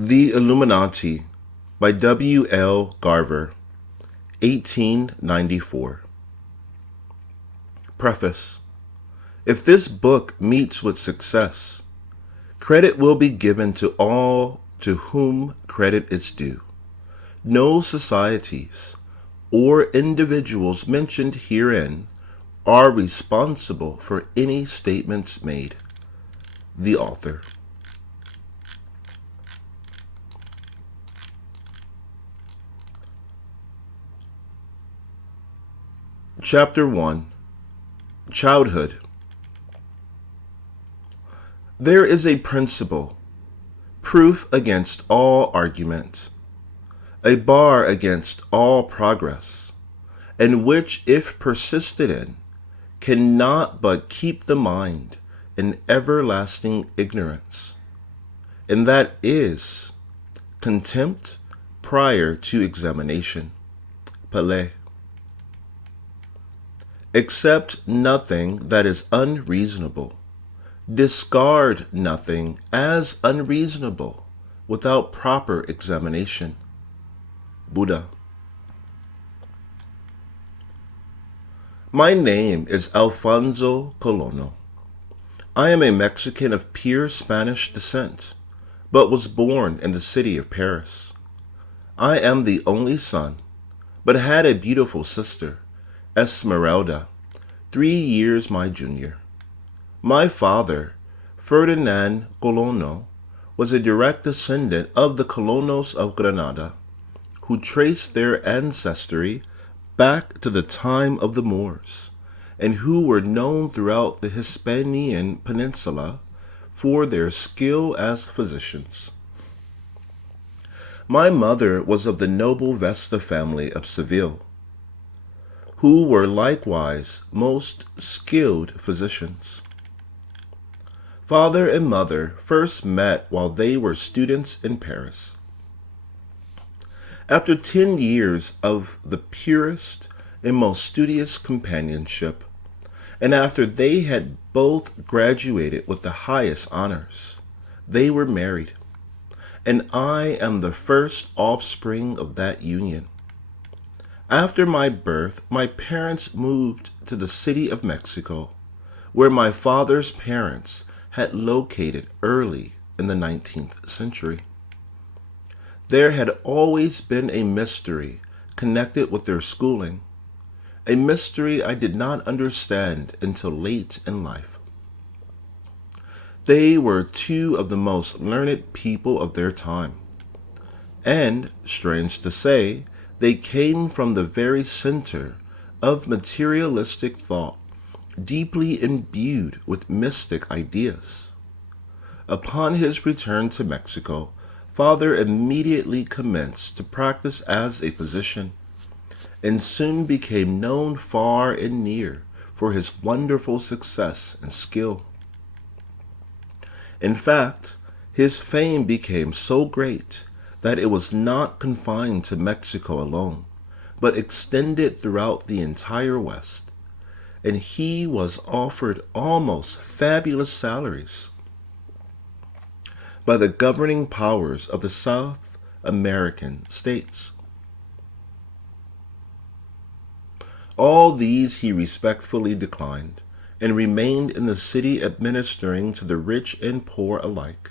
The Illuminati by W. L. Garver, 1894. Preface. If this book meets with success, credit will be given to all to whom credit is due. No societies or individuals mentioned herein are responsible for any statements made. The author. Chapter 1. Childhood. There is a principle, proof against all argument, a bar against all progress, and which, if persisted in, cannot but keep the mind in everlasting ignorance, and that is contempt prior to examination. Palais. Accept nothing that is unreasonable. Discard nothing as unreasonable without proper examination. Buddha. My name is Alfonso Colono. I am a Mexican of pure Spanish descent, but was born in the city of Paris. I am the only son, but had a beautiful sister, Esmeralda, 3 years my junior. My father, Ferdinand Colono, was a direct descendant of the Colonos of Granada, who traced their ancestry back to the time of the Moors, and who were known throughout the Hispanian peninsula for their skill as physicians. My mother was of the noble Vesta family of Seville, who were likewise most skilled physicians. Father and mother first met while they were students in Paris. After 10 years of the purest and most studious companionship, and after they had both graduated with the highest honors, they were married, and I am the first offspring of that union. After my birth, my parents moved to the city of Mexico, where my father's parents had located early in the 19th century. There had always been a mystery connected with their schooling, a mystery I did not understand until late in life. They were two of the most learned people of their time, and, strange to say, they came from the very center of materialistic thought, deeply imbued with mystic ideas. Upon his return to Mexico, Father immediately commenced to practice as a physician, and soon became known far and near for his wonderful success and skill. In fact, his fame became so great that it was not confined to Mexico alone, but extended throughout the entire West, and he was offered almost fabulous salaries by the governing powers of the South American states. All these he respectfully declined, and remained in the city administering to the rich and poor alike,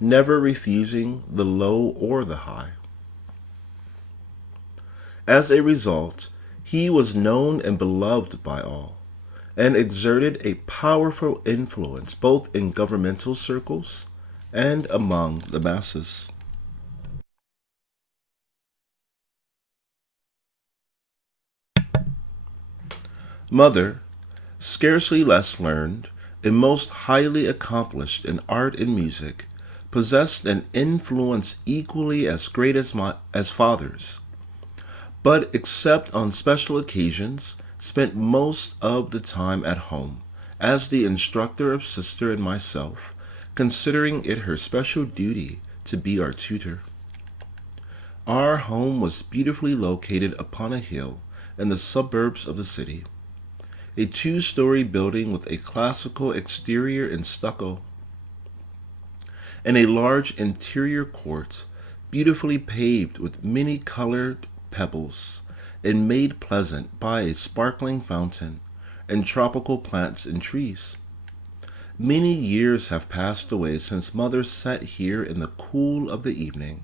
never refusing the low or the high. As a result, he was known and beloved by all, and exerted a powerful influence both in governmental circles and among the masses. Mother, scarcely less learned, and most highly accomplished in art and music, possessed an influence equally as great as father's, but except on special occasions, spent most of the time at home, as the instructor of sister and myself, considering it her special duty to be our tutor. Our home was beautifully located upon a hill in the suburbs of the city, a 2-story building with a classical exterior in stucco. In a large interior court, beautifully paved with many colored pebbles, and made pleasant by a sparkling fountain and tropical plants and trees. Many years have passed away since mother sat here in the cool of the evening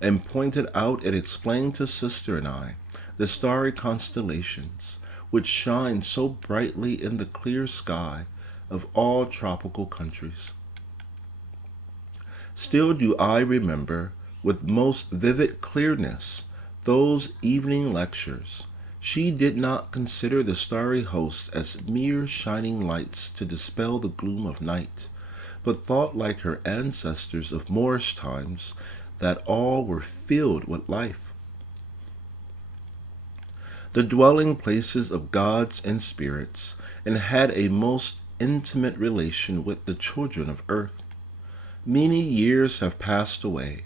and pointed out and explained to sister and I the starry constellations which shine so brightly in the clear sky of all tropical countries. Still do I remember with most vivid clearness those evening lectures. She did not consider the starry hosts as mere shining lights to dispel the gloom of night, but thought like her ancestors of Moorish times that all were filled with life, the dwelling places of gods and spirits, and had a most intimate relation with the children of earth. Many years have passed away.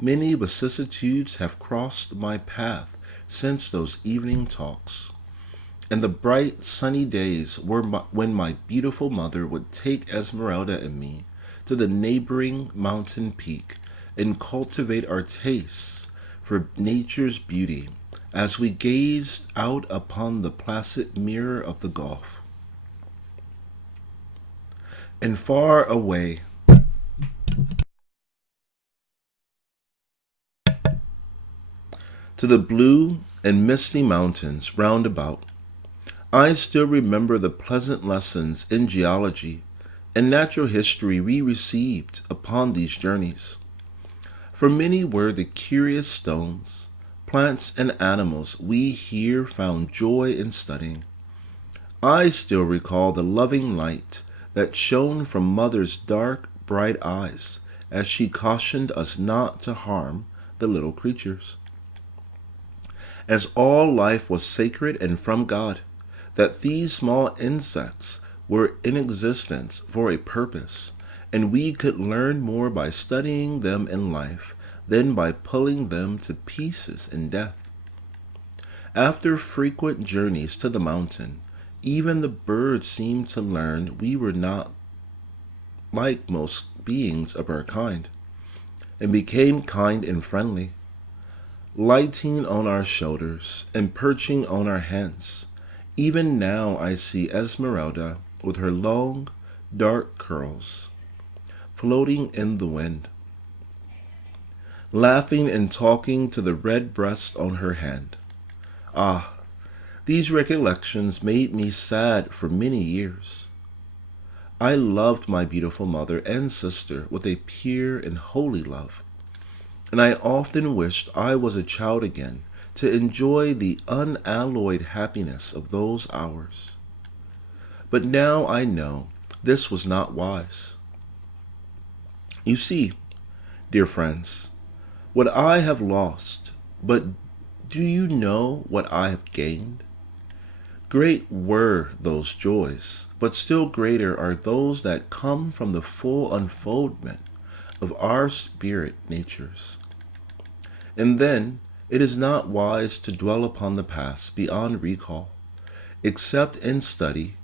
Many vicissitudes have crossed my path since those evening talks. And the bright sunny days were when my beautiful mother would take Esmeralda and me to the neighboring mountain peak and cultivate our tastes for nature's beauty as we gazed out upon the placid mirror of the Gulf. And far away, to the blue and misty mountains round about, I still remember the pleasant lessons in geology and natural history we received upon these journeys. For many were the curious stones, plants, and animals we here found joy in studying. I still recall the loving light that shone from Mother's dark, bright eyes as she cautioned us not to harm the little creatures. As all life was sacred and from God, that these small insects were in existence for a purpose, and we could learn more by studying them in life than by pulling them to pieces in death. After frequent journeys to the mountain, even the birds seemed to learn we were not like most beings of our kind, and became kind and friendly, lighting on our shoulders and perching on our hands. Even now I see Esmeralda with her long, dark curls floating in the wind, laughing and talking to the red breast on her hand. Ah, these recollections made me sad for many years. I loved my beautiful mother and sister with a pure and holy love, and I often wished I was a child again to enjoy the unalloyed happiness of those hours. But now I know this was not wise. You see, dear friends, what I have lost, but do you know what I have gained? Great were those joys, but still greater are those that come from the full unfoldment of our spirit natures. And then it is not wise to dwell upon the past beyond recall, except in study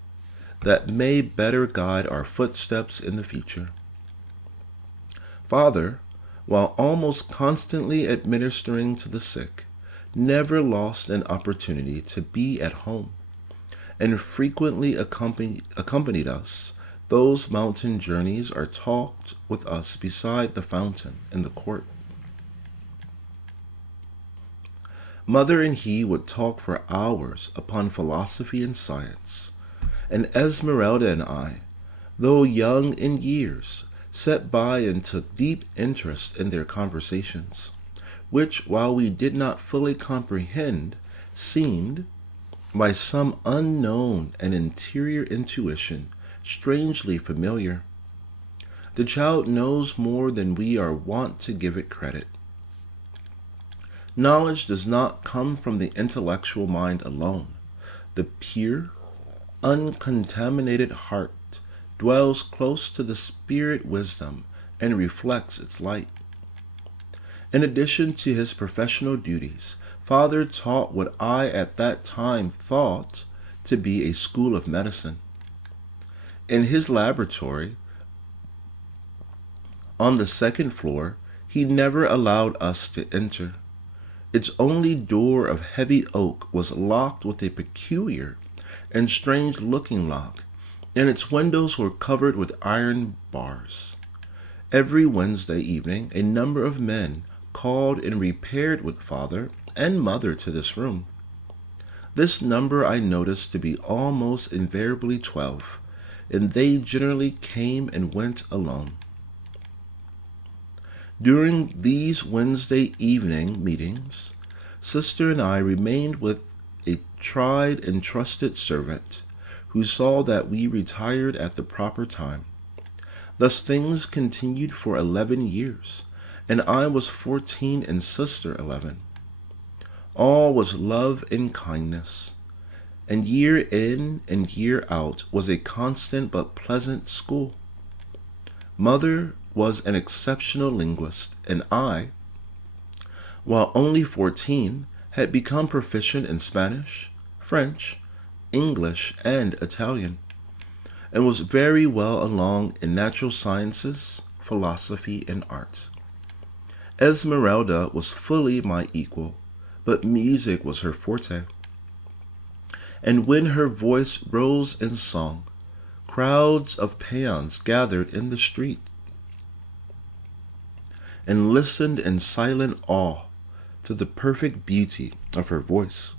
that may better guide our footsteps in the future. Father, while almost constantly administering to the sick, never lost an opportunity to be at home, and frequently accompanied us. Those mountain journeys are talked with us beside the fountain in the court. Mother and he would talk for hours upon philosophy and science, and Esmeralda and I, though young in years, sat by and took deep interest in their conversations, which, while we did not fully comprehend, seemed, by some unknown and interior intuition, strangely familiar. The child knows more than we are wont to give it credit. Knowledge does not come from the intellectual mind alone. The pure, uncontaminated heart dwells close to the spirit wisdom and reflects its light. In addition to his professional duties, Father taught what I at that time thought to be a school of medicine. In his laboratory, On the second floor, he never allowed us to enter. Its only door of heavy oak was locked with a peculiar and strange-looking lock, and its windows were covered with iron bars. Every Wednesday evening, a number of men called and repaired with father and mother to this room. This number I noticed to be almost invariably 12, and they generally came and went alone. During these Wednesday evening meetings, Sister and I remained with a tried and trusted servant who saw that we retired at the proper time. Thus things continued for 11 years, and I was 14 and Sister 11. All was love and kindness, and year in and year out was a constant but pleasant school. Mother was an exceptional linguist, and I, while only 14, had become proficient in Spanish, French, English, and Italian, and was very well along in natural sciences, philosophy, and arts. Esmeralda was fully my equal, but music was her forte. And when her voice rose in song, crowds of peons gathered in the street and listened in silent awe to the perfect beauty of her voice.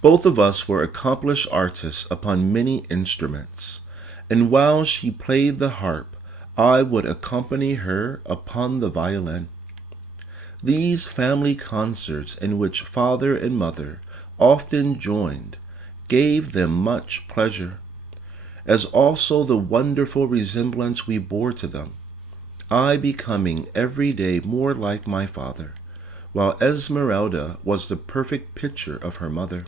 Both of us were accomplished artists upon many instruments, and while she played the harp, I would accompany her upon the violin. These family concerts, in which father and mother often joined, gave them much pleasure, as also the wonderful resemblance we bore to them, I becoming every day more like my father, while Esmeralda was the perfect picture of her mother.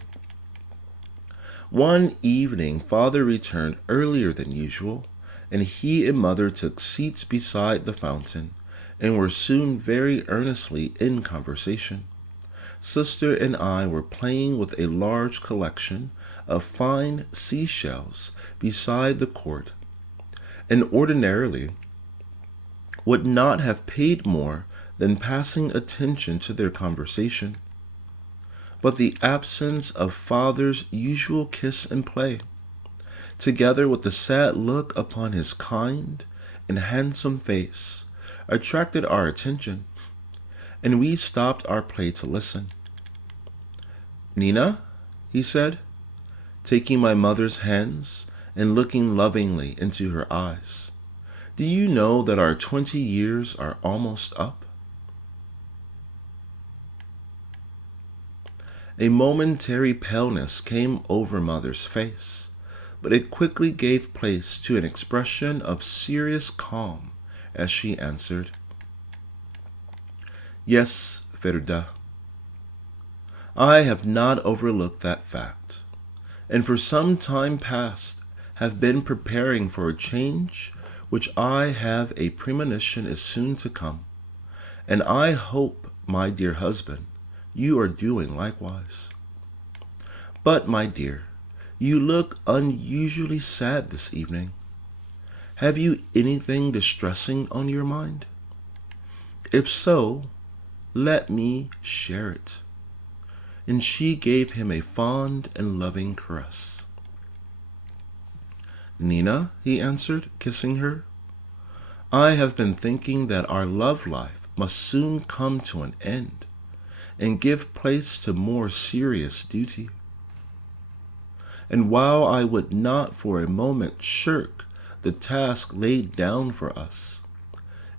One evening, father returned earlier than usual, and he and mother took seats beside the fountain, and were soon very earnestly in conversation. Sister and I were playing with a large collection of fine seashells beside the court, and ordinarily would not have paid more than passing attention to their conversation. But the absence of father's usual kiss and play, together with the sad look upon his kind and handsome face, attracted our attention, and we stopped our play to listen. "Nina," he said, taking my mother's hands and looking lovingly into her eyes, "do you know that our 20 years are almost up?" A momentary paleness came over mother's face, but it quickly gave place to an expression of serious calm as she answered, "Yes, Ferda, I have not overlooked that fact, and for some time past have been preparing for a change which I have a premonition is soon to come, and I hope, my dear husband, you are doing likewise. But, my dear, you look unusually sad this evening. Have you anything distressing on your mind? If so, let me share it." And she gave him a fond and loving caress. "Nina," he answered, kissing her, "I have been thinking that our love life must soon come to an end and give place to more serious duty. And while I would not for a moment shirk the task laid down for us,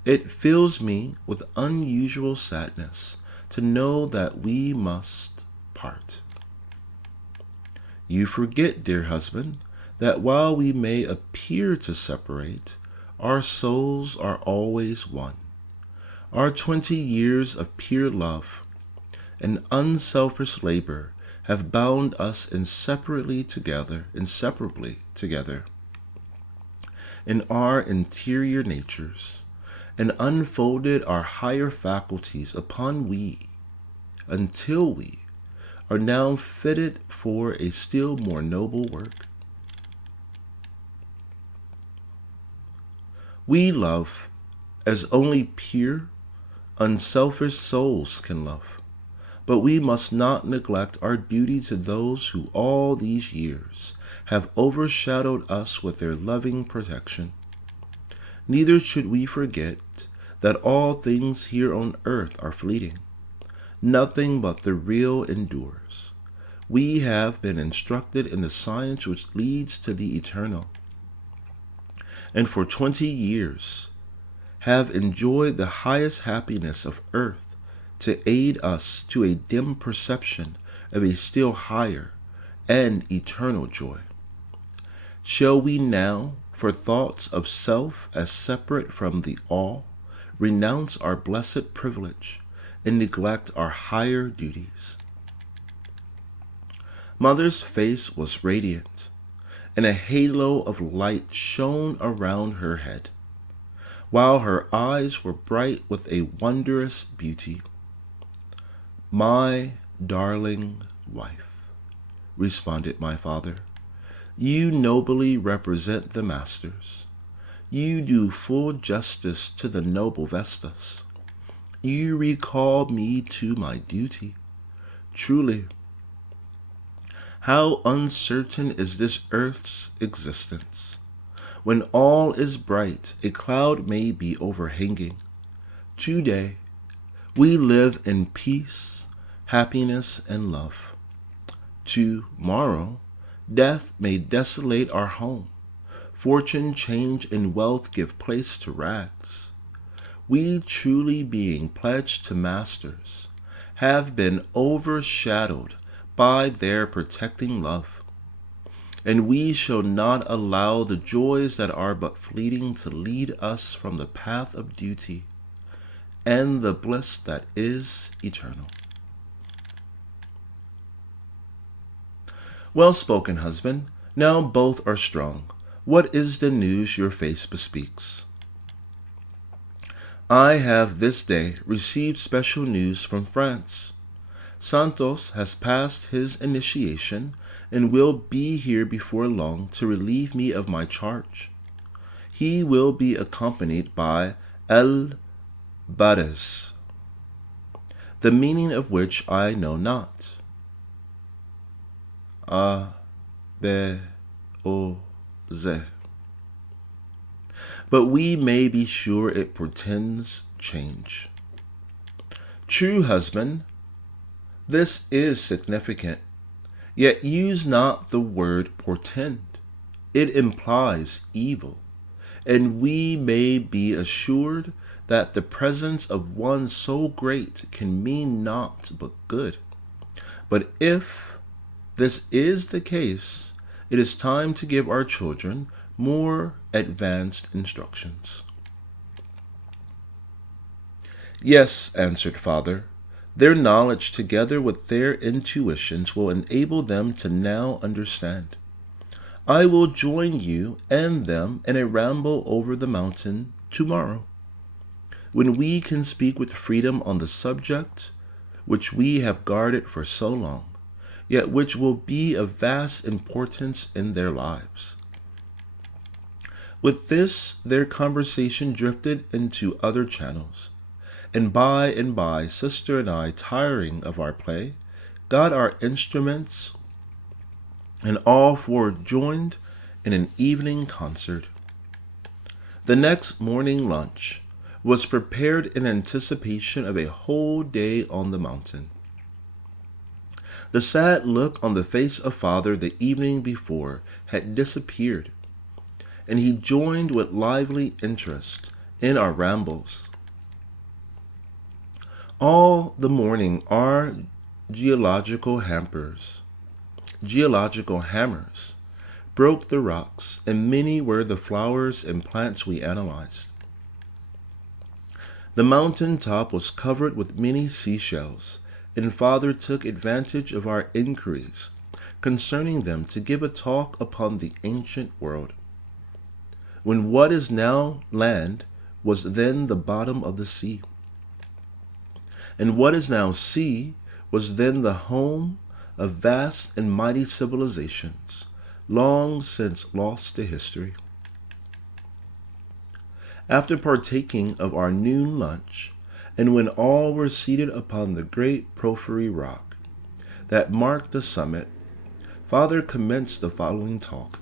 it fills me with unusual sadness to know that we must part. You forget, dear husband, that while we may appear to separate, our souls are always one. Our 20 years of pure love and unselfish labor have bound us inseparably together in our interior natures, and unfolded our higher faculties upon we, until we, are now fitted for a still more noble work. We love as only pure, unselfish souls can love, but we must not neglect our duty to those who all these years have overshadowed us with their loving protection. Neither should we forget that all things here on earth are fleeting. Nothing but the real endures. We have been instructed in the science which leads to the eternal, and for 20 years have enjoyed the highest happiness of earth to aid us to a dim perception of a still higher and eternal joy. Shall we now, for thoughts of self as separate from the all, renounce our blessed privilege and neglect our higher duties? Mother's face was radiant, and a halo of light shone around her head, while her eyes were bright with a wondrous beauty. "My darling wife," responded my father, "you nobly represent the masters. You do full justice to the noble Vestas. You recall me to my duty. Truly, how uncertain is this earth's existence. When all is bright, a cloud may be overhanging. Today, we live in peace, happiness, and love. Tomorrow, death may desolate our home. Fortune change and wealth give place to rags. We, truly being pledged to masters, have been overshadowed by their protecting love. And we shall not allow the joys that are but fleeting to lead us from the path of duty and the bliss that is eternal." "Well spoken, husband. Now both are strong. What is the news your face bespeaks?" "I have this day received special news from France. Santos has passed his initiation and will be here before long to relieve me of my charge. He will be accompanied by El Bares, the meaning of which I know not." A-B-O-Z. "But we may be sure it portends change." "True, husband. This is significant. Yet use not the word portend. It implies evil, and we may be assured that the presence of one so great can mean naught but good. But if this is the case, it is time to give our children more advanced instructions." "Yes," answered father. "Their knowledge together with their intuitions will enable them to now understand. I will join you and them in a ramble over the mountain tomorrow, when we can speak with freedom on the subject which we have guarded for so long, yet which will be of vast importance in their lives." With this, their conversation drifted into other channels, and by, sister and I, tiring of our play, got our instruments, and all four joined in an evening concert. The next morning lunch was prepared in anticipation of a whole day on the mountain. The sad look on the face of father the evening before had disappeared, and he joined with lively interest in our rambles. All the morning our geological hammers broke the rocks, and many were the flowers and plants we analyzed. The mountain top was covered with many seashells, and father took advantage of our inquiries concerning them to give a talk upon the ancient world, when what is now land was then the bottom of the sea, and what is now sea was then the home of vast and mighty civilizations, long since lost to history. After partaking of our noon lunch, and when all were seated upon the great porphyry rock that marked the summit, Father commenced the following talk.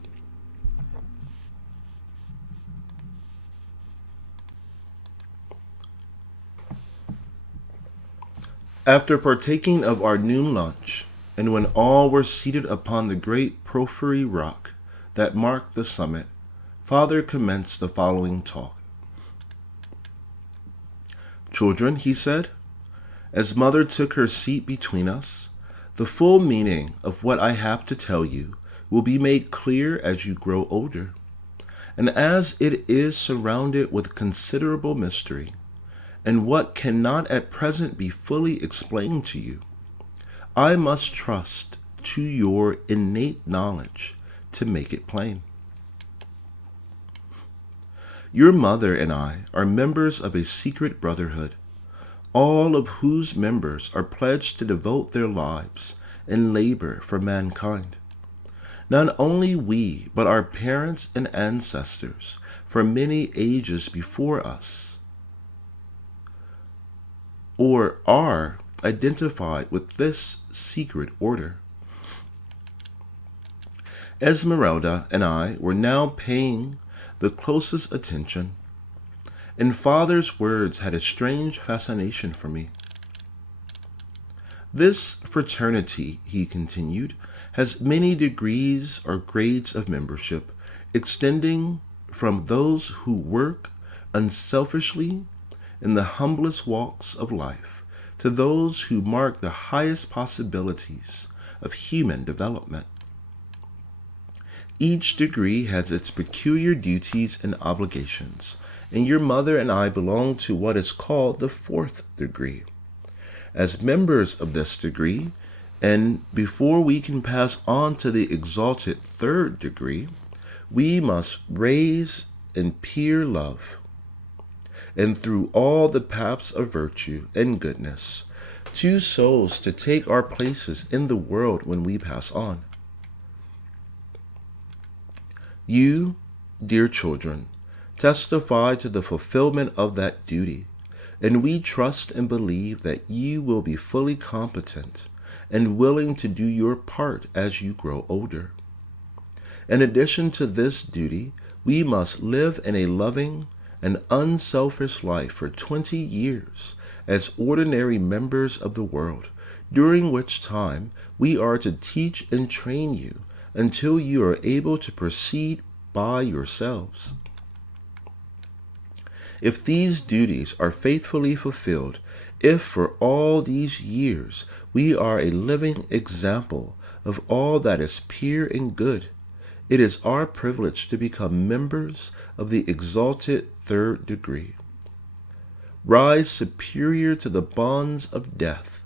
After partaking of our noon lunch, and when all were seated upon the great porphyry rock that marked the summit, Father commenced the following talk. Children, he said, as Mother took her seat between us, the full meaning of what I have to tell you will be made clear as you grow older. And as it is surrounded with considerable mystery, and what cannot at present be fully explained to you, I must trust to your innate knowledge to make it plain. Your mother and I are members of a secret brotherhood, all of whose members are pledged to devote their lives and labor for mankind. Not only we, but our parents and ancestors for many ages before us, or are identified with this secret order. Esmeralda and I were now paying the closest attention, and Father's words had a strange fascination for me. This fraternity, he continued, has many degrees or grades of membership, extending from those who work unselfishly in the humblest walks of life to those who mark the highest possibilities of human development. Each degree has its peculiar duties and obligations, and your mother and I belong to what is called the 4th degree. As members of this degree, and before we can pass on to the exalted 3rd degree, we must raise in pure love, and through all the paths of virtue and goodness, 2 souls to take our places in the world when we pass on. You, dear children, testify to the fulfillment of that duty, and we trust and believe that you will be fully competent and willing to do your part as you grow older. In addition to this duty, we must live in a loving and unselfish life for 20 years as ordinary members of the world, during which time we are to teach and train you until you are able to proceed by yourselves. If these duties are faithfully fulfilled, if for all these years we are a living example of all that is pure and good, it is our privilege to become members of the exalted 3rd degree. Rise superior to the bonds of death,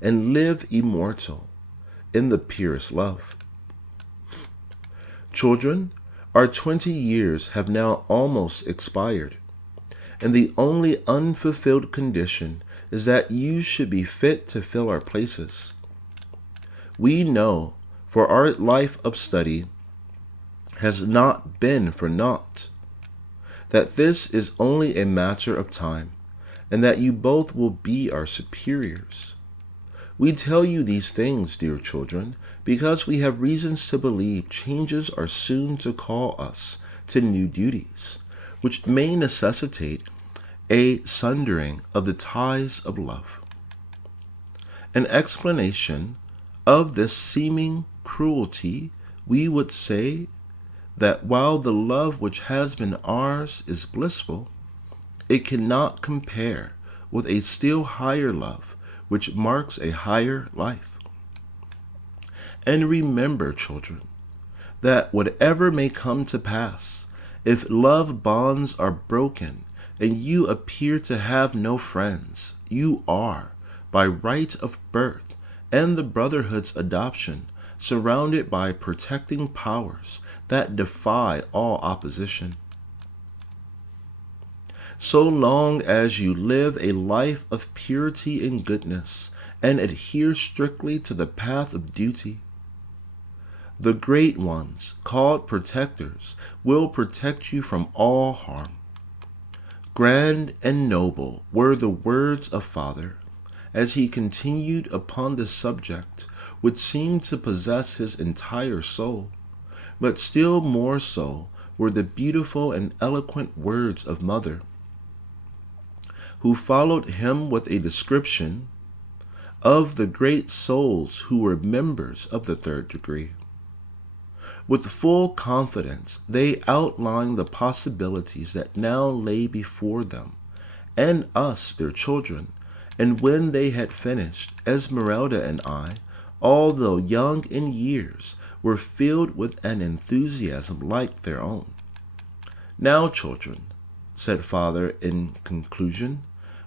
and live immortal in the purest love. Children, our 20 years have now almost expired, and the only unfulfilled condition is that you should be fit to fill our places. We know, for our life of study has not been for naught, that this is only a matter of time, and that you both will be our superiors. We tell you these things, dear children, because we have reasons to believe changes are soon to call us to new duties, which may necessitate a sundering of the ties of love. An explanation of this seeming cruelty, we would say that while the love which has been ours is blissful, it cannot compare with a still higher love which marks a higher life. And remember, children, that whatever may come to pass, if love bonds are broken and you appear to have no friends, you are, by right of birth and the brotherhood's adoption, surrounded by protecting powers that defy all opposition. So long as you live a life of purity and goodness, and adhere strictly to the path of duty. The great ones, called protectors, will protect you from all harm. Grand and noble were the words of Father, as he continued upon this subject, which seemed to possess his entire soul, but still more so were the beautiful and eloquent words of Mother, who followed him with a description of the great souls who were members of the third degree. With full confidence, they outlined the possibilities that now lay before them and us, their children, and when they had finished, Esmeralda and I, although young in years, were filled with an enthusiasm like their own. Now, children, said Father in conclusion,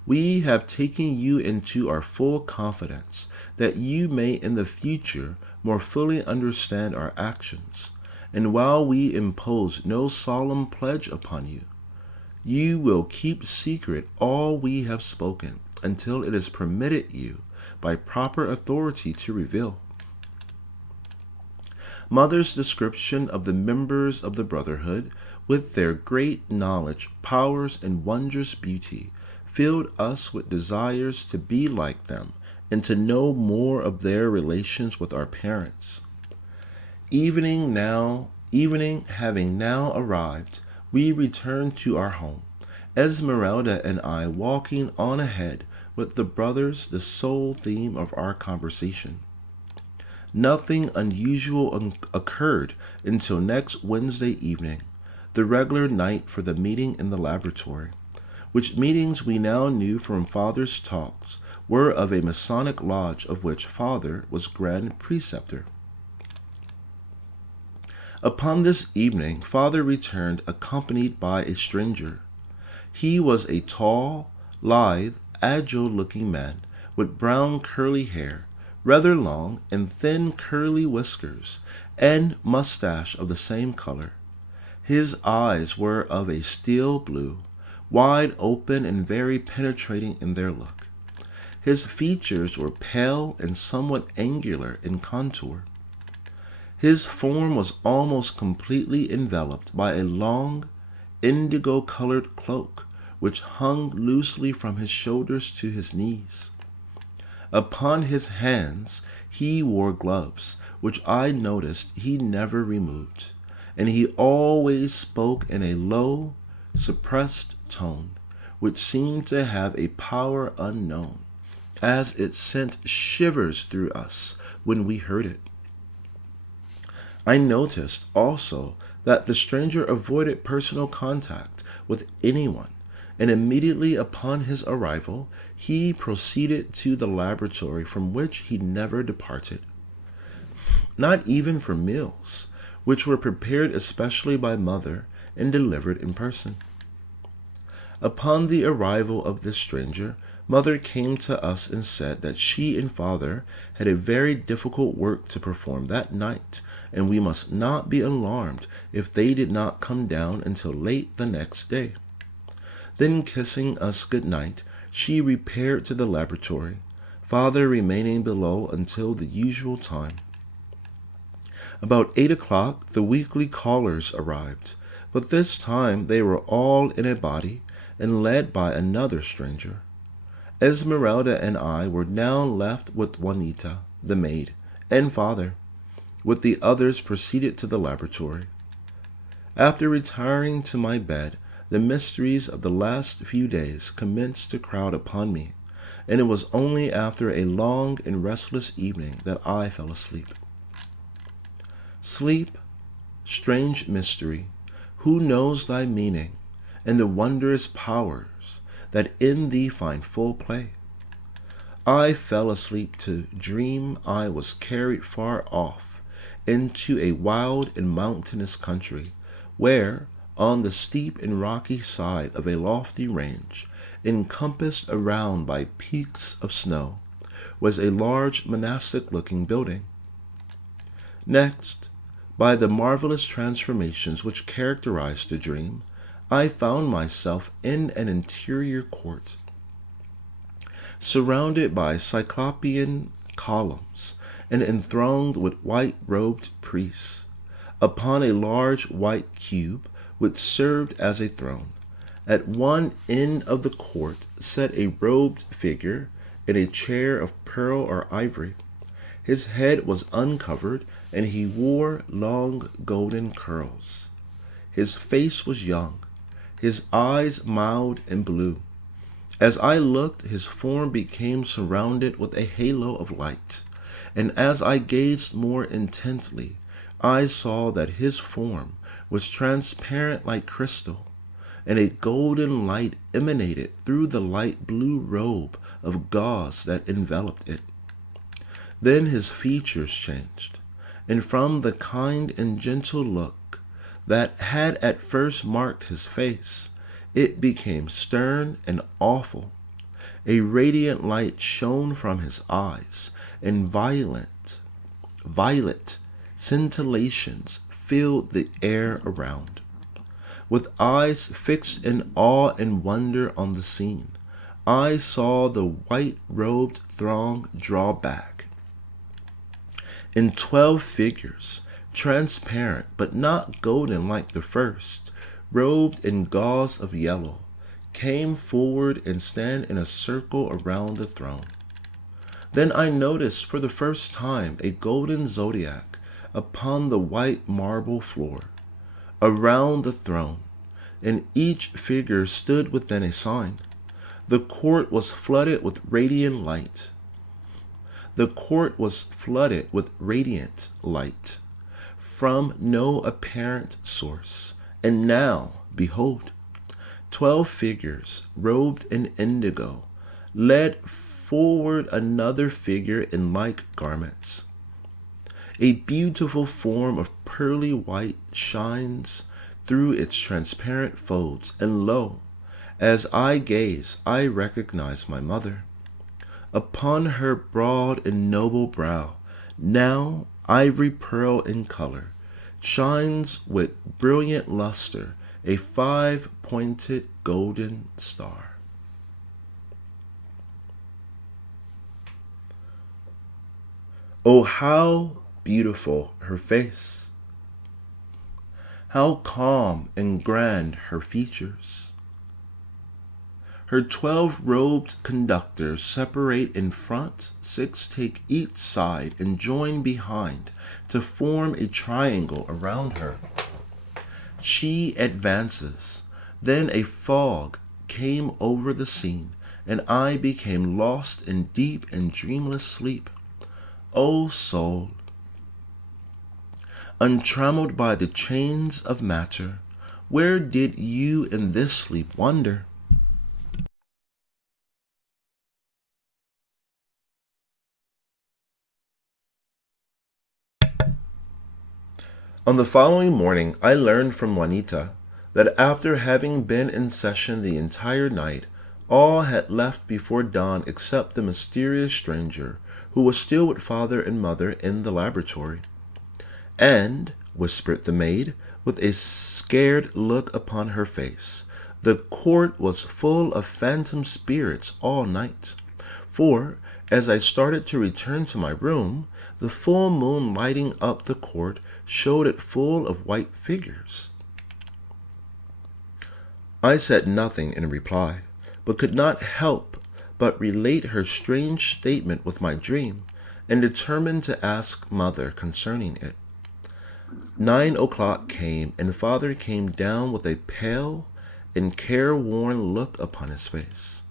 we have taken you into our full confidence, that you may in the future more fully understand our actions. And while we impose no solemn pledge upon you, you will keep secret all we have spoken until it is permitted you by proper authority to reveal. Mother's description of the members of the Brotherhood, with their great knowledge, powers, and wondrous beauty, filled us with desires to be like them and to know more of their relations with our parents. Evening having now arrived, we returned to our home, Esmeralda and I walking on ahead with the brothers, the sole theme of our conversation. Nothing unusual occurred until next Wednesday evening, the regular night for the meeting in the laboratory, which meetings we now knew from Father's talks were of a Masonic lodge of which Father was grand preceptor. Upon this evening, Father returned accompanied by a stranger. He was a tall, lithe, agile-looking man with brown curly hair, rather long, and thin curly whiskers, and mustache of the same color. His eyes were of a steel blue, wide open and very penetrating in their look. His features were pale and somewhat angular in contour. His form was almost completely enveloped by a long, indigo-colored cloak, which hung loosely from his shoulders to his knees. Upon his hands he wore gloves, which I noticed he never removed, and he always spoke in a low, suppressed tone, which seemed to have a power unknown, as it sent shivers through us when we heard it. I noticed also that the stranger avoided personal contact with anyone, and immediately upon his arrival, he proceeded to the laboratory from which he never departed, not even for meals, which were prepared especially by Mother and delivered in person. Upon the arrival of this stranger, Mother came to us and said that she and Father had a very difficult work to perform that night, and we must not be alarmed if they did not come down until late the next day. Then, kissing us good night, she repaired to the laboratory, Father remaining below until the usual time. About 8 o'clock, the weekly callers arrived, but this time they were all in a body and led by another stranger. Esmeralda and I were now left with Juanita, the maid, and Father. With the others proceeded to the laboratory. After retiring to my bed, the mysteries of the last few days commenced to crowd upon me, and it was only after a long and restless evening that I fell asleep. Sleep, strange mystery, who knows thy meaning, and the wondrous powers that in thee find full play? I fell asleep to dream I was carried far off into a wild and mountainous country, where, on the steep and rocky side of a lofty range, encompassed around by peaks of snow, was a large monastic-looking building. Next, by the marvelous transformations which characterized the dream, I found myself in an interior court. surrounded by cyclopean columns and enthroned with white-robed priests, upon a large white cube which served as a throne. At one end of the court sat a robed figure in a chair of pearl or ivory. His head was uncovered, and he wore long golden curls. His face was young, his eyes mild and blue. As I looked, his form became surrounded with a halo of light, and as I gazed more intently, I saw that his form was transparent like crystal, and a golden light emanated through the light blue robe of gauze that enveloped it. Then his features changed, and from the kind and gentle look that had at first marked his face, it became stern and awful. A radiant light shone from his eyes, and violet scintillations filled the air around. With eyes fixed in awe and wonder on the scene, I saw the white-robed throng draw back. And 12 figures, transparent but not golden like the first, robed in gauze of yellow, came forward and stand in a circle around the throne. Then I noticed for the first time a golden zodiac upon the white marble floor, around the throne, and each figure stood within a sign. The court was flooded with radiant light. The court was flooded with radiant light from no apparent source. And now, behold, 12 figures robed in indigo led forward another figure in like garments. A beautiful form of pearly white shines through its transparent folds, and lo, as I gaze, I recognize my mother. Upon her broad and noble brow, now ivory pearl in color, shines with brilliant luster a 5-pointed golden star. Oh, how beautiful her face! How calm and grand her features! Her 12 robed conductors separate in front, 6 take each side, and join behind to form a triangle around her. She advances. Then a fog came over the scene, and I became lost in deep and dreamless sleep. O soul, untrammeled by the chains of matter, where did you in this sleep wander? On the following morning, I learned from Juanita that after having been in session the entire night, all had left before dawn except the mysterious stranger who was still with father and mother in the laboratory. And, whispered the maid, with a scared look upon her face, the court was full of phantom spirits all night. For, as I started to return to my room, the full moon lighting up the court showed it full of white figures. I said nothing in reply, but could not help but relate her strange statement with my dream, and determined to ask mother concerning it. 9 o'clock came, and father came down with a pale and careworn look upon his face.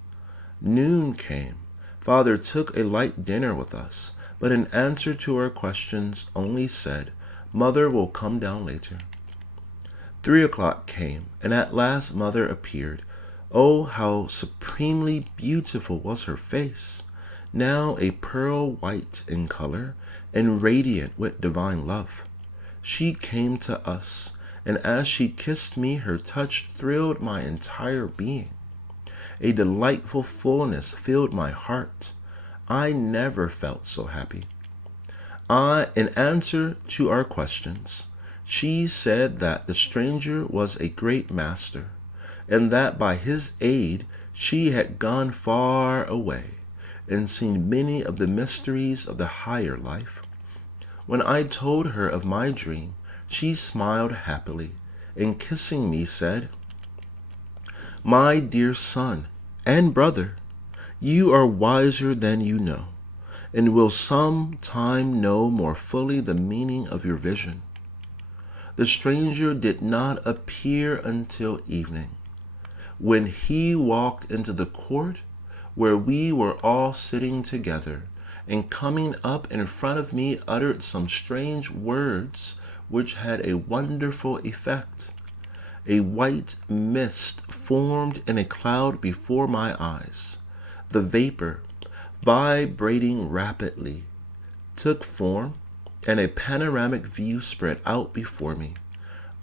Noon came. Father took a light dinner with us, but in answer to our questions only said, "Mother will come down later." 3 o'clock came, and at last mother appeared. Oh, how supremely beautiful was her face, now a pearl white in color, and radiant with divine love. She came to us, and as she kissed me, her touch thrilled my entire being. A delightful fullness filled my heart. I never felt so happy. In answer to our questions, she said that the stranger was a great master, and that by his aid she had gone far away, and seen many of the mysteries of the higher life. When I told her of my dream, she smiled happily, and kissing me said, "My dear son and brother, you are wiser than you know, and will some time know more fully the meaning of your vision." The stranger did not appear until evening, when he walked into the court where we were all sitting together, and coming up in front of me uttered some strange words which had a wonderful effect. A white mist formed in a cloud before my eyes. The vapor, vibrating rapidly, took form, and a panoramic view spread out before me.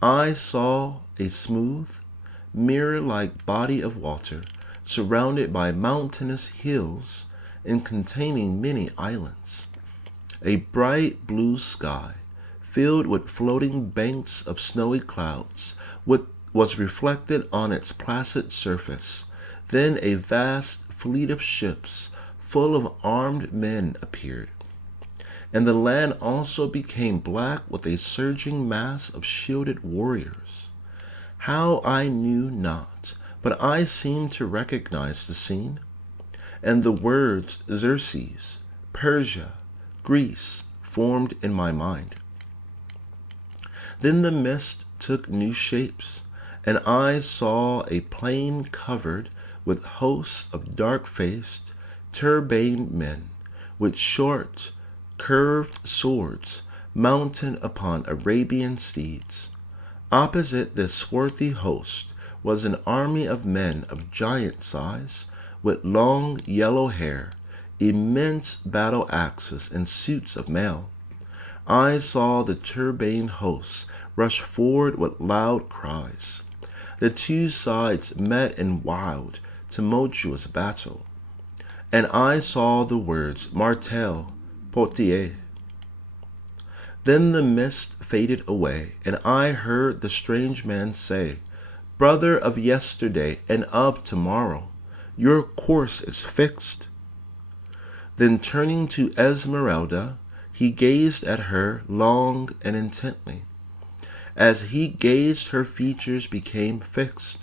I saw a smooth, mirror-like body of water, surrounded by mountainous hills and containing many islands. A bright blue sky, filled with floating banks of snowy clouds, was reflected on its placid surface. Then a vast fleet of ships, full of armed men, appeared. And the land also became black with a surging mass of shielded warriors. How I knew not, but I seemed to recognize the scene, and the words Xerxes, Persia, Greece formed in my mind. Then the mist took new shapes, and I saw a plain covered with hosts of dark-faced, turbaned men, with short, curved swords mounted upon Arabian steeds. Opposite this swarthy host was an army of men of giant size, with long yellow hair, immense battle axes, and suits of mail. I saw the turbaned hosts rush forward with loud cries. The two sides met in wild, tumultuous battle, and I saw the words martel, portier. Then the mist faded away, and I heard the strange man say, "Brother of yesterday and of tomorrow, your course is fixed." Then turning to Esmeralda, he gazed at her long and intently. As he gazed, her features became fixed,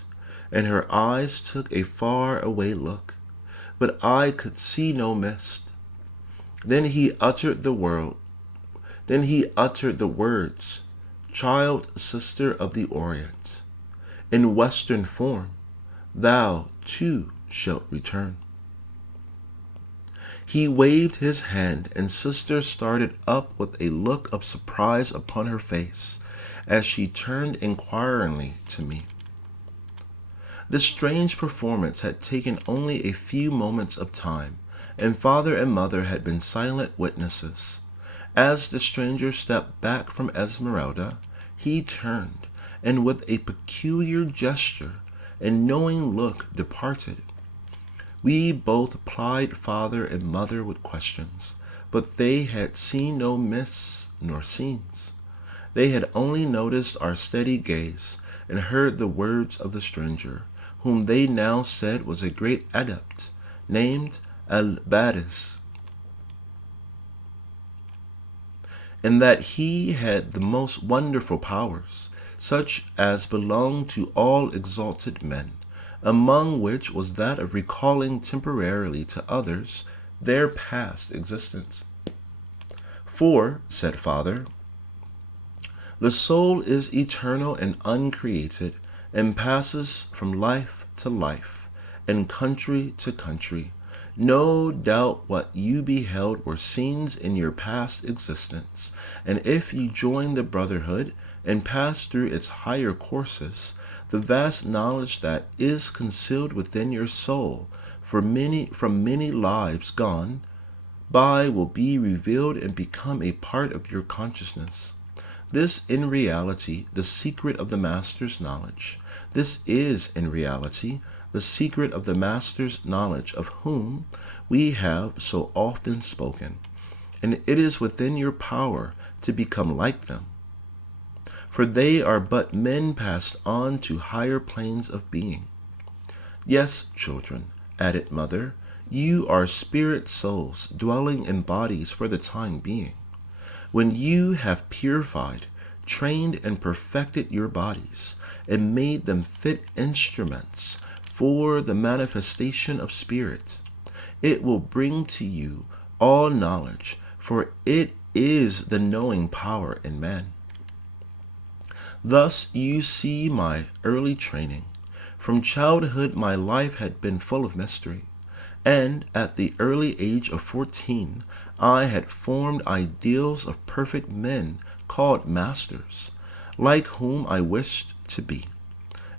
and her eyes took a far-away look, but I could see no mist. Then he uttered the words, "Child, sister of the Orient, in Western form, thou too shalt return." He waved his hand, and sister started up with a look of surprise upon her face, as she turned inquiringly to me. This strange performance had taken only a few moments of time, and father and mother had been silent witnesses. As the stranger stepped back from Esmeralda, he turned, and with a peculiar gesture and knowing look departed. We both plied father and mother with questions, but they had seen no myths nor scenes. They had only noticed our steady gaze and heard the words of the stranger, whom they now said was a great adept, named Al-Badis, and that he had the most wonderful powers, such as belong to all exalted men, among which was that of recalling temporarily to others their past existence. "For," said father, "the soul is eternal and uncreated, and passes from life to life, and country to country. No doubt what you beheld were scenes in your past existence, and if you join the brotherhood and pass through its higher courses, the vast knowledge that is concealed within your soul from many lives gone by will be revealed and become a part of your consciousness. This in reality the secret of the Master's knowledge. This is in reality the secret of the Master's knowledge, of whom we have so often spoken, and it is within your power to become like them. For they are but men passed on to higher planes of being." "Yes, children," added mother, You are spirit souls dwelling in bodies for the time being. When you have purified, trained, and perfected your bodies, and made them fit instruments for the manifestation of spirit, it will bring to you all knowledge, for it is the knowing power in man. Thus you see my early training. From childhood my life had been full of mystery, and at the early age of 14 I had formed ideals of perfect men called masters, like whom I wished to be.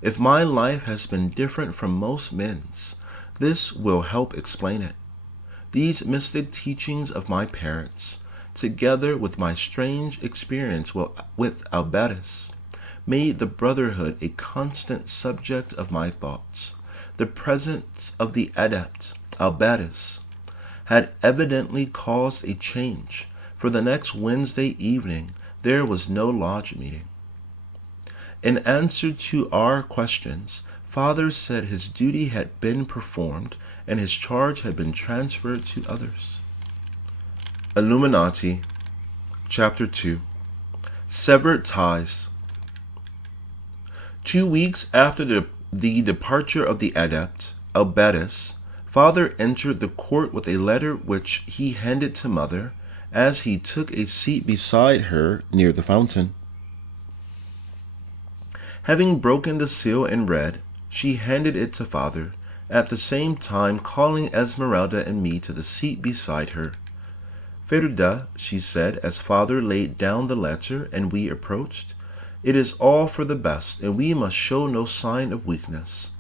If my life has been different from most men's, this will help explain it. These mystic teachings of my parents, together with my strange experience with Albertus, made the brotherhood a constant subject of my thoughts. The presence of the adept, Albertus, had evidently caused a change, for the next Wednesday evening there was no lodge meeting. In answer to our questions, Father said his duty had been performed and his charge had been transferred to others. Illuminati, Chapter 2. Severed Ties. 2 weeks after the departure of the adept, Albertus, Father entered the court with a letter which he handed to Mother as he took a seat beside her near the fountain. Having broken the seal and read, she handed it to Father, at the same time calling Esmeralda and me to the seat beside her. Feruda, she said, as Father laid down the letter and we approached, it is all for the best, and we must show no sign of weakness.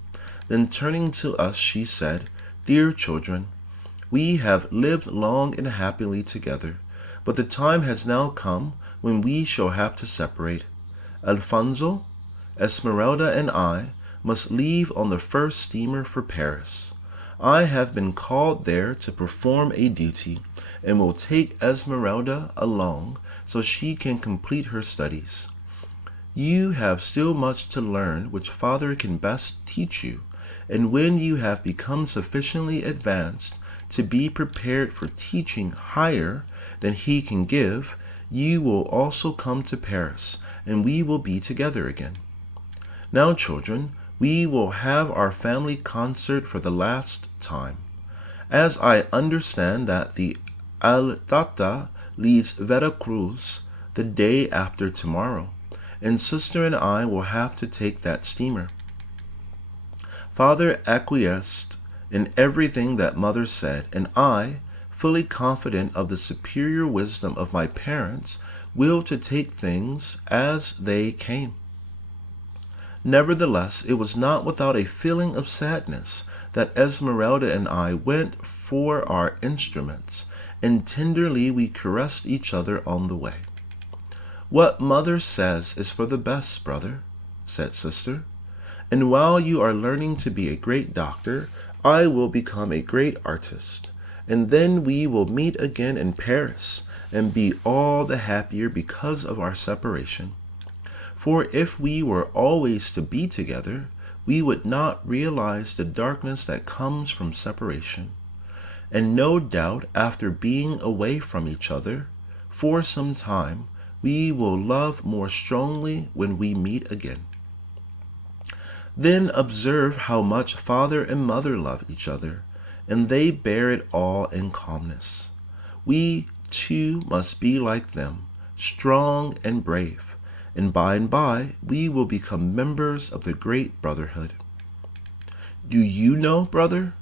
Then turning to us, she said, Dear children, we have lived long and happily together, but the time has now come when we shall have to separate. Alfonso, Esmeralda, and I must leave on the first steamer for Paris. I have been called there to perform a duty, and will take Esmeralda along so she can complete her studies. You have still much to learn which Father can best teach you, and when you have become sufficiently advanced to be prepared for teaching higher than he can give, you will also come to Paris, and we will be together again. Now, children, we will have our family concert for the last time. As I understand that the Altata leaves Veracruz the day after tomorrow, and Sister and I will have to take that steamer. Father acquiesced in everything that Mother said, and I, fully confident of the superior wisdom of my parents, willed to take things as they came. Nevertheless, it was not without a feeling of sadness that Esmeralda and I went for our instruments, and tenderly we caressed each other on the way. What Mother says is for the best, brother, said Sister. And while you are learning to be a great doctor, I will become a great artist. And then we will meet again in Paris and be all the happier because of our separation. For if we were always to be together, we would not realize the darkness that comes from separation. And no doubt, after being away from each other for some time, we will love more strongly when we meet again. Then observe how much Father and Mother love each other, and they bear it all in calmness. We, too, must be like them, strong and brave, and by we will become members of the great brotherhood. Do you know, brother?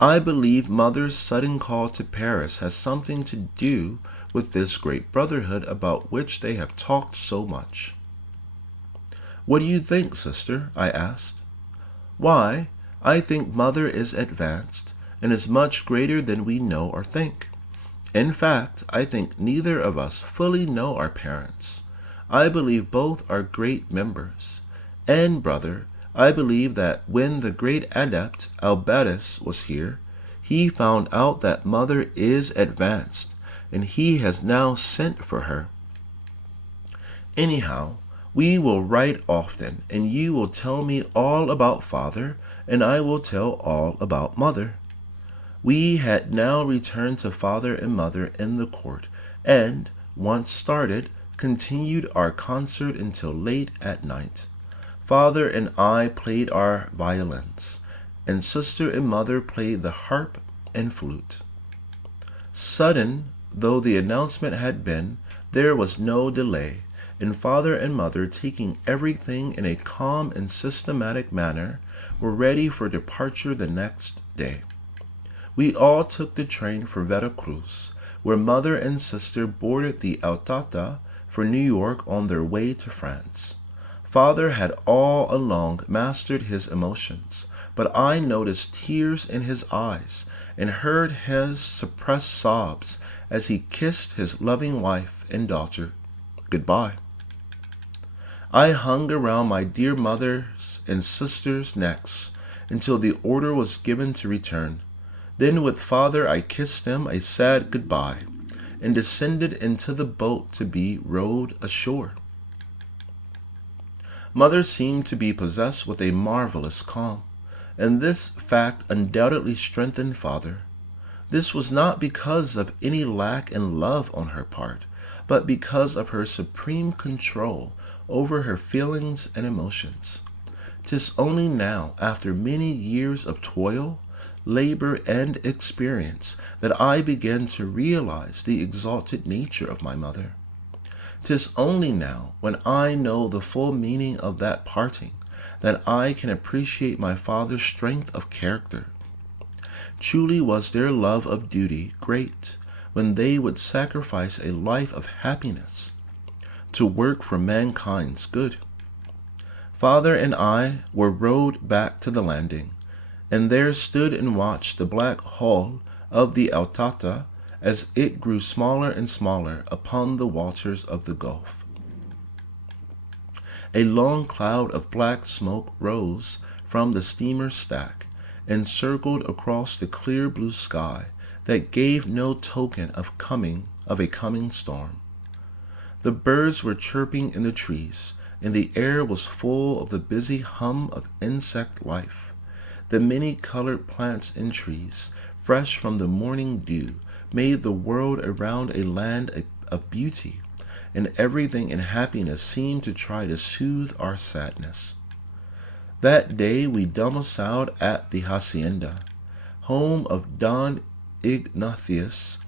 I believe Mother's sudden call to Paris has something to do with this great brotherhood about which they have talked so much. What do you think, Sister? I asked. Why, I think Mother is advanced and is much greater than we know or think. In fact, I think neither of us fully know our parents. I believe both are great members. And, brother, I believe that when the great adept Albertus was here, he found out that Mother is advanced, and he has now sent for her. Anyhow, we will write often, and you will tell me all about Father, and I will tell all about Mother. We had now returned to father and mother in the court, and, once started, continued our concert until late at night. Father and I played our violins, and sister and mother played the harp and flute. Sudden though the announcement had been, there was no delay, and father and mother, taking everything in a calm and systematic manner, were ready for departure the next day. We all took the train for Vera Cruz, where mother and sister boarded the Altata for New York on their way to France. Father had all along mastered his emotions, but I noticed tears in his eyes and heard his suppressed sobs as he kissed his loving wife and daughter goodbye. I hung around my dear mother's and sister's necks until the order was given to return. Then with father I kissed them a sad goodbye and descended into the boat to be rowed ashore. Mother seemed to be possessed with a marvelous calm, and this fact undoubtedly strengthened father. This was not because of any lack in love on her part, but because of her supreme control over her feelings and emotions. 'Tis only now, after many years of toil, labor, and experience, that I begin to realize the exalted nature of my mother. 'Tis only now, when I know the full meaning of that parting, that I can appreciate my father's strength of character. Truly was their love of duty great, when they would sacrifice a life of happiness to work for mankind's good. Father and I were rowed back to the landing, and there stood and watched the black hull of the Altata as it grew smaller and smaller upon the waters of the Gulf. A long cloud of black smoke rose from the steamer's stack and circled across the clear blue sky that gave no token of a coming storm. The birds were chirping in the trees, and the air was full of the busy hum of insect life. The many-colored plants and trees, fresh from the morning dew, made the world around a land of beauty, and everything in happiness seemed to try to soothe our sadness. That day we domiciled at the hacienda, home of Don Ignatius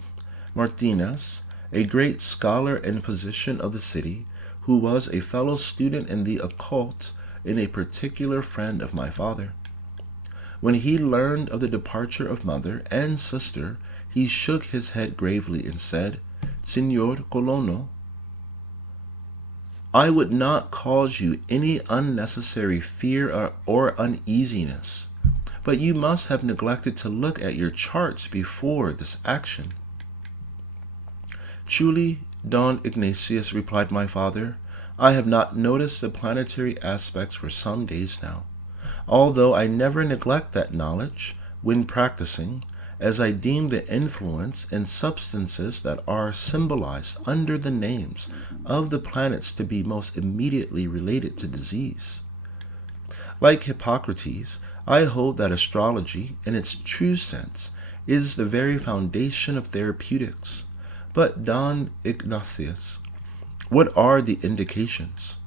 Martinez, a great scholar and physician of the city, who was a fellow student in the occult and a particular friend of my father. When he learned of the departure of mother and sister, he shook his head gravely and said, "Signor Colono, I would not cause you any unnecessary fear or uneasiness, but you must have neglected to look at your charts before this action." "Truly, Don Ignatius," replied my father, "I have not noticed the planetary aspects for some days now, although I never neglect that knowledge when practicing, as I deem the influence and substances that are symbolized under the names of the planets to be most immediately related to disease. Like Hippocrates, I hold that astrology, in its true sense, is the very foundation of therapeutics. But, Don Ignatius, what are the indications?"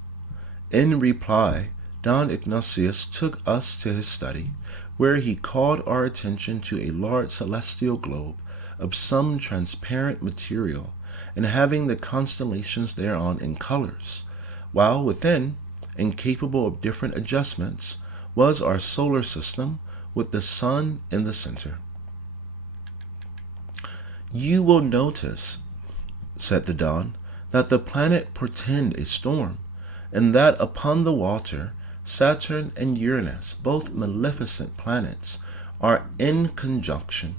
In reply, Don Ignatius took us to his study, where he called our attention to a large celestial globe of some transparent material, and having the constellations thereon in colors, while within, and capable of different adjustments, was our solar system with the sun in the center. "You will notice," said the Don, "that the planet portend a storm, and that upon the water Saturn and Uranus, both maleficent planets, are in conjunction,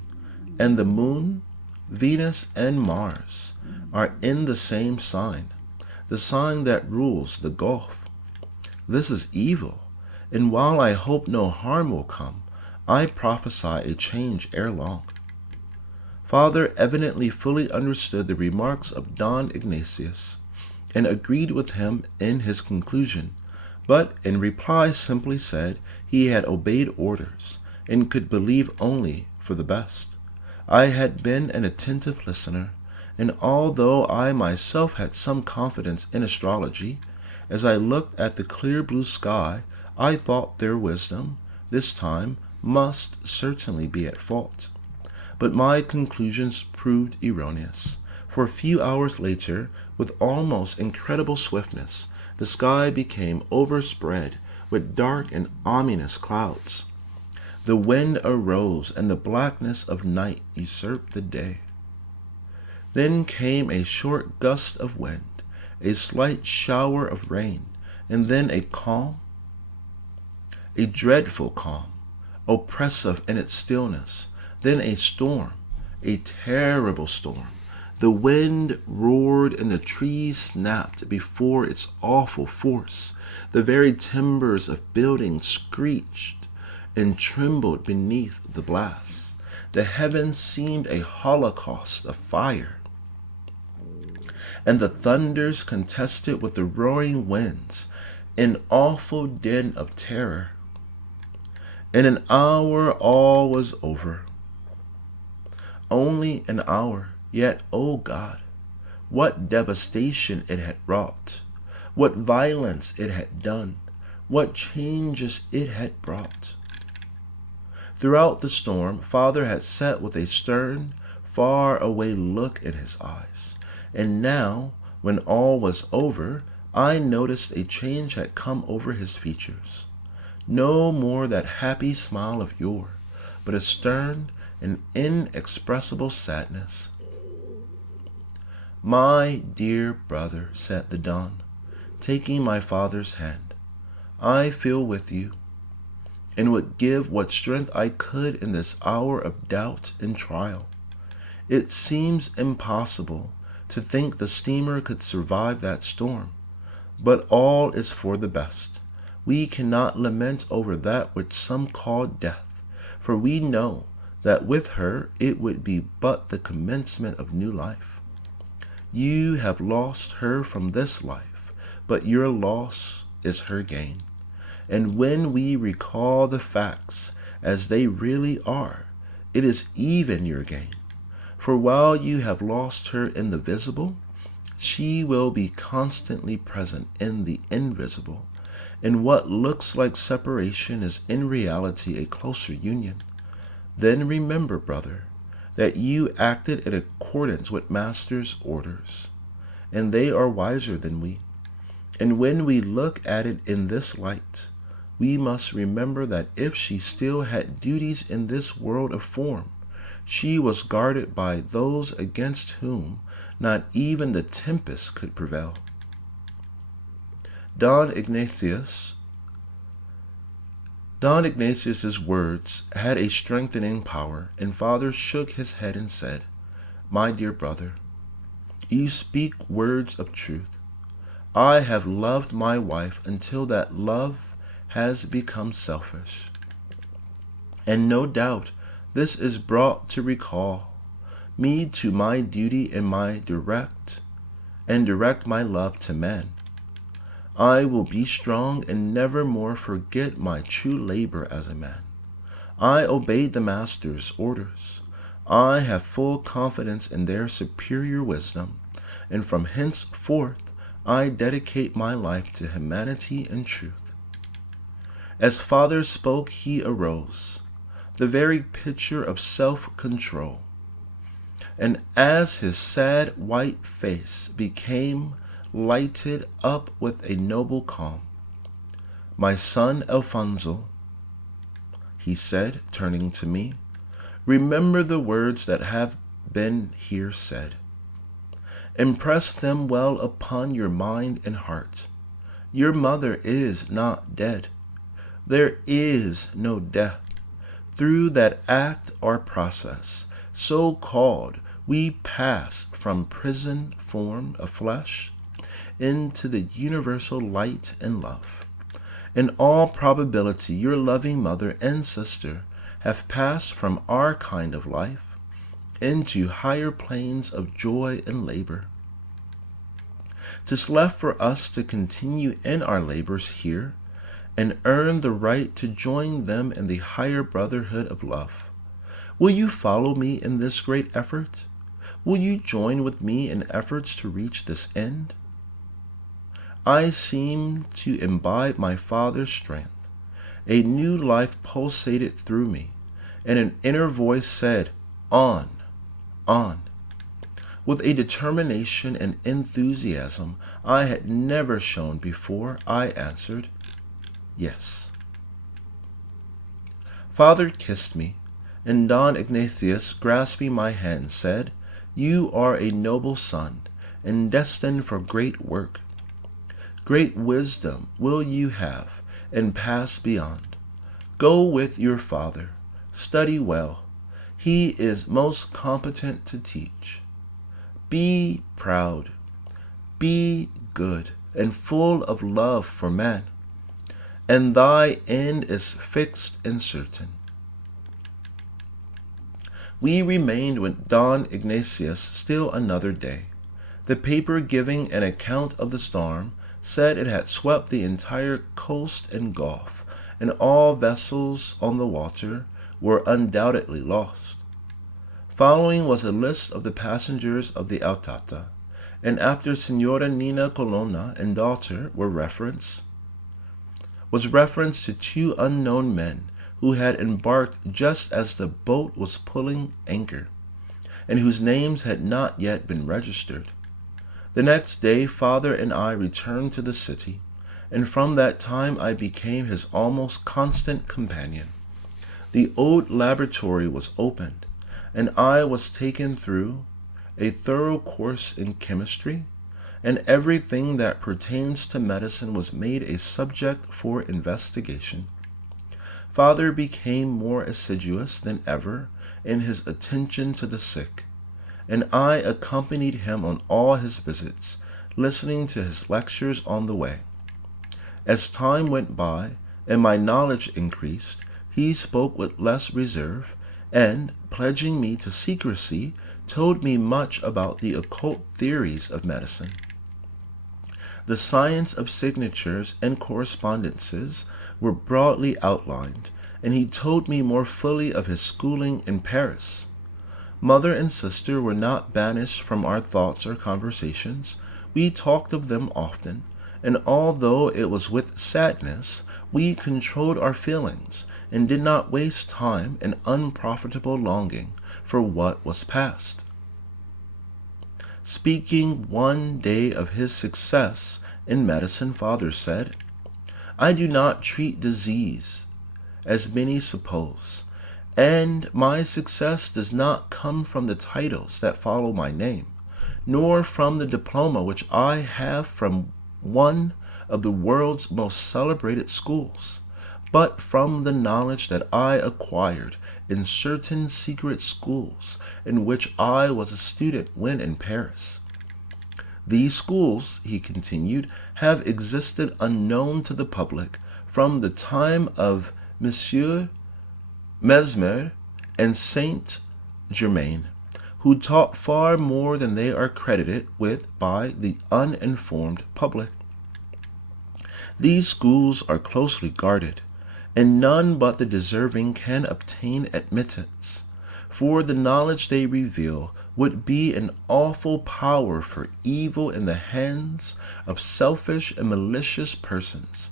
and the moon, Venus, and Mars are in the same sign, the sign that rules the Gulf. This is evil, and while I hope no harm will come, I prophesy a change ere long." Father evidently fully understood the remarks of Don Ignatius, and agreed with him in his conclusion, but in reply simply said he had obeyed orders, and could believe only for the best. I had been an attentive listener, and although I myself had some confidence in astrology, as I looked at the clear blue sky, I thought their wisdom, this time, must certainly be at fault. But my conclusions proved erroneous, for a few hours later, with almost incredible swiftness, the sky became overspread with dark and ominous clouds. The wind arose, and the blackness of night usurped the day. Then came a short gust of wind, a slight shower of rain, and then a calm, a dreadful calm, oppressive in its stillness, then a storm, a terrible storm. The wind roared and the trees snapped before its awful force. The very timbers of buildings screeched and trembled beneath the blast. The heavens seemed a holocaust of fire, and the thunders contested with the roaring winds, an awful din of terror. In an hour all was over. Only an hour, yet, O God, what devastation it had wrought, what violence it had done, what changes it had brought. Throughout the storm, Father had sat with a stern, far-away look in his eyes, and now, when all was over, I noticed a change had come over his features. No more that happy smile of yore, but a stern and inexpressible sadness. "My dear brother," said the Don, taking my father's hand, "I feel with you, and would give what strength I could in this hour of doubt and trial. It seems impossible to think the steamer could survive that storm, but all is for the best. We cannot lament over that which some call death, for we know that with her it would be but the commencement of new life. You have lost her from this life, but your loss is her gain. And when we recall the facts as they really are, it is even your gain. For while you have lost her in the visible, she will be constantly present in the invisible. And what looks like separation is in reality a closer union. Then remember, brother, that you acted in accordance with Master's orders, and they are wiser than we. And when we look at it in this light, we must remember that if she still had duties in this world of form, she was guarded by those against whom not even the tempest could prevail." Don Ignatius's words had a strengthening power, and Father shook his head and said, "My dear brother, you speak words of truth. I have loved my wife until that love has become selfish. And no doubt this is brought to recall me to my duty and direct my love to men. I will be strong and never more forget my true labor as a man. I obeyed the Master's orders. I have full confidence in their superior wisdom, and from henceforth I dedicate my life to humanity and truth." As Father spoke, he arose, the very picture of self-control. And as his sad white face became lighted up with a noble calm, "My son Alfonso," he said, turning to me, "remember the words that have been here said. Impress them well upon your mind and heart. Your mother is not dead. There is no death. Through that act or process, so called, we pass from prison form of flesh into the universal light and love. In all probability, your loving mother and sister have passed from our kind of life into higher planes of joy and labor. 'Tis left for us to continue in our labors here and earn the right to join them in the higher brotherhood of love. Will you follow me in this great effort? Will you join with me in efforts to reach this end? I seem to imbibe my Father's strength. A new life pulsated through me, and an inner voice said, "On, on." With a determination and enthusiasm I had never shown before, I answered, "Yes." Father kissed me, and Don Ignatius, grasping my hand, said, "You are a noble son, and destined for great work. Great wisdom will you have, and pass beyond. Go with your father. Study well. He is most competent to teach. Be proud. Be good, and full of love for man. And thy end is fixed and certain." We remained with Don Ignatius still another day. The paper giving an account of the storm said it had swept the entire coast and gulf, and all vessels on the water were undoubtedly lost. Following was a list of the passengers of the Altata, and after Senora Nina Colonna and daughter was reference to two unknown men who had embarked just as the boat was pulling anchor, and whose names had not yet been registered. The next day Father and I returned to the city, and from that time I became his almost constant companion. The old laboratory was opened, and I was taken through a thorough course in chemistry, and everything that pertains to medicine was made a subject for investigation. Father became more assiduous than ever in his attention to the sick, and I accompanied him on all his visits, listening to his lectures on the way. As time went by and my knowledge increased, he spoke with less reserve, and, pledging me to secrecy, told me much about the occult theories of medicine. The science of signatures and correspondences were broadly outlined, and he told me more fully of his schooling in Paris. Mother and sister were not banished from our thoughts or conversations. We talked of them often, and although it was with sadness, we controlled our feelings and did not waste time in unprofitable longing for what was past. Speaking one day of his success in medicine, Father said, "I do not treat disease, as many suppose, and my success does not come from the titles that follow my name, nor from the diploma which I have from one of the world's most celebrated schools, but from the knowledge that I acquired in certain secret schools in which I was a student when in Paris. These schools," he continued, "have existed unknown to the public from the time of Monsieur Mesmer and Saint Germain, who taught far more than they are credited with by the uninformed public. These schools are closely guarded, and none but the deserving can obtain admittance, for the knowledge they reveal would be an awful power for evil in the hands of selfish and malicious persons.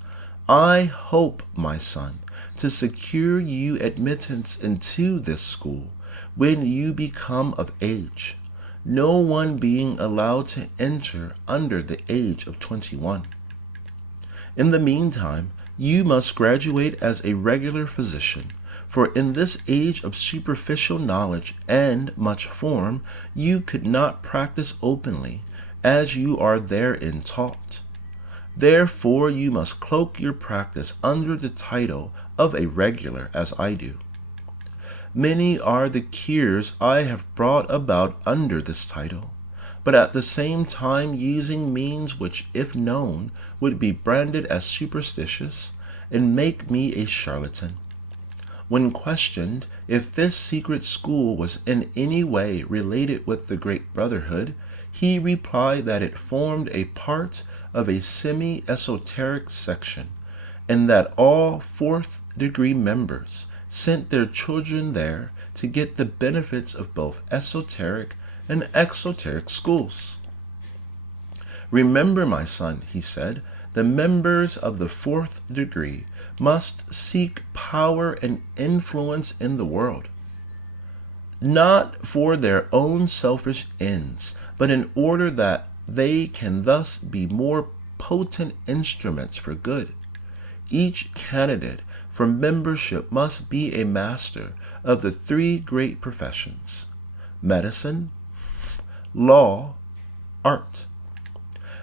I hope, my son, to secure you admittance into this school when you become of age, no one being allowed to enter under the age of 21. In the meantime, you must graduate as a regular physician, for in this age of superficial knowledge and much form, you could not practice openly as you are therein taught. Therefore, you must cloak your practice under the title of a regular, as I do. Many are the cures I have brought about under this title, but at the same time using means which, if known, would be branded as superstitious and make me a charlatan. When questioned if this secret school was in any way related with the Great Brotherhood, he replied that it formed a part of a semi-esoteric section, and that all fourth-degree members sent their children there to get the benefits of both esoteric and exoteric schools. Remember, my son, he said, the members of the fourth degree must seek power and influence in the world, not for their own selfish ends, but in order that they can thus be more potent instruments for good. Each candidate for membership must be a master of the three great professions: medicine, law, art.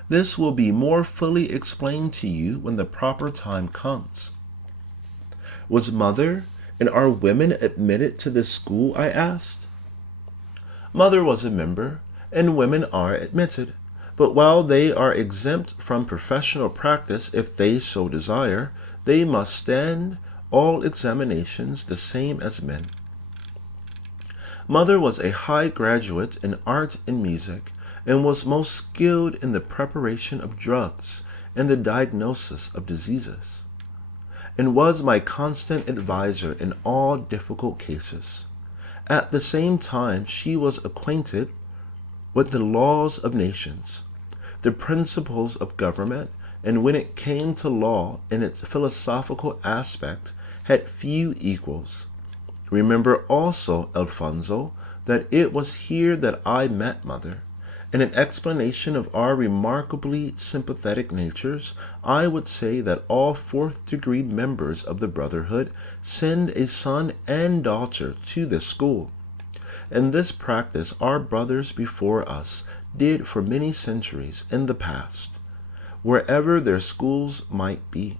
This will be more fully explained to you when the proper time comes. Was Mother and our women admitted to this school? I asked. Mother was a member, and women are admitted. But while they are exempt from professional practice if they so desire, they must stand all examinations the same as men. Mother was a high graduate in art and music, and was most skilled in the preparation of drugs and the diagnosis of diseases, and was my constant adviser in all difficult cases. At the same time, she was acquainted with the laws of nations, the principles of government, and when it came to law in its philosophical aspect, had few equals. Remember also, Alfonso, that it was here that I met Mother. In an explanation of our remarkably sympathetic natures, I would say that all fourth-degree members of the Brotherhood send a son and daughter to this school. And this practice our brothers before us did for many centuries in the past, wherever their schools might be.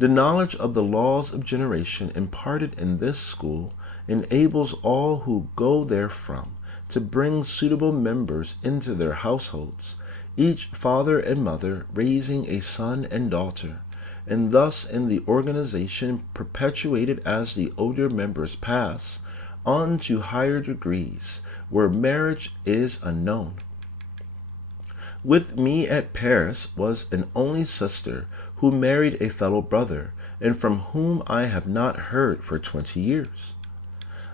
The knowledge of the laws of generation imparted in this school enables all who go therefrom to bring suitable members into their households, each father and mother raising a son and daughter, and thus in the organization perpetuated as the older members pass on to higher degrees where marriage is unknown. With me at Paris was an only sister who married a fellow brother, and from whom I have not heard for 20 years.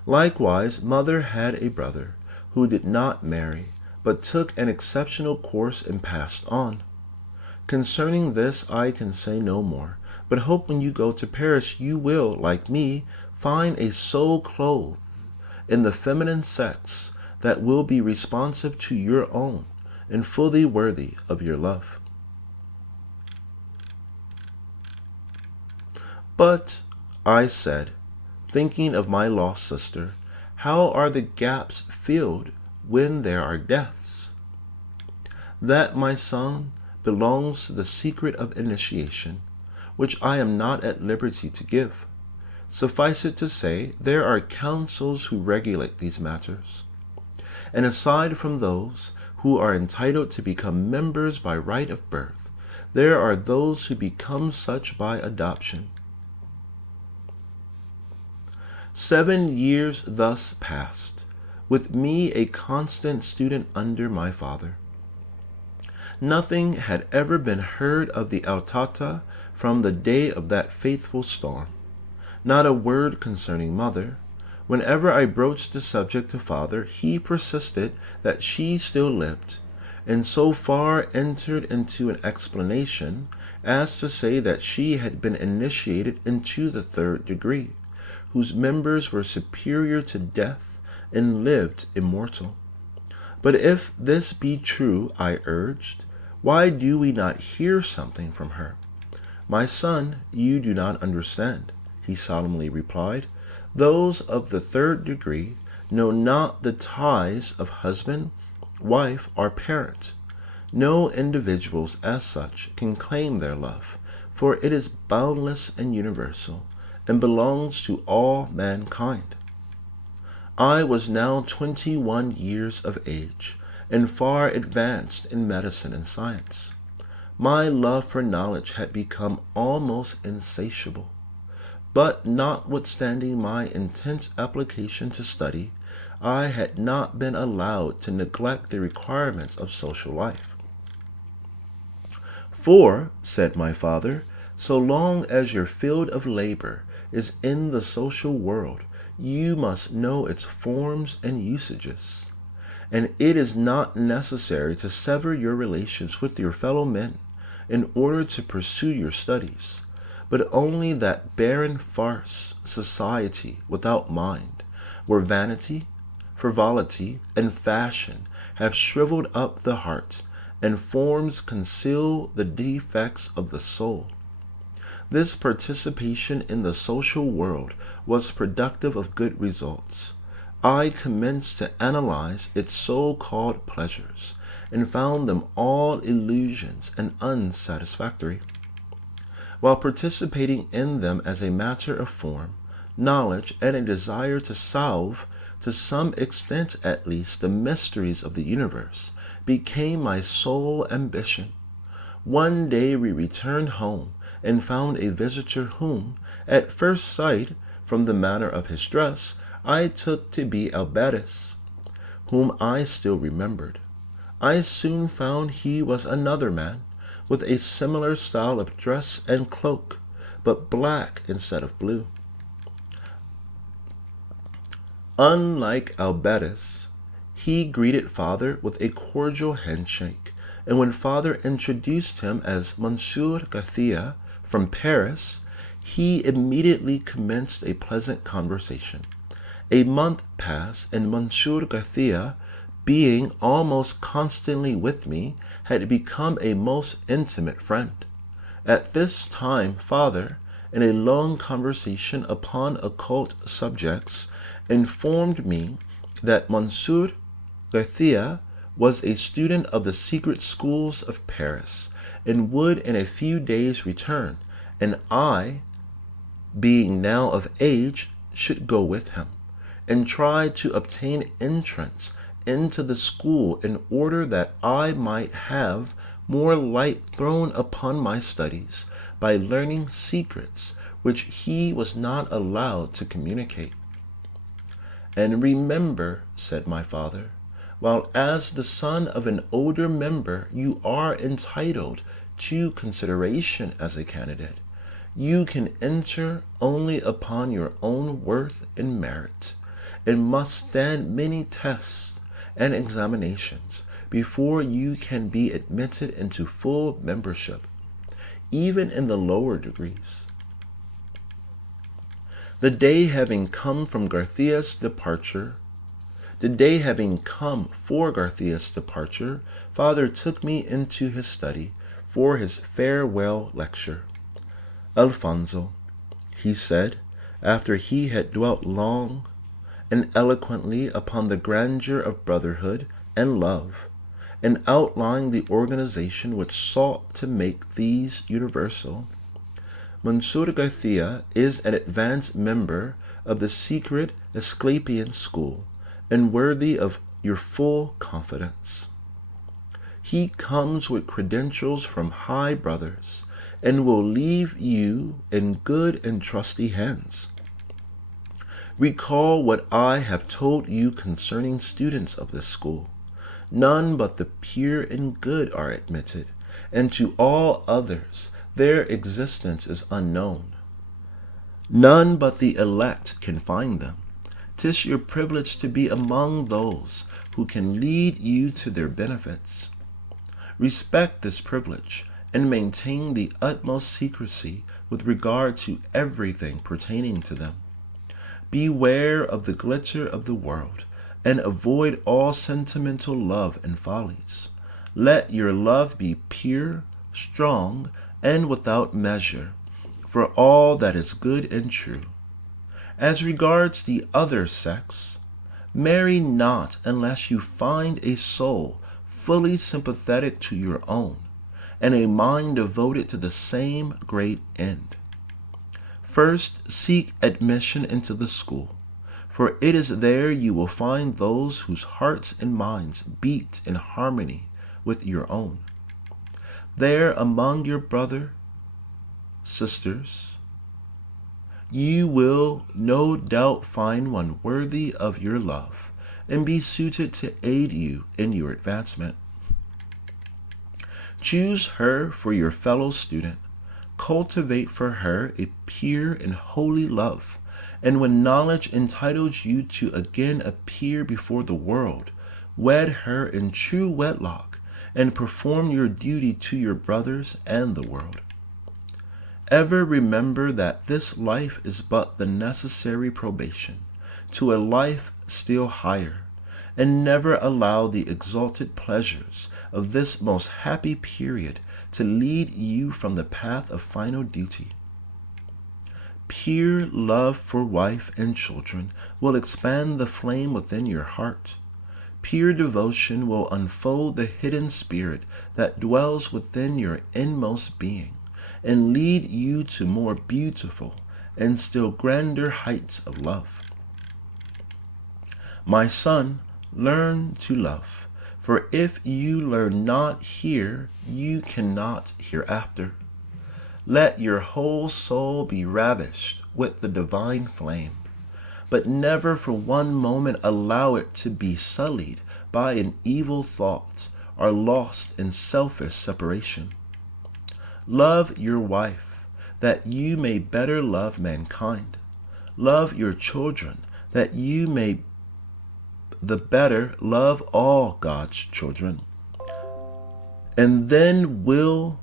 Likewise, Mother had a brother who did not marry, but took an exceptional course and passed on. Concerning this I can say no more, but hope when you go to Paris you will, like me, find a soul clothed in the feminine sex that will be responsive to your own and fully worthy of your love. But, I said, thinking of my lost sister, how are the gaps filled when there are deaths? That, my son, belongs to the secret of initiation, which I am not at liberty to give. Suffice it to say, there are councils who regulate these matters. And aside from those who are entitled to become members by right of birth, there are those who become such by adoption. 7 years thus passed, with me a constant student under my father. Nothing had ever been heard of the Altata from the day of that faithful storm. Not a word concerning Mother. Whenever I broached the subject to Father, he persisted that she still lived, and so far entered into an explanation as to say that she had been initiated into the third degree, whose members were superior to death and lived immortal. But if this be true, I urged, why do we not hear something from her? My son, you do not understand, he solemnly replied. Those of the third degree know not the ties of husband, wife, or parent. No individuals as such can claim their love, for it is boundless and universal, and belongs to all mankind. I was now 21 years of age, and far advanced in medicine and science. My love for knowledge had become almost insatiable. But notwithstanding my intense application to study, I had not been allowed to neglect the requirements of social life. For, said my father, so long as your field of labor is in the social world, you must know its forms and usages. And it is not necessary to sever your relations with your fellow men in order to pursue your studies, but only that barren farce, society without mind, where vanity, frivolity, and fashion have shriveled up the heart, and forms conceal the defects of the soul. This participation in the social world was productive of good results. I commenced to analyze its so-called pleasures, and found them all illusions and unsatisfactory. While participating in them as a matter of form, knowledge, and a desire to solve, to some extent at least, the mysteries of the universe, became my sole ambition. One day we returned home, and found a visitor whom, at first sight, from the manner of his dress, I took to be Albertus, whom I still remembered. I soon found he was another man, with a similar style of dress and cloak, but black instead of blue. Unlike Albertus, he greeted father with a cordial handshake, and when father introduced him as Monsieur Garcia from Paris, he immediately commenced a pleasant conversation. A month passed, and Monsieur Garcia, being almost constantly with me, had become a most intimate friend. At this time father, in a long conversation upon occult subjects, informed me that Monsieur Garcia was a student of the secret schools of Paris, and would in a few days return, and I, being now of age, should go with him, and try to obtain entrance into the school in order that I might have more light thrown upon my studies by learning secrets which he was not allowed to communicate. And remember, said my father, while as the son of an older member you are entitled to consideration as a candidate, you can enter only upon your own worth and merit, and must stand many tests and examinations before you can be admitted into full membership, even in the lower degrees. The day having come for Garcia's departure, father took me into his study for his farewell lecture. Alfonso, he said, after he had dwelt long and eloquently upon the grandeur of brotherhood and love, and outlined the organization which sought to make these universal, Monsieur Garcia is an advanced member of the secret Asclepian school, and worthy of your full confidence. He comes with credentials from high brothers, and will leave you in good and trusty hands. Recall what I have told you concerning students of this school. None but the pure and good are admitted, and to all others their existence is unknown. None but the elect can find them. 'Tis your privilege to be among those who can lead you to their benefits. Respect this privilege, and maintain the utmost secrecy with regard to everything pertaining to them. Beware of the glitter of the world, and avoid all sentimental love and follies. Let your love be pure, strong, and without measure, for all that is good and true. As regards the other sex, marry not unless you find a soul fully sympathetic to your own, and a mind devoted to the same great end. First, seek admission into the school, for it is there you will find those whose hearts and minds beat in harmony with your own. There, among your sisters, you will no doubt find one worthy of your love, and be suited to aid you in your advancement. Choose her for your fellow student. Cultivate for her a pure and holy love, And when knowledge entitles you to again appear before the world, wed her in true wedlock, and perform your duty to your brothers and the world. Ever remember that this life is but the necessary probation to a life still higher, and never allow the exalted pleasures of this most happy period to lead you from the path of final duty. Pure love for wife and children will expand the flame within your heart. Pure devotion will unfold the hidden spirit that dwells within your inmost being and lead you to more beautiful and still grander heights of love. My son, learn to love, for if you learn not here, you cannot hereafter. Let your whole soul be ravished with the divine flame, but never for one moment allow it to be sullied by an evil thought or lost in selfish separation. Love your wife, that you may better love mankind. Love your children, that you may the better love all God's children. And then will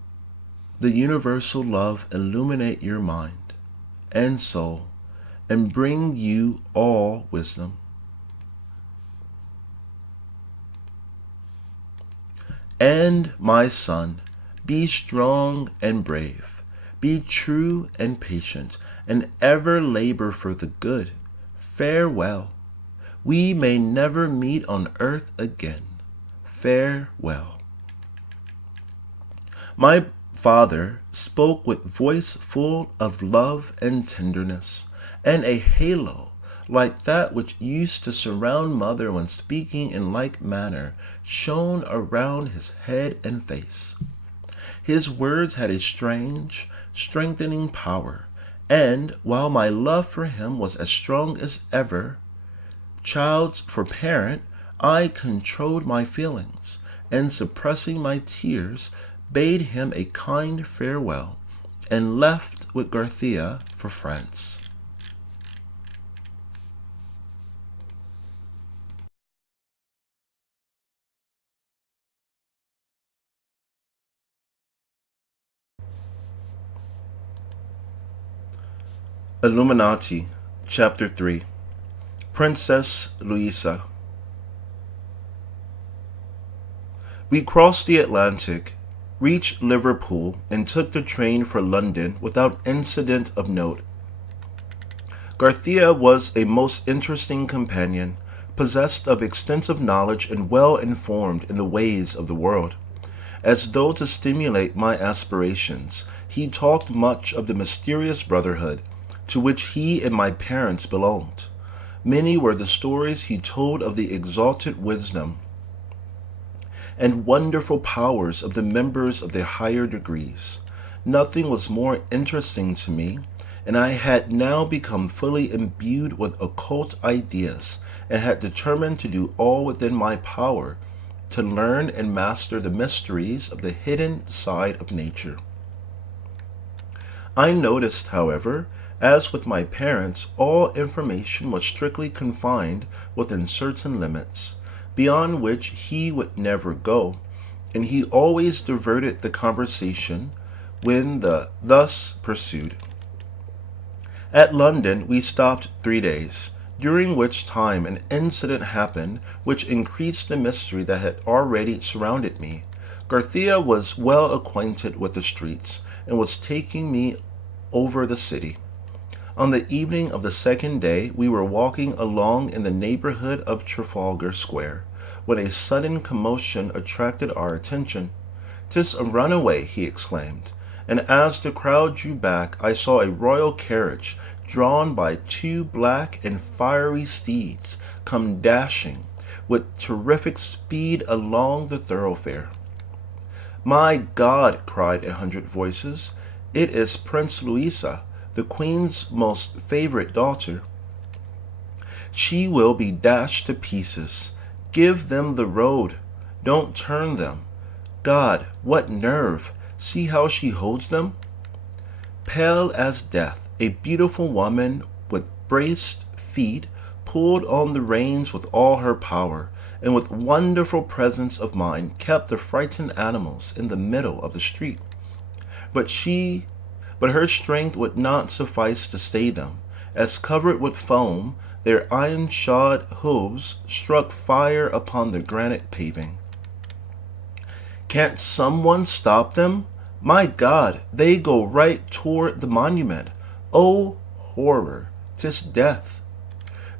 the universal love illuminate your mind and soul and bring you all wisdom. And my son, be strong and brave, be true and patient, and ever labor for the good. Farewell. We may never meet on earth again. Farewell. My father spoke with voice full of love and tenderness, and a halo like that which used to surround mother when speaking in like manner shone around his head and face. His words had a strange, strengthening power, and while my love for him was as strong as ever, child for parent, I controlled my feelings, and suppressing my tears, bade him a kind farewell, and left with Garcia for France. Illuminati, Chapter 3. Princess Luisa. We crossed the Atlantic, reached Liverpool, and took the train for London without incident of note. Garcia was a most interesting companion, possessed of extensive knowledge and well informed in the ways of the world. As though to stimulate my aspirations, he talked much of the mysterious brotherhood to which he and my parents belonged. Many were the stories he told of the exalted wisdom and wonderful powers of the members of the higher degrees. Nothing was more interesting to me, and I had now become fully imbued with occult ideas and had determined to do all within my power to learn and master the mysteries of the hidden side of nature. I noticed, however, as with my parents, all information was strictly confined within certain limits, beyond which he would never go, and he always diverted the conversation when thus pursued. At London we stopped 3 days, during which time an incident happened which increased the mystery that had already surrounded me. Garcia was well acquainted with the streets, and was taking me over the city. On the evening of the second day, we were walking along in the neighborhood of Trafalgar Square, when a sudden commotion attracted our attention. "'Tis a runaway," he exclaimed, and as the crowd drew back, I saw a royal carriage, drawn by 2 black and fiery steeds, come dashing with terrific speed along the thoroughfare. "My God!" cried 100 voices. "It is Prince Luisa, the Queen's most favorite daughter. She will be dashed to pieces. Give them the road. Don't turn them. God, what nerve! See how she holds them." Pale as death, a beautiful woman with braced feet pulled on the reins with all her power, and with wonderful presence of mind kept the frightened animals in the middle of the street. But her strength would not suffice to stay them, as covered with foam, their iron-shod hooves struck fire upon the granite paving. Can't someone stop them? My God, they go right toward the monument. Oh, horror! 'Tis death.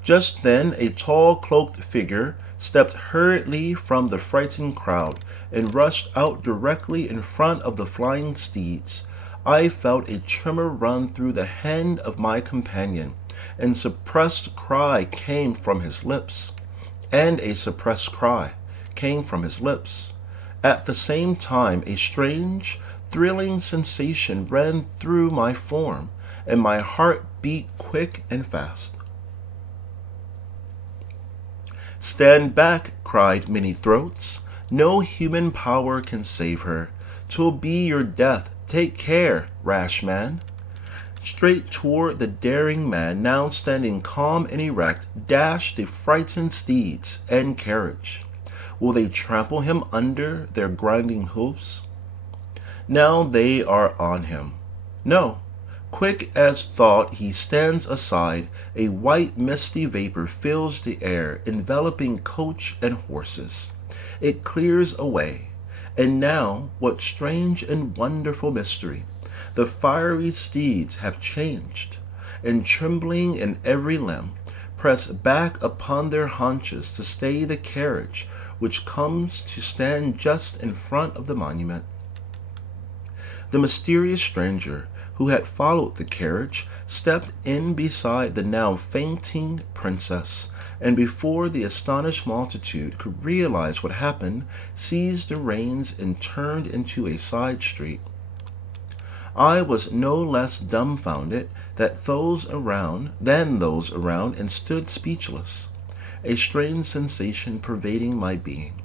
Just then a tall cloaked figure stepped hurriedly from the frightened crowd and rushed out directly in front of the flying steeds. I felt a tremor run through the hand of my companion, and suppressed cry came from his lips. And a suppressed cry came from his lips. At the same time, a strange, thrilling sensation ran through my form, and my heart beat quick and fast. "Stand back," cried many throats. "No human power can save her. 'Twill be your death. Take care, rash man." Straight toward the daring man, now standing calm and erect, dashed the frightened steeds and carriage. Will they trample him under their grinding hoofs? Now they are on him. No. Quick as thought he stands aside. A white misty vapor fills the air, enveloping coach and horses. It clears away. And now, what strange and wonderful mystery! The fiery steeds have changed, and trembling in every limb, press back upon their haunches to stay the carriage, which comes to stand just in front of the monument. The mysterious stranger, who had followed the carriage, stepped in beside the now fainting princess, and before the astonished multitude could realize what happened, seized the reins and turned into a side street. I was no less dumbfounded than those around, and stood speechless, a strange sensation pervading my being.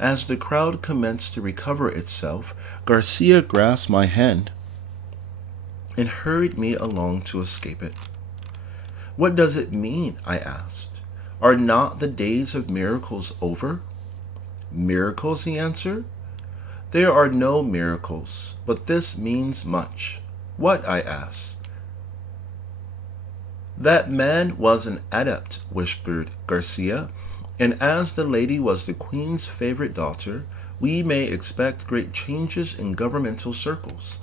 As the crowd commenced to recover itself, Garcia grasped my hand and hurried me along to escape it. "What does it mean?" I asked. "Are not the days of miracles over?" "Miracles?" he answered. "There are no miracles, but this means much." "What?" I asked. "That man was an adept," whispered Garcia, "and as the lady was the queen's favorite daughter, we may expect great changes in governmental circles.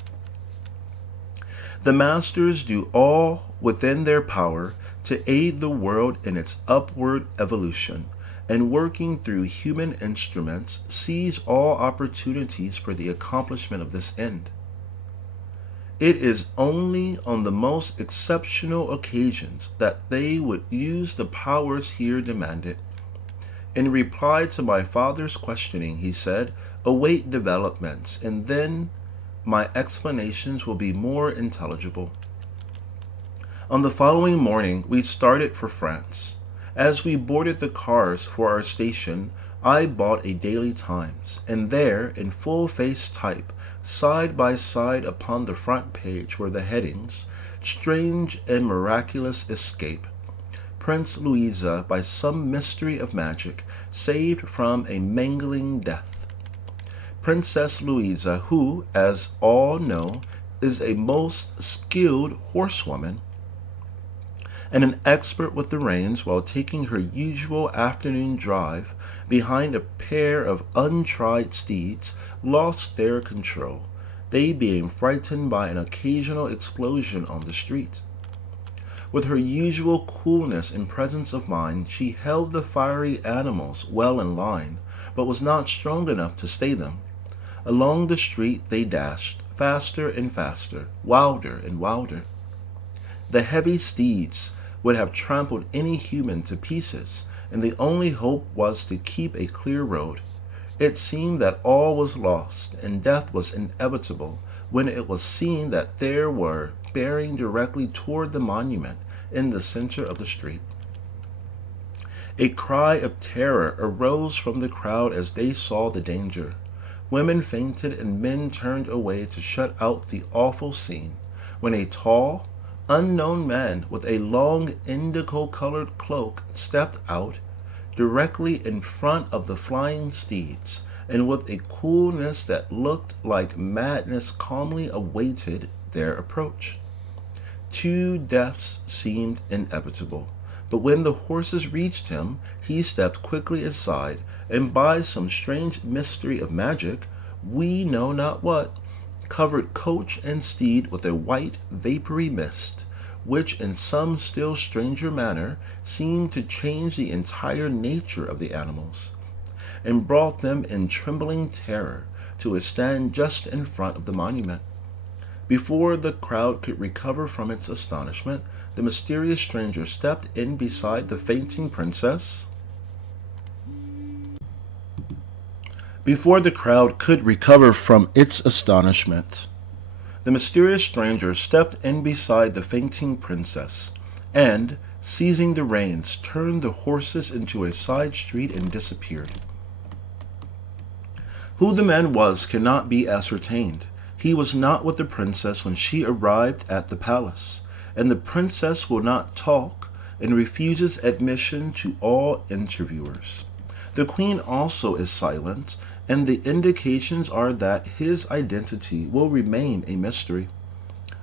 The masters do all within their power to aid the world in its upward evolution, and working through human instruments seize all opportunities for the accomplishment of this end. It is only on the most exceptional occasions that they would use the powers here demanded." In reply to my father's questioning, he said, "Await developments, and then my explanations will be more intelligible." On the following morning, we started for France. As we boarded the cars for our station, I bought a Daily Times, and there, in full-face type, side by side upon the front page were the headings, "Strange and Miraculous Escape. Prince Louisa, by some mystery of magic, saved from a mangling death. Princess Louisa, who, as all know, is a most skilled horsewoman, and an expert with the reins, while taking her usual afternoon drive behind a pair of untried steeds, lost their control, they being frightened by an occasional explosion on the street. With her usual coolness and presence of mind, she held the fiery animals well in line, but was not strong enough to stay them. Along the street they dashed, faster and faster, wilder and wilder. The heavy steeds would have trampled any human to pieces, and the only hope was to keep a clear road. It seemed that all was lost, and death was inevitable, when it was seen that they were bearing directly toward the monument in the center of the street. A cry of terror arose from the crowd as they saw the danger. Women fainted and men turned away to shut out the awful scene, when a tall, unknown man with a long indigo-colored cloak stepped out directly in front of the flying steeds, and with a coolness that looked like madness calmly awaited their approach. Two deaths seemed inevitable, but when the horses reached him, he stepped quickly aside, and by some strange mystery of magic, we know not what, covered coach and steed with a white, vapory mist, which in some still stranger manner seemed to change the entire nature of the animals, and brought them in trembling terror to a stand just in front of the monument. Before the crowd could recover from its astonishment, the mysterious stranger stepped in beside the fainting princess. Before the crowd could recover from its astonishment, the mysterious stranger stepped in beside the fainting princess, and, seizing the reins, turned the horses into a side street and disappeared. Who the man was cannot be ascertained. He was not with the princess when she arrived at the palace, and the princess will not talk and refuses admission to all interviewers. The queen also is silent, and the indications are that his identity will remain a mystery.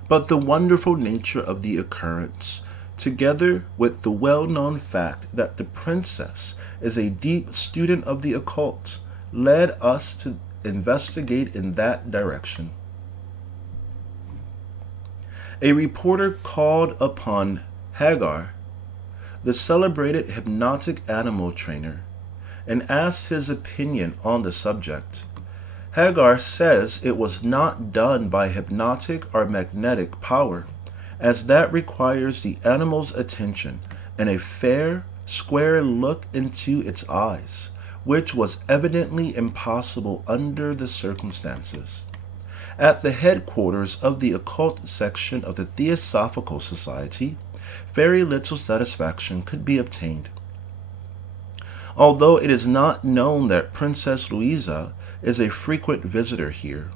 But the wonderful nature of the occurrence, together with the well-known fact that the princess is a deep student of the occult, led us to investigate in that direction. A reporter called upon Hagar, the celebrated hypnotic animal trainer, and asked his opinion on the subject. Hagar says it was not done by hypnotic or magnetic power, as that requires the animal's attention and a fair, square look into its eyes, which was evidently impossible under the circumstances. At the headquarters of the occult section of the Theosophical Society, very little satisfaction could be obtained. Although it is not known that Princess Louisa is a frequent visitor here.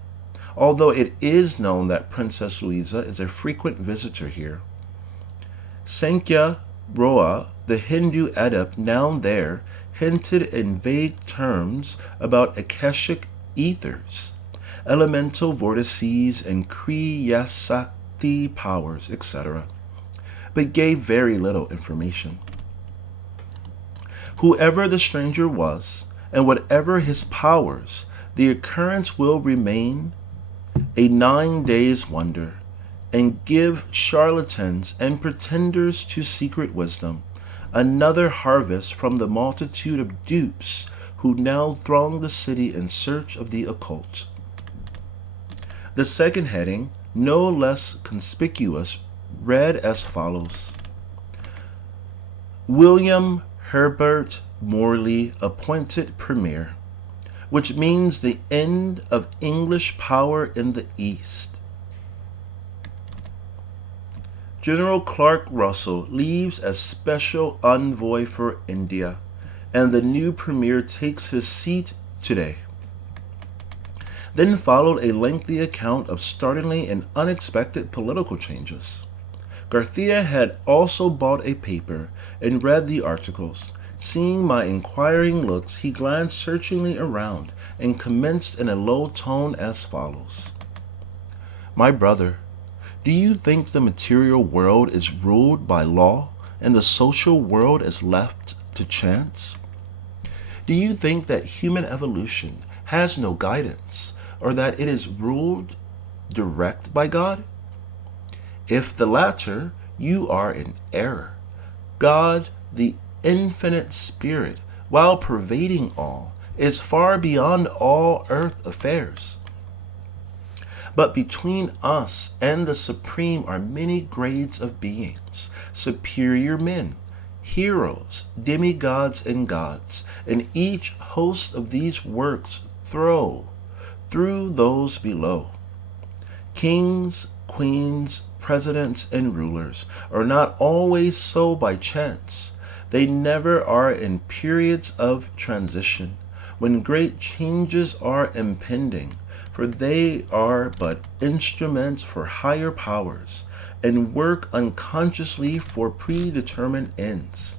Sankhya Roa, the Hindu adept now there, hinted in vague terms about Akashic ethers, elemental vortices, and Kriya-Sakti powers, etc., but gave very little information. Whoever the stranger was, and whatever his powers, the occurrence will remain a 9 days' wonder, and give charlatans and pretenders to secret wisdom another harvest from the multitude of dupes who now throng the city in search of the occult. The second heading, no less conspicuous, read as follows: William Herbert Morley appointed Premier, which means the end of English power in the East. General Clark Russell leaves as special envoy for India, and the new premier takes his seat today. Then followed a lengthy account of startling and unexpected political changes. Garcia had also bought a paper and read the articles. Seeing my inquiring looks, he glanced searchingly around and commenced in a low tone as follows: My brother, do you think the material world is ruled by law and the social world is left to chance? Do you think that human evolution has no guidance, or that it is ruled direct by God? If the latter, you are in error. God, the infinite spirit, while pervading all, is far beyond all earth affairs. But between us and the Supreme are many grades of beings, superior men, heroes, demigods, and gods, and each host of these works through those below. Kings, queens, presidents, and rulers are not always so by chance. They never are in periods of transition, when great changes are impending, for they are but instruments for higher powers, and work unconsciously for predetermined ends.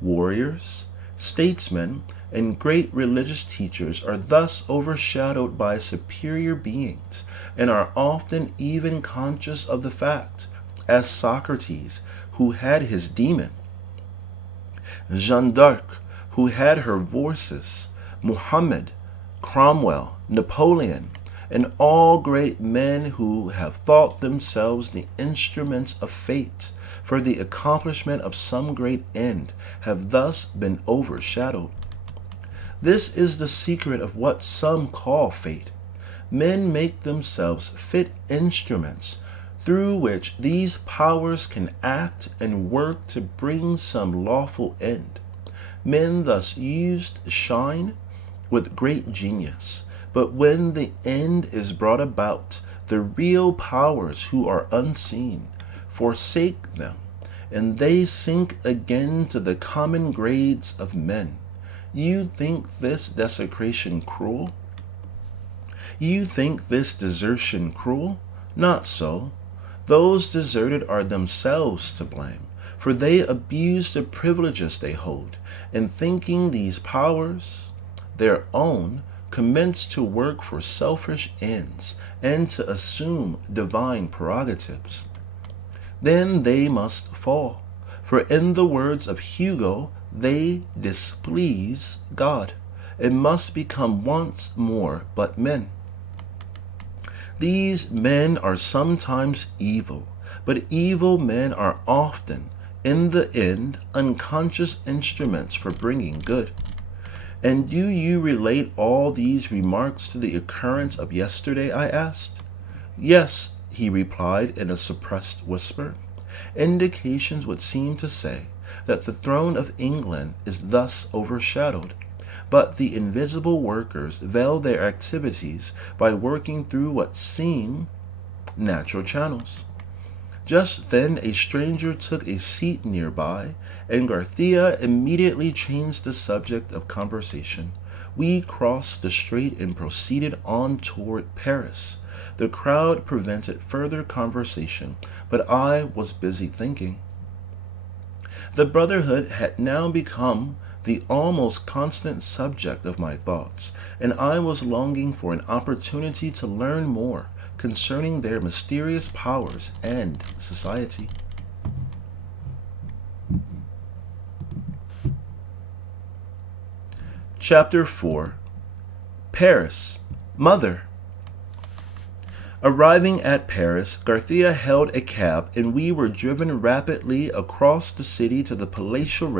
Warriors, statesmen, and great religious teachers are thus overshadowed by superior beings and are often even conscious of the fact, as Socrates, who had his demon, Jeanne d'Arc, who had her Vorsis, Muhammad, Cromwell, Napoleon, and all great men who have thought themselves the instruments of fate for the accomplishment of some great end have thus been overshadowed. This is the secret of what some call fate. Men make themselves fit instruments through which these powers can act and work to bring some lawful end. Men thus used shine with great genius, but when the end is brought about, the real powers who are unseen forsake them, and they sink again to the common grades of men. You think this desecration cruel? You think this desertion cruel? Not so. Those deserted are themselves to blame, for they abuse the privileges they hold, and thinking these powers their own, commence to work for selfish ends and to assume divine prerogatives. Then they must fall, for in the words of Hugo, they displease God, and must become once more but men. These men are sometimes evil, but evil men are often, in the end, unconscious instruments for bringing good. And do you relate all these remarks to the occurrence of yesterday? I asked. Yes, he replied in a suppressed whisper. Indications would seem to say that the throne of England is thus overshadowed, but the invisible workers veil their activities by working through what seem natural channels. Just then a stranger took a seat nearby, and Garcia immediately changed the subject of conversation. We crossed the strait and proceeded on toward Paris. The crowd prevented further conversation, but I was busy thinking. The Brotherhood had now become the almost constant subject of my thoughts, and I was longing for an opportunity to learn more concerning their mysterious powers and society. Chapter 4. Paris. Mother. Arriving at Paris, Garcia hailed a cab, and we were driven rapidly across the city to the palatial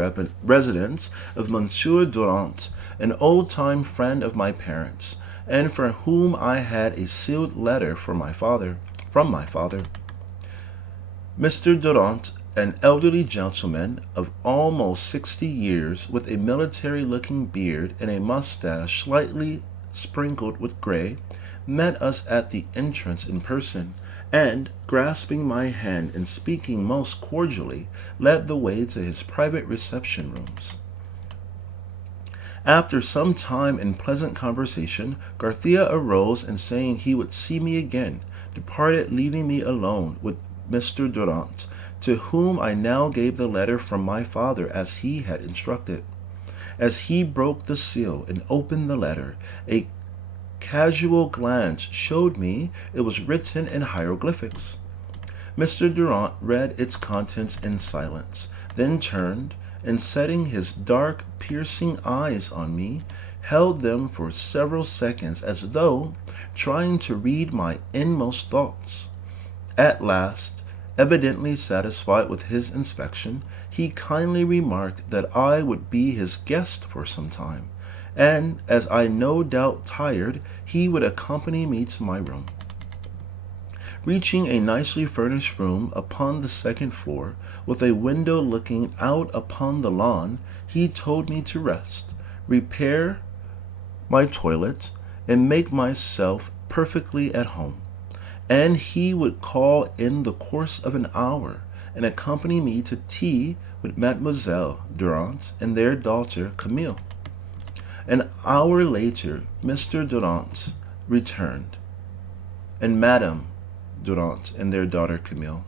residence of Monsieur Durand, an old-time friend of my parents, and for whom I had a sealed letter from my father. Mr. Durand, an elderly gentleman of almost 60 years, with a military-looking beard and a mustache slightly sprinkled with gray, met us at the entrance in person, and, grasping my hand and speaking most cordially, led the way to his private reception rooms. After some time in pleasant conversation, Garcia arose and saying he would see me again, departed, leaving me alone with Mr. Durand, to whom I now gave the letter from my father as he had instructed. As he broke the seal and opened the letter, a casual glance showed me it was written in hieroglyphics. Mr. Durand read its contents in silence, then turned, and setting his dark, piercing eyes on me, held them for several seconds as though trying to read my inmost thoughts. At last, evidently satisfied with his inspection, he kindly remarked that I would be his guest for some time, and, as I no doubt tired, he would accompany me to my room. Reaching a nicely furnished room upon the second floor, with a window looking out upon the lawn, he told me to rest, repair my toilet, and make myself perfectly at home. And he would call in the course of an hour, and accompany me to tea with Mademoiselle Durand and their daughter Camille. An hour later, Mr. Durand returned, and Madame Durand and their daughter Camille.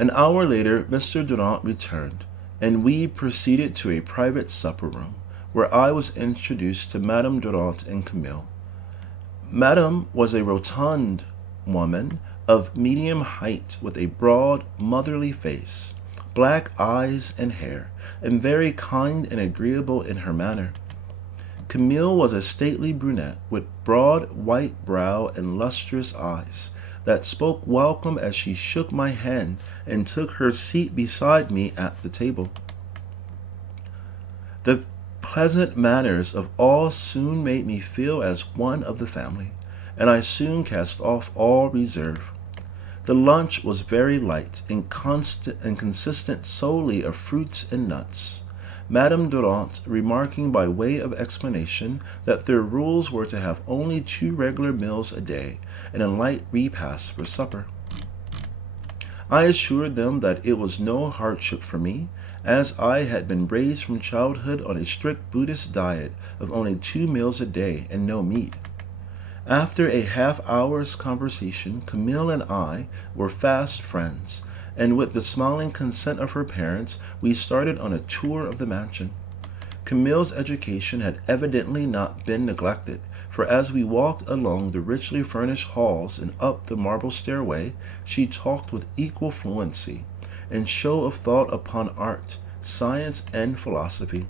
An hour later, Mr. Durant returned, and we proceeded to a private supper room, where I was introduced to Madame Durant and Camille. Madame was a rotund woman of medium height with a broad, motherly face, black eyes and hair, and very kind and agreeable in her manner. Camille was a stately brunette with broad white brow and lustrous eyes that spoke welcome as she shook my hand and took her seat beside me at the table. The pleasant manners of all soon made me feel as one of the family, and I soon cast off all reserve. The lunch was very light and consistent solely of fruits and nuts. Madame Durant remarking by way of explanation that their rules were to have only 2 regular meals a day and a light repast for supper. I assured them that it was no hardship for me, as I had been raised from childhood on a strict Buddhist diet of only 2 meals a day and no meat. After a half-hour's conversation, Camille and I were fast friends, and with the smiling consent of her parents, we started on a tour of the mansion. Camille's education had evidently not been neglected, for as we walked along the richly furnished halls and up the marble stairway, she talked with equal fluency and show of thought upon art, science, and philosophy.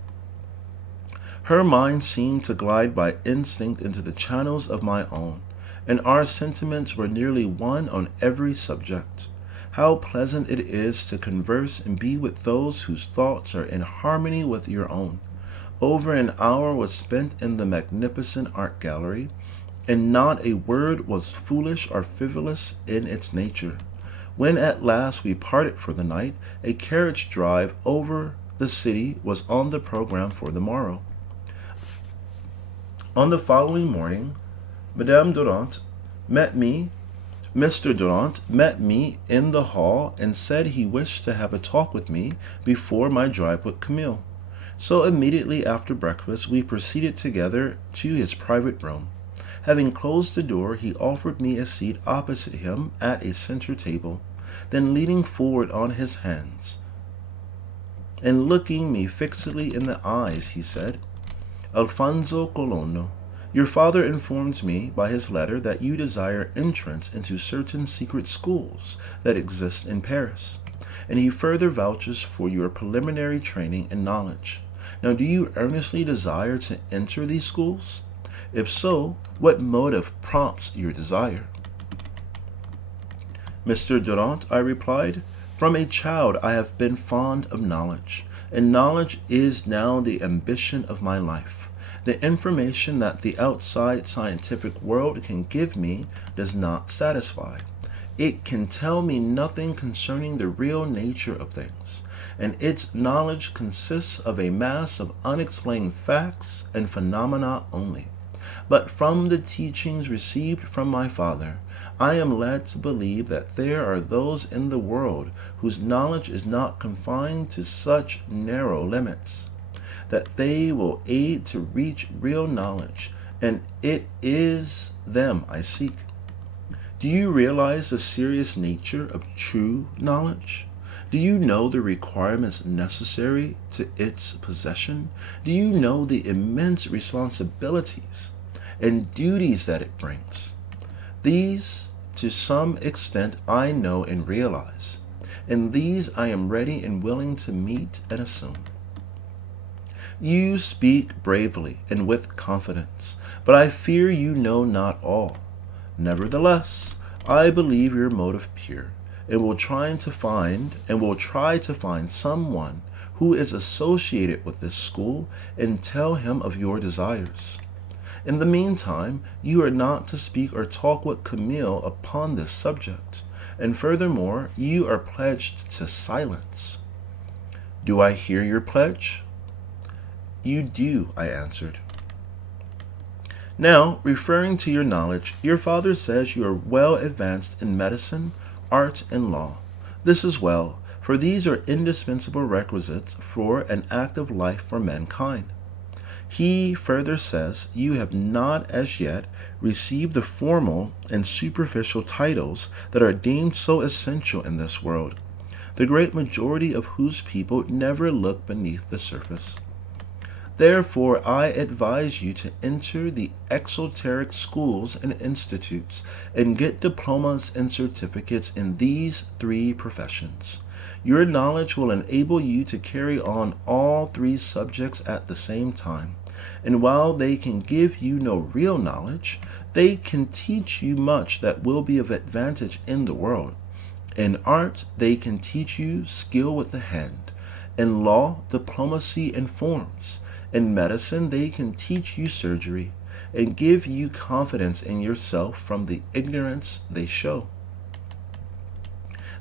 Her mind seemed to glide by instinct into the channels of my own, and our sentiments were nearly one on every subject. How pleasant it is to converse and be with those whose thoughts are in harmony with your own. Over an hour was spent in the magnificent art gallery, and not a word was foolish or frivolous in its nature. When at last we parted for the night, a carriage drive over the city was on the program for the morrow. On the following morning, Madame Durant met me Mr. Durant met me in the hall and said he wished to have a talk with me before my drive with Camille. So immediately after breakfast, we proceeded together to his private room. Having closed the door, he offered me a seat opposite him at a center table. Then leaning forward on his hands and looking me fixedly in the eyes, he said, "Alfonso Colono, your father informs me by his letter that you desire entrance into certain secret schools that exist in Paris, and he further vouches for your preliminary training and knowledge. Now, do you earnestly desire to enter these schools? If so, what motive prompts your desire?" "Mr. Durant," I replied, "from a child I have been fond of knowledge, and knowledge is now the ambition of my life. The information that the outside scientific world can give me does not satisfy. It can tell me nothing concerning the real nature of things, and its knowledge consists of a mass of unexplained facts and phenomena only. But from the teachings received from my father, I am led to believe that there are those in the world whose knowledge is not confined to such narrow limits, that they will aid to reach real knowledge, and it is them I seek. Do you realize the serious nature of true knowledge? Do you know the requirements necessary to its possession? Do you know the immense responsibilities and duties that it brings? These, to some extent, I know and realize, and these I am ready and willing to meet and assume. You speak bravely and with confidence, but I fear you know not all. Nevertheless, I believe your motive pure, and will try to find someone who is associated with this school and tell him of your desires. In the meantime, you are not to speak or talk with Camille upon this subject, and furthermore, you are pledged to silence." "Do I hear your pledge?" "You do," I answered. "Now, referring to your knowledge, your father says you are well advanced in medicine, art, and law. This is well, for these are indispensable requisites for an active life for mankind. He further says you have not as yet received the formal and superficial titles that are deemed so essential in this world. the great majority of whose people never look beneath the surface. Therefore, I advise you to enter the exoteric schools and institutes and get diplomas and certificates in these three professions. Your knowledge will enable you to carry on all three subjects at the same time. And while they can give you no real knowledge, they can teach you much that will be of advantage in the world. In art, they can teach you skill with the hand. In law, diplomacy and forms. In medicine, they can teach you surgery and give you confidence in yourself from the ignorance they show.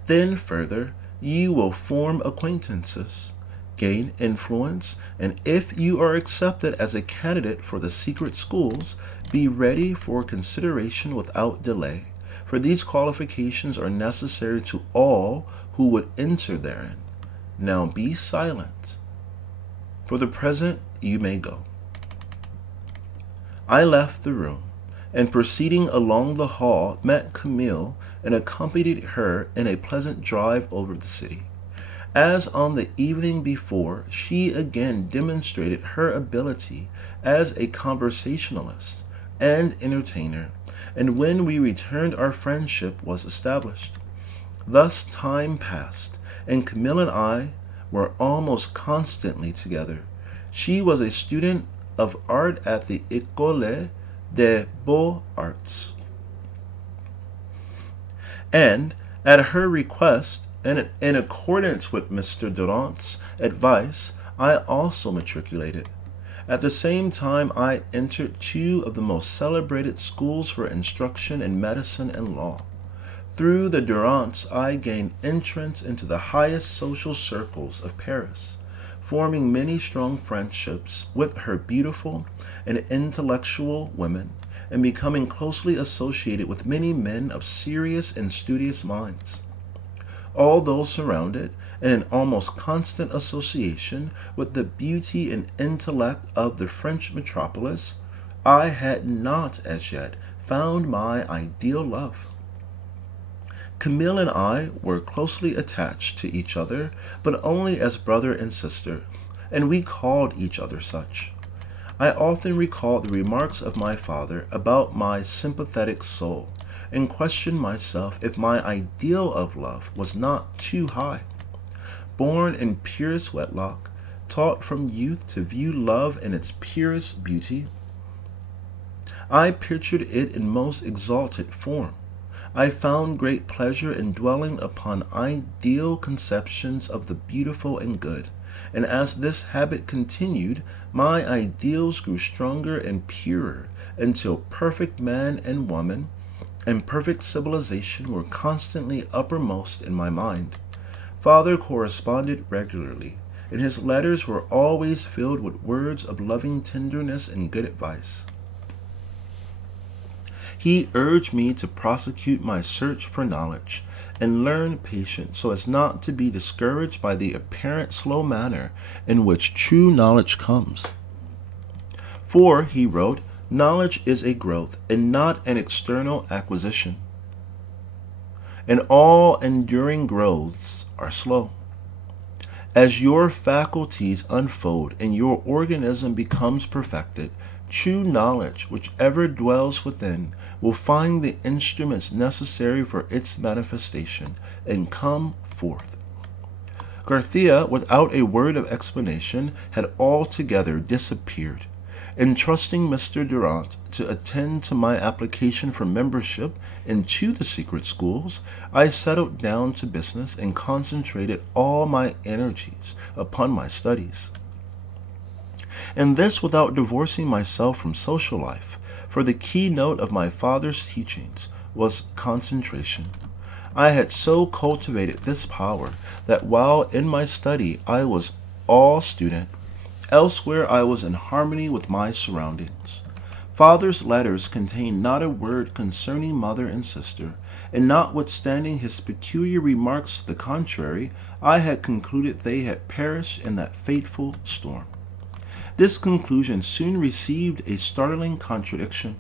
Then further, you will form acquaintances, gain influence, and if you are accepted as a candidate for the secret schools, be ready for consideration without delay, for these qualifications are necessary to all who would enter therein. Now be silent. For the present, you may go. I left the room, and proceeding along the hall, met Camille and accompanied her in a pleasant drive over the city. As on the evening before, she again demonstrated her ability as a conversationalist and entertainer, and when we returned, our friendship was established. Thus time passed, and Camille and I were almost constantly together. She was a student of art at the École des Beaux-Arts, and at her request, and in accordance with Mr. Durant's advice, I also matriculated. At the same time, I entered two of the most celebrated schools for instruction in medicine and law. Through the Durants, I gained entrance into the highest social circles of Paris, forming many strong friendships with her beautiful and intellectual women, and becoming closely associated with many men of serious and studious minds. Although surrounded and in almost constant association with the beauty and intellect of the French metropolis, I had not as yet found my ideal love. Camille and I were closely attached to each other, but only as brother and sister, and we called each other such. I often recalled the remarks of my father about my sympathetic soul, and questioned myself if my ideal of love was not too high. Born in purest wedlock, taught from youth to view love in its purest beauty, I pictured it in most exalted form. I found great pleasure in dwelling upon ideal conceptions of the beautiful and good, and as this habit continued, my ideals grew stronger and purer until perfect man and woman and perfect civilization were constantly uppermost in my mind. Father corresponded regularly, and his letters were always filled with words of loving tenderness and good advice. He urged me to prosecute my search for knowledge and learn patience so as not to be discouraged by the apparent slow manner in which true knowledge comes. For, he wrote, knowledge is a growth and not an external acquisition, and all enduring growths are slow. As your faculties unfold and your organism becomes perfected, true knowledge, whichever dwells within, will find the instruments necessary for its manifestation and come forth. Garcia, without a word of explanation, had altogether disappeared. Entrusting Mr. Durant to attend to my application for membership into the secret schools, I settled down to business and concentrated all my energies upon my studies. And this without divorcing myself from social life, for the keynote of my father's teachings was concentration. I had so cultivated this power that while in my study I was all student, elsewhere I was in harmony with my surroundings. Father's letters contained not a word concerning mother and sister, and notwithstanding his peculiar remarks to the contrary, I had concluded they had perished in that fateful storm. This conclusion soon received a startling contradiction.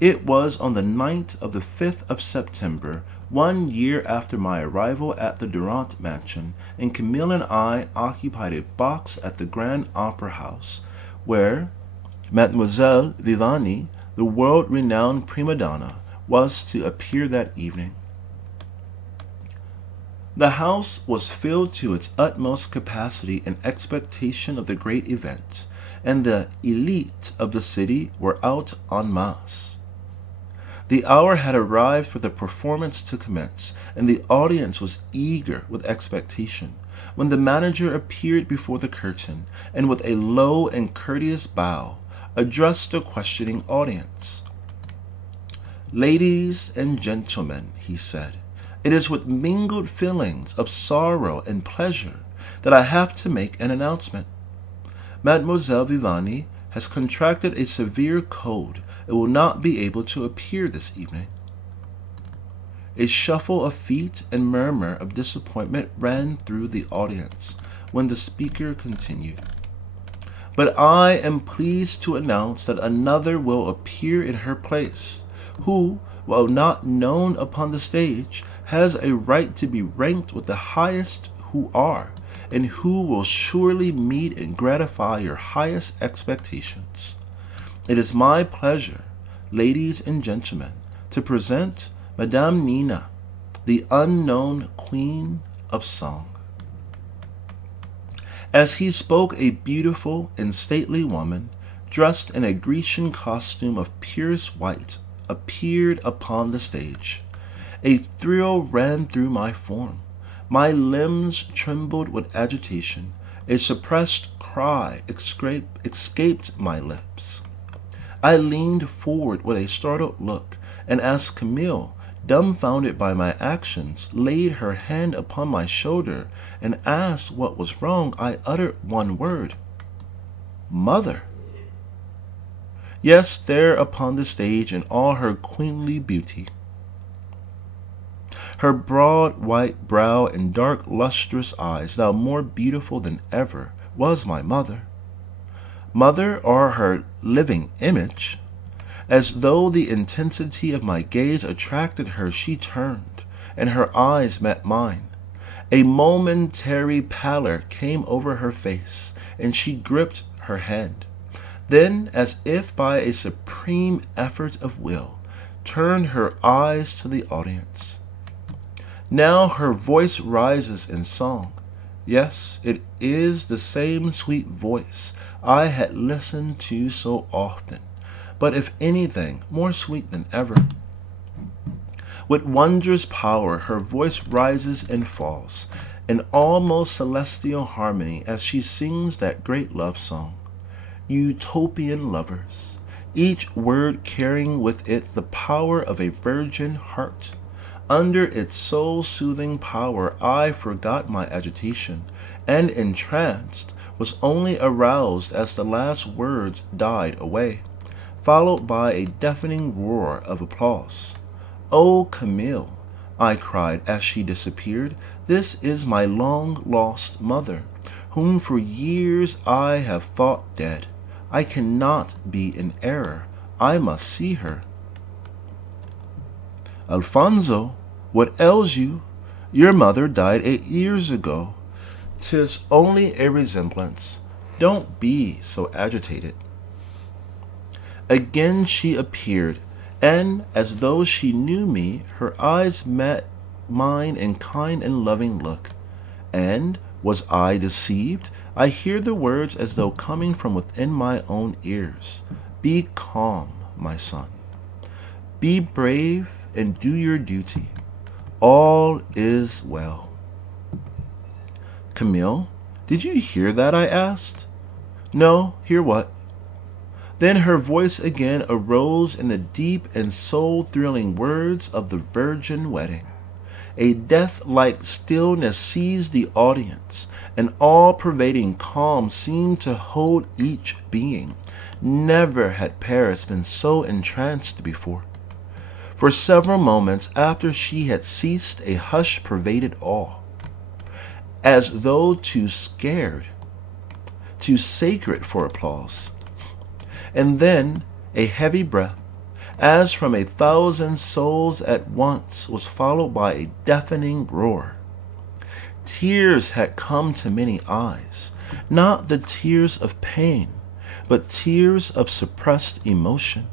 It was on the night of the 5th of September, 1 year after my arrival at the Durand mansion, and Camille and I occupied a box at the Grand Opera House, where Mademoiselle Vivani, the world-renowned prima donna, was to appear that evening. The house was filled to its utmost capacity in expectation of the great event, and the elite of the city were out en masse. The hour had arrived for the performance to commence, and the audience was eager with expectation, when the manager appeared before the curtain, and with a low and courteous bow, addressed the questioning audience. "Ladies and gentlemen," he said, "it is with mingled feelings of sorrow and pleasure that I have to make an announcement. Mademoiselle Vivani has contracted a severe cold and will not be able to appear this evening." A shuffle of feet and murmur of disappointment ran through the audience when the speaker continued. "But I am pleased to announce that another will appear in her place, who, while not known upon the stage, has a right to be ranked with the highest who are, and who will surely meet and gratify your highest expectations. It is my pleasure, ladies and gentlemen, to present Madame Nina, the unknown Queen of Song." As he spoke, a beautiful and stately woman, dressed in a Grecian costume of purest white, appeared upon the stage. A thrill ran through my form. My limbs trembled with agitation. A suppressed cry escaped my lips. I leaned forward with a startled look, and as Camille, dumbfounded by my actions, laid her hand upon my shoulder and asked what was wrong, I uttered one word: "Mother." Yes, there upon the stage in all her queenly beauty, her broad white brow and dark lustrous eyes, now more beautiful than ever, was my mother. Mother, or her living image. As though the intensity of my gaze attracted her, she turned, and her eyes met mine. A momentary pallor came over her face, and she gripped her hand. Then, as if by a supreme effort of will, turned her eyes to the audience. Now her voice rises in song. Yes, it is the same sweet voice I had listened to so often, but if anything, more sweet than ever. With wondrous power, her voice rises and falls, in almost celestial harmony, as she sings that great love song, Utopian Lovers, each word carrying with it the power of a virgin heart. Under its soul-soothing power, I forgot my agitation, and entranced, was only aroused as the last words died away, followed by a deafening roar of applause. "Oh, Camille," I cried as she disappeared, "this is my long-lost mother, whom for years I have thought dead. I cannot be in error. I must see her." "Alfonso, what ails you? Your mother died 8 years ago. 'Tis only a resemblance. Don't be so agitated." Again she appeared, and, as though she knew me, her eyes met mine in kind and loving look. And was I deceived? I hear the words as though coming from within my own ears. "Be calm, my son. Be brave and do your duty. All is well." "Camille, did you hear that?" I asked. "No, hear what?" Then her voice again arose in the deep and soul-thrilling words of the virgin wedding. A death-like stillness seized the audience. An all-pervading calm seemed to hold each being. Never had Paris been so entranced before. For several moments after she had ceased, a hush pervaded all, as though too scared, too sacred for applause. And then a heavy breath, as from 1,000 souls at once, was followed by a deafening roar. Tears had come to many eyes, not the tears of pain, but tears of suppressed emotion.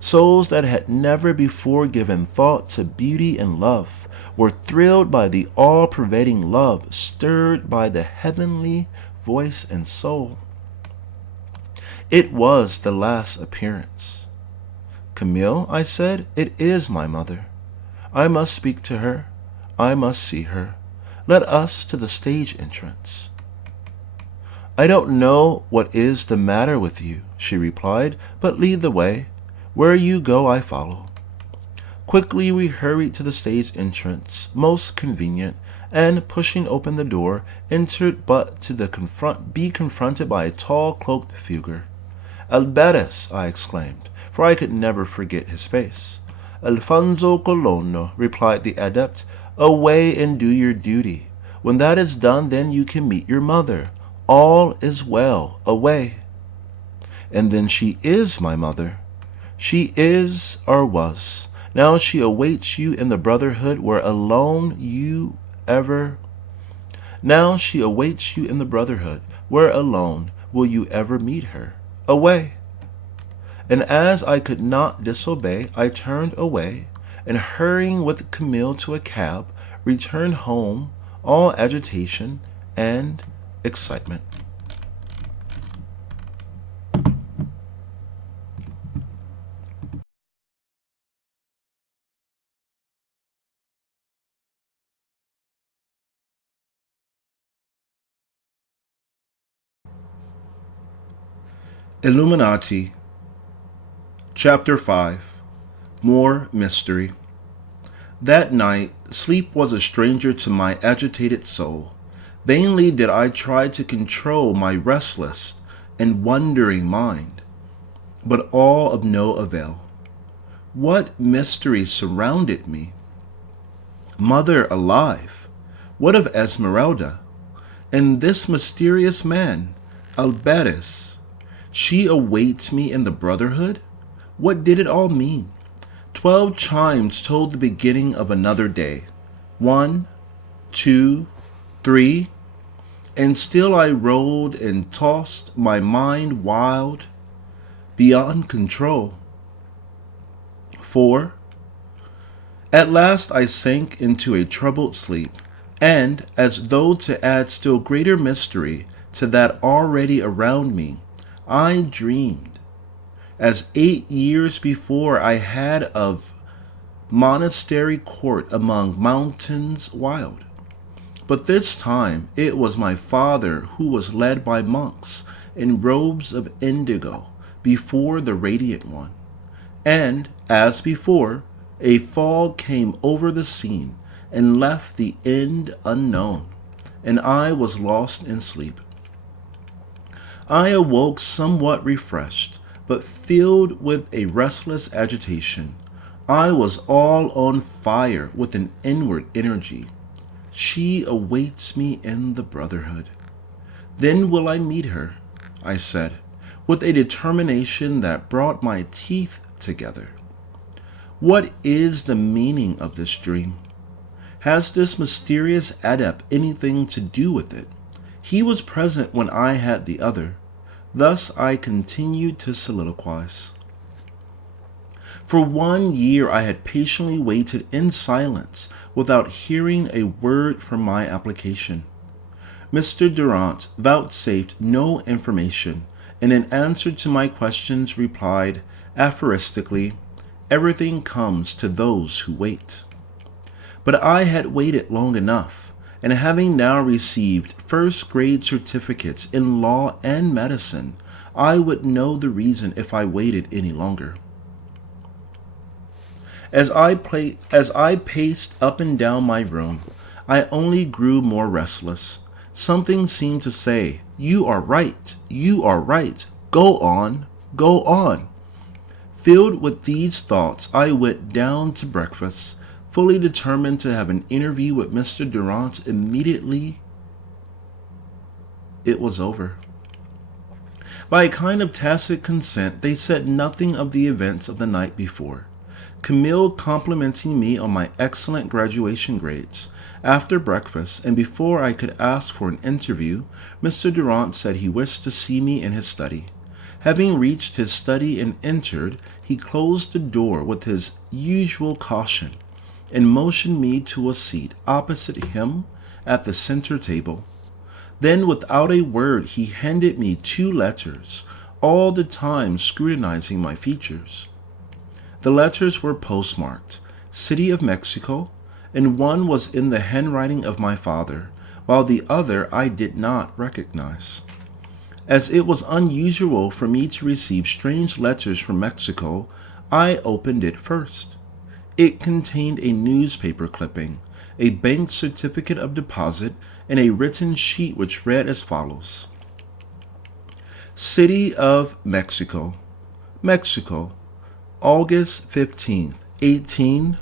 Souls that had never before given thought to beauty and love were thrilled by the all-pervading love stirred by the heavenly voice and soul. It was the last appearance. Camille, I said, it is my mother. I must speak to her. I must see her. Let us to the stage entrance. I don't know what is the matter with you, she replied, but lead the way. Where you go, I follow. Quickly we hurried to the stage entrance, most convenient, and pushing open the door, entered but to be confronted by a tall cloaked figure. Albertus, I exclaimed, for I could never forget his face. Alfonso Colono, replied the adept, away and do your duty. When that is done, then you can meet your mother. All is well, away. And then she is my mother. She is or was. Now she awaits you in the brotherhood where alone you ever. Now she awaits you in the brotherhood where alone will you ever meet her. Away. And as I could not disobey, I turned away, and hurrying with Camille to a cab, returned home, all agitation and excitement. Illuminati, Chapter 5. More Mystery. That night, sleep was a stranger to my agitated soul. Vainly did I try to control my restless and wondering mind, but all of no avail. What mystery surrounded me? Mother alive? What of Esmeralda? And this mysterious man, Albertus? She awaits me in the brotherhood? What did it all mean? 12 chimes told the beginning of another day. 1, 2, 3, and still I rolled and tossed, my mind wild, beyond control. 4. At last I sank into a troubled sleep, and, as though to add still greater mystery to that already around me, I dreamed, as 8 years before I had of monastery court among mountains wild. But this time it was my father who was led by monks in robes of indigo before the radiant one. And, as before, a fog came over the scene and left the end unknown, and I was lost in sleep. I awoke somewhat refreshed, but filled with a restless agitation. I was all on fire with an inward energy. She awaits me in the brotherhood. Then will I meet her, I said, with a determination that brought my teeth together. What is the meaning of this dream? Has this mysterious adept anything to do with it? He was present when I had the other. Thus I continued to soliloquize. For 1 year I had patiently waited in silence without hearing a word from my application. Mr. Durant vouchsafed no information, and in answer to my questions replied aphoristically, "Everything comes to those who wait." But I had waited long enough, and having now received first-grade certificates in law and medicine, I would know the reason if I waited any longer. As I paced up and down my room, I only grew more restless. Something seemed to say, "You are right, you are right, go on, go on." Filled with these thoughts, I went down to breakfast, fully determined to have an interview with Mr. Durant immediately it was over. By a kind of tacit consent, they said nothing of the events of the night before. Camille complimenting me on my excellent graduation grades. After breakfast, and before I could ask for an interview, Mr. Durant said he wished to see me in his study. Having reached his study and entered, he closed the door with his usual caution and motioned me to a seat opposite him at the center table. Then, without a word, he handed me 2 letters, all the time scrutinizing my features. The letters were postmarked City of Mexico, and one was in the handwriting of my father, while the other I did not recognize. As it was unusual for me to receive strange letters from Mexico, I opened it first. It contained a newspaper clipping, a bank certificate of deposit, and a written sheet which read as follows: City of Mexico, Mexico, August 15th, 18.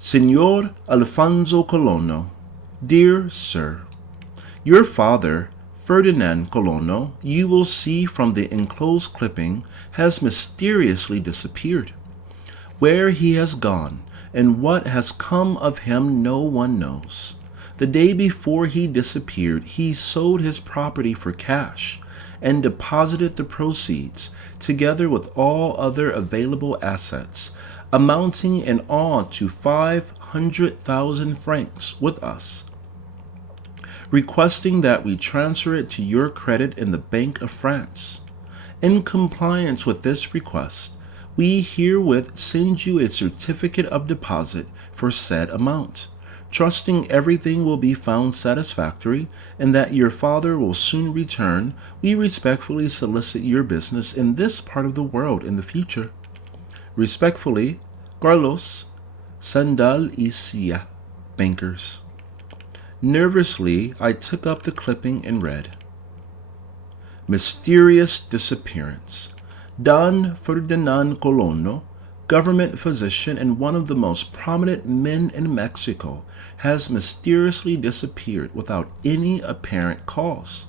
Señor Alfonso Colono, Dear Sir, Your father, Ferdinand Colono, you will see from the enclosed clipping, has mysteriously disappeared. Where he has gone and what has come of him no one knows. The day before he disappeared, he sold his property for cash and deposited the proceeds, together with all other available assets, amounting in all to 500,000 francs with us, requesting that we transfer it to your credit in the Bank of France. In compliance with this request, we herewith send you a certificate of deposit for said amount, trusting everything will be found satisfactory and that your father will soon return. We respectfully solicit your business in this part of the world in the future. Respectfully, Carlos Sandal y Cia, bankers. Nervously, I took up the clipping and read: Mysterious disappearance. Don Ferdinand Colono, government physician and one of the most prominent men in Mexico, has mysteriously disappeared without any apparent cause,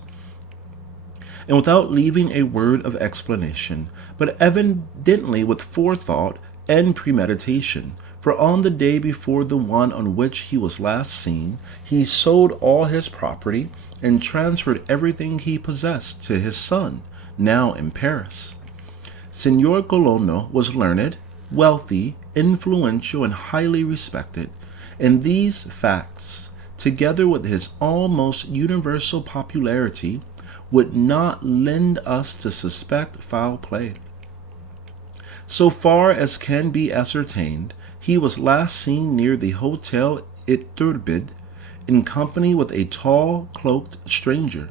and without leaving a word of explanation, but evidently with forethought and premeditation, for on the day before the one on which he was last seen, he sold all his property and transferred everything he possessed to his son, now in Paris. Señor Colono was learned, wealthy, influential, and highly respected, and these facts, together with his almost universal popularity, would not lend us to suspect foul play. So far as can be ascertained, he was last seen near the Hotel Iturbide in company with a tall, cloaked stranger.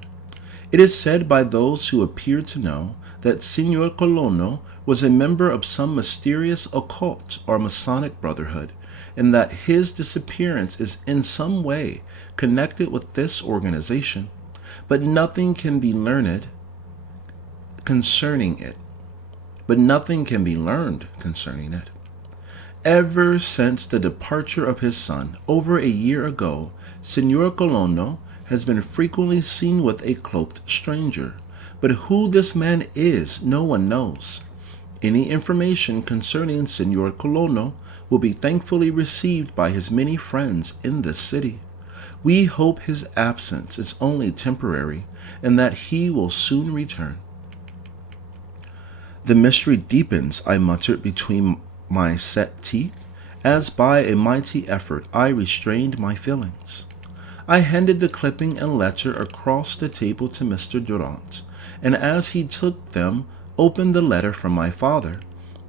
It is said by those who appear to know that Señor Colono was a member of some mysterious occult or Masonic brotherhood, and that his disappearance is in some way connected with this organization, but nothing can be learned concerning it. Ever since the departure of his son, over a year ago, Señor Colono has been frequently seen with a cloaked stranger, but who this man is, no one knows. Any information concerning Señor Colono will be thankfully received by his many friends in this city. We hope his absence is only temporary, and that he will soon return. The mystery deepens, I muttered between my set teeth, as by a mighty effort I restrained my feelings. I handed the clipping and letter across the table to Mr. Durant, and as he took them, opened the letter from my father.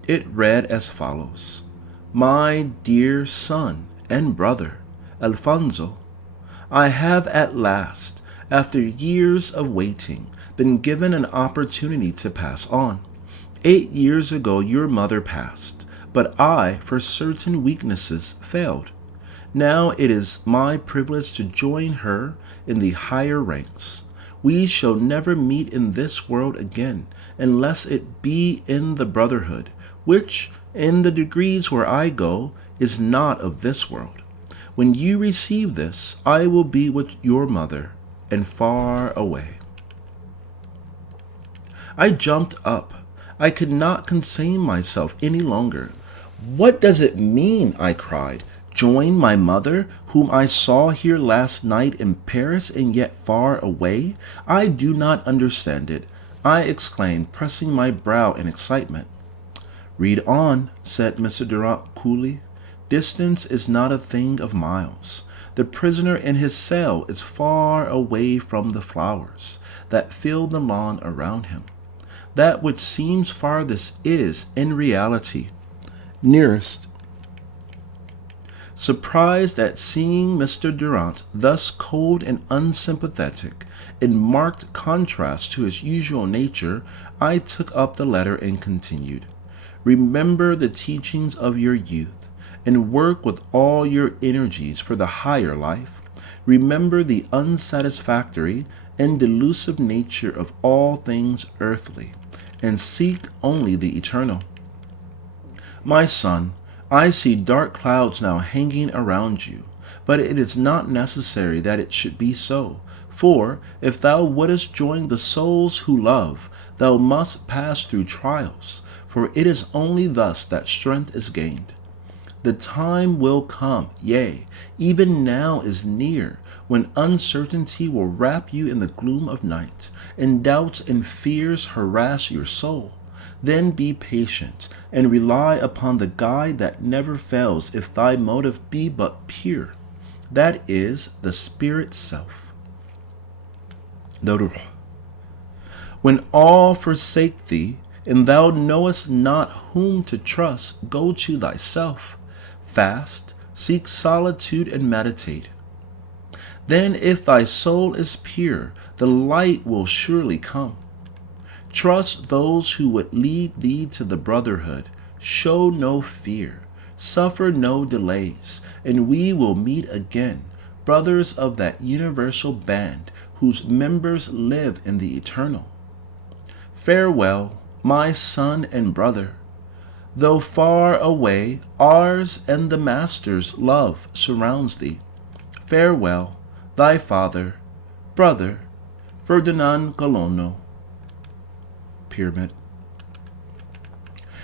It read as follows: My dear son and brother, Alfonso, I have at last, after years of waiting, been given an opportunity to pass on. 8 years ago your mother passed, but I, for certain weaknesses, failed. Now it is my privilege to join her in the higher ranks. We shall never meet in this world again, unless it be in the brotherhood, which, in the degrees where I go, is not of this world. When you receive this, I will be with your mother, and far away. I jumped up. I could not contain myself any longer. What does it mean? I cried. Join my mother, whom I saw here last night in Paris and yet far away? I do not understand it, I exclaimed, pressing my brow in excitement. Read on, said Mr. Durant coolly. Distance is not a thing of miles. The prisoner in his cell is far away from the flowers that fill the lawn around him. That which seems farthest is, in reality, nearest. Surprised at seeing Mr. Durant thus cold and unsympathetic, in marked contrast to his usual nature, I took up the letter and continued. Remember the teachings of your youth, and work with all your energies for the higher life. Remember the unsatisfactory and delusive nature of all things earthly, and seek only the eternal. My son, I see dark clouds now hanging around you, but it is not necessary that it should be so. For if thou wouldest join the souls who love, thou must pass through trials, for it is only thus that strength is gained. The time will come, yea, even now is near, when uncertainty will wrap you in the gloom of night, and doubts and fears harass your soul. Then be patient, and rely upon the guide that never fails if thy motive be but pure. That is the Spirit self. When all forsake thee, and thou knowest not whom to trust, go to thyself. Fast, seek solitude and meditate. Then if thy soul is pure, the light will surely come. Trust those who would lead thee to the brotherhood. Show no fear. Suffer no delays, and we will meet again, brothers of that universal band whose members live in the eternal. Farewell, my son and brother. Though far away, ours and the Master's love surrounds thee. Farewell, thy father, brother, Ferdinand Colonna. Pyramid.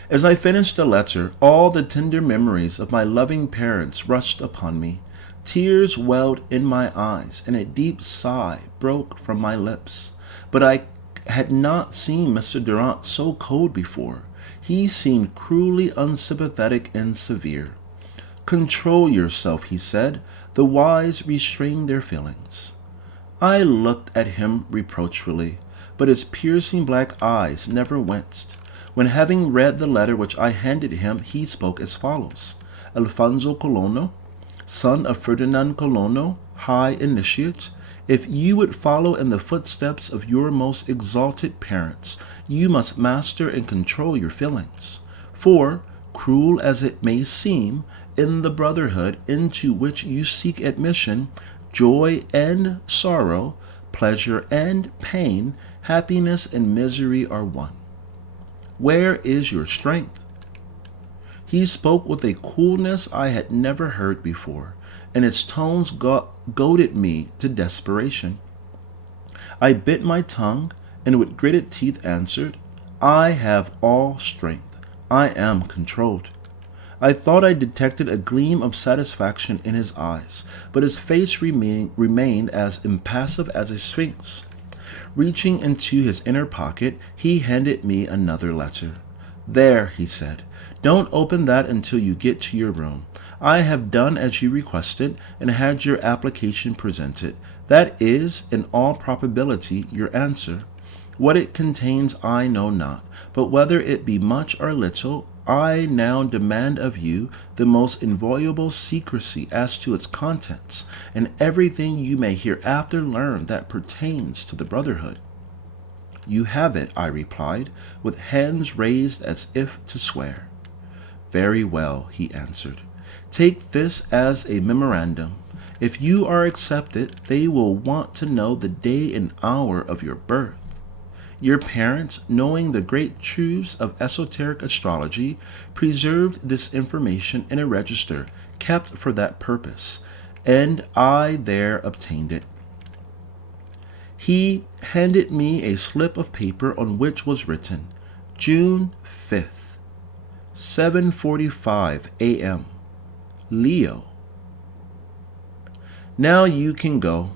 As I finished the letter, all the tender memories of my loving parents rushed upon me. Tears welled in my eyes, and a deep sigh broke from my lips. But I had not seen Mr. Durant so cold before. He seemed cruelly unsympathetic and severe. Control yourself, he said. The wise restrain their feelings. I looked at him reproachfully, but his piercing black eyes never winced. When having read the letter which I handed him, he spoke as follows. Alfonso Colonna, son of Ferdinand Colonna, high initiate, if you would follow in the footsteps of your most exalted parents, you must master and control your feelings. For, cruel as it may seem, in the brotherhood into which you seek admission, joy and sorrow, pleasure and pain, happiness and misery are one. Where is your strength? He spoke with a coolness I had never heard before, and its tones goaded me to desperation. I bit my tongue, and with gritted teeth answered, I have all strength. I am controlled. I thought I detected a gleam of satisfaction in his eyes, but his face remained as impassive as a sphinx. Reaching into his inner pocket, he handed me another letter. There, he said, don't open that until you get to your room. I have done as you requested and had your application presented. That is, in all probability, your answer. What it contains I know not, but whether it be much or little, I now demand of you the most inviolable secrecy as to its contents, and everything you may hereafter learn that pertains to the brotherhood. You have it, I replied, with hands raised as if to swear. Very well, he answered. Take this as a memorandum. If you are accepted, they will want to know the day and hour of your birth. Your parents, knowing the great truths of esoteric astrology, preserved this information in a register kept for that purpose, and I there obtained it. He handed me a slip of paper on which was written, June 5th, 7:45 a.m. Leo. Now you can go.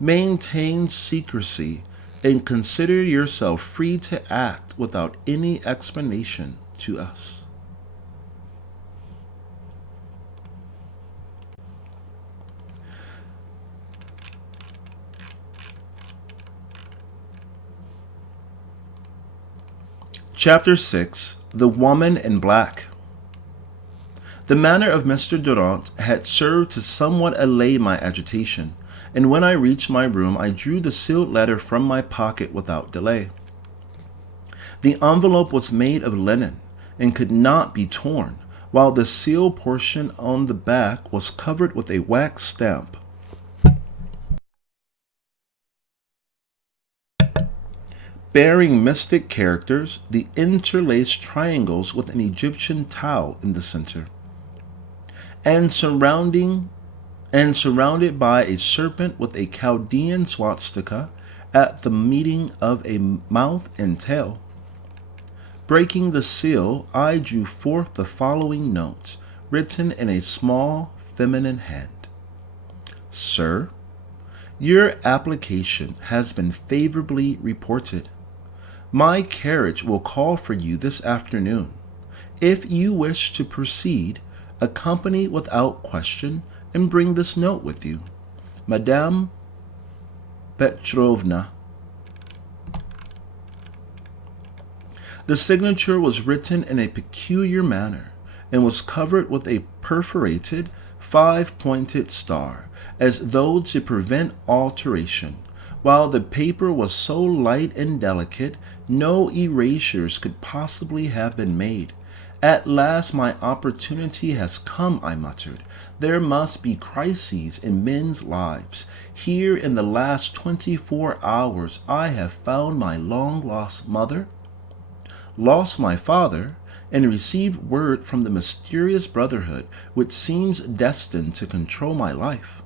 Maintain secrecy and consider yourself free to act without any explanation to us. Chapter 6. The Woman in Black. The manner of Mr. Durant had served to somewhat allay my agitation, and when I reached my room I drew the sealed letter from my pocket without delay. The envelope was made of linen and could not be torn, while the sealed portion on the back was covered with a wax stamp. Bearing mystic characters, the interlaced triangles with an Egyptian towel in the center, and surrounded by a serpent with a Chaldean swastika at the meeting of a mouth and tail. Breaking the seal, I drew forth the following notes, written in a small feminine hand. Sir, your application has been favorably reported. My carriage will call for you this afternoon. If you wish to proceed, accompany without question and bring this note with you. Madame Petrovna. The signature was written in a peculiar manner and was covered with a perforated, five-pointed star, as though to prevent alteration. While the paper was so light and delicate, no erasures could possibly have been made. At last my opportunity has come, I muttered. There must be crises in men's lives. Here in the last 24 hours I have found my long-lost mother, lost my father, and received word from the mysterious brotherhood which seems destined to control my life.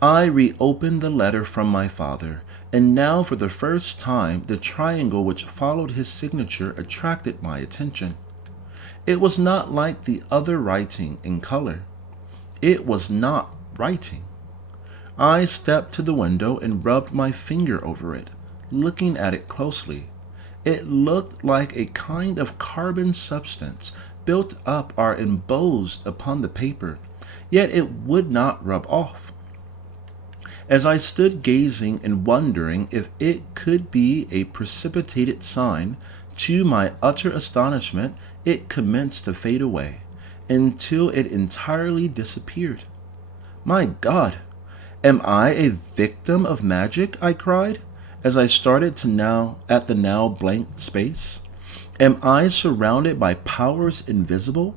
I reopened the letter from my father, and now for the first time the triangle which followed his signature attracted my attention. It was not like the other writing in color. It was not writing. I stepped to the window and rubbed my finger over it, looking at it closely. It looked like a kind of carbon substance built up or embossed upon the paper, yet it would not rub off. As I stood gazing and wondering if it could be a precipitated sign, to my utter astonishment, it commenced to fade away, until it entirely disappeared. My God! Am I a victim of magic? I cried, as I started at the now blank space. Am I surrounded by powers invisible?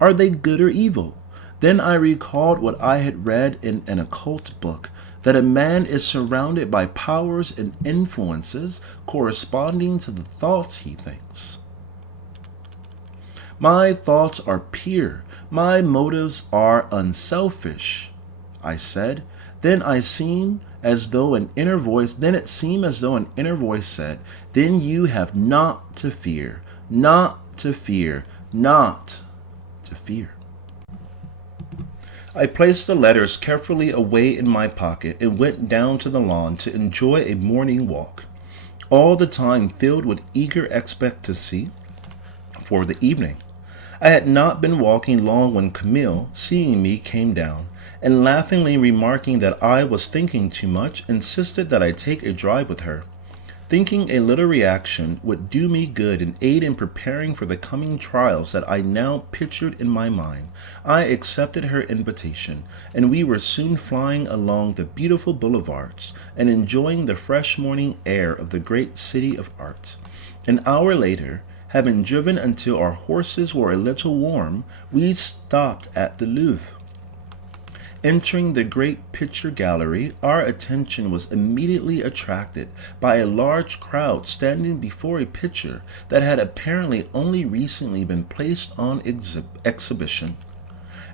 Are they good or evil? Then I recalled what I had read in an occult book, that a man is surrounded by powers and influences corresponding to the thoughts he thinks. My thoughts are pure. My motives are unselfish, I said. Then it seemed as though an inner voice said, then you have not to fear, not to fear, not to fear. I placed the letters carefully away in my pocket and went down to the lawn to enjoy a morning walk, all the time filled with eager expectancy for the evening. I had not been walking long when Camille, seeing me, came down, and laughingly remarking that I was thinking too much, insisted that I take a drive with her. Thinking a little reaction would do me good and aid in preparing for the coming trials that I now pictured in my mind, I accepted her invitation, and we were soon flying along the beautiful boulevards and enjoying the fresh morning air of the great city of art. An hour later, having driven until our horses were a little warm, we stopped at the Louvre. Entering the great picture gallery, our attention was immediately attracted by a large crowd standing before a picture that had apparently only recently been placed on exhibition.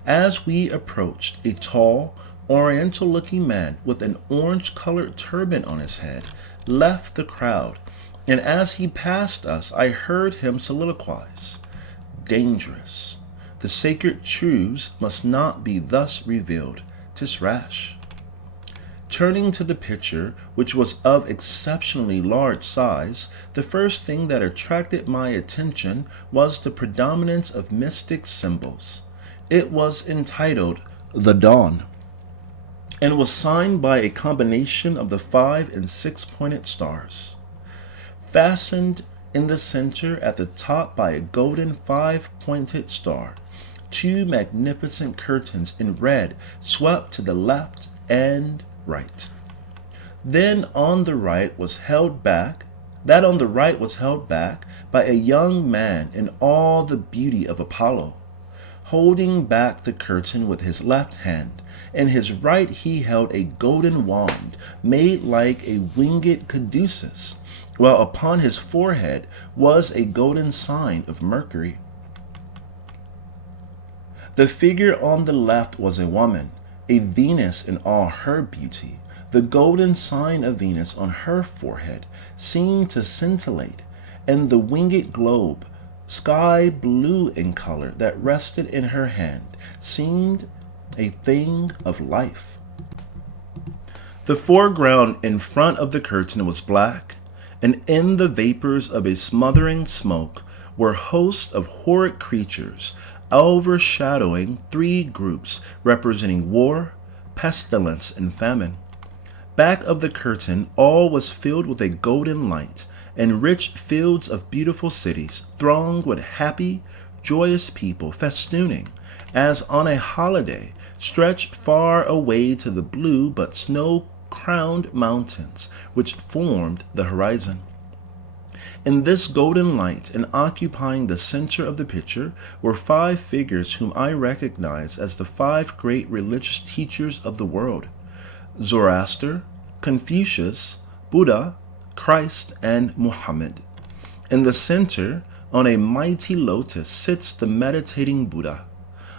As we approached, a tall, oriental-looking man with an orange-colored turban on his head left the crowd, and as he passed us, I heard him soliloquize, "Dangerous. The sacred truths must not be thus revealed. 'Tis rash." Turning to the picture, which was of exceptionally large size, the first thing that attracted my attention was the predominance of mystic symbols. It was entitled "The Dawn," and was signed by a combination of the 5 and 6-pointed stars. Fastened in the center at the top by a golden 5-pointed star, 2 magnificent curtains in red swept to the left and right. Then on the right was held back by a young man in all the beauty of Apollo, holding back the curtain with his left hand. In his right he held a golden wand made like a winged caduceus, while upon his forehead was a golden sign of Mercury. The figure on the left was a woman, a Venus in all her beauty. The golden sign of Venus on her forehead seemed to scintillate, and the winged globe, sky blue in color, that rested in her hand seemed a thing of life. The foreground in front of the curtain was black, and in the vapors of a smothering smoke were hosts of horrid creatures, overshadowing 3 groups representing war, pestilence, and famine. Back of the curtain all was filled with a golden light, and rich fields of beautiful cities, thronged with happy, joyous people, festooning, as on a holiday, stretched far away to the blue but snow-crowned mountains which formed the horizon. In this golden light, and occupying the center of the picture, were 5 figures whom I recognized as the 5 great religious teachers of the world: Zoroaster, Confucius, Buddha, Christ, and Muhammad. In the center, on a mighty lotus, sits the meditating Buddha.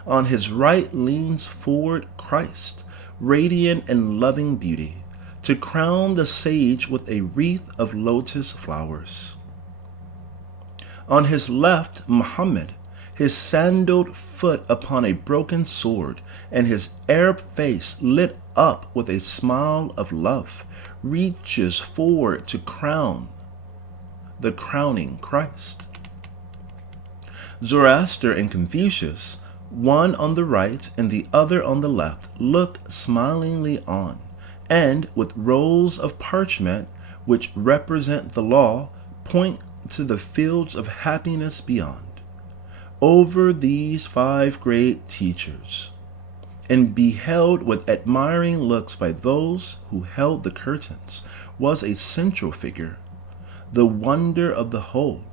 On his right leans forward Christ, radiant in loving beauty, to crown the sage with a wreath of lotus flowers. On his left, Muhammad, his sandaled foot upon a broken sword, and his Arab face lit up with a smile of love, reaches forward to crown the crowning Christ. Zoroaster and Confucius, one on the right and the other on the left, look smilingly on, and with rolls of parchment, which represent the law, point to the fields of happiness beyond. Over these 5 great teachers, and beheld with admiring looks by those who held the curtains, was a central figure, the wonder of the whole.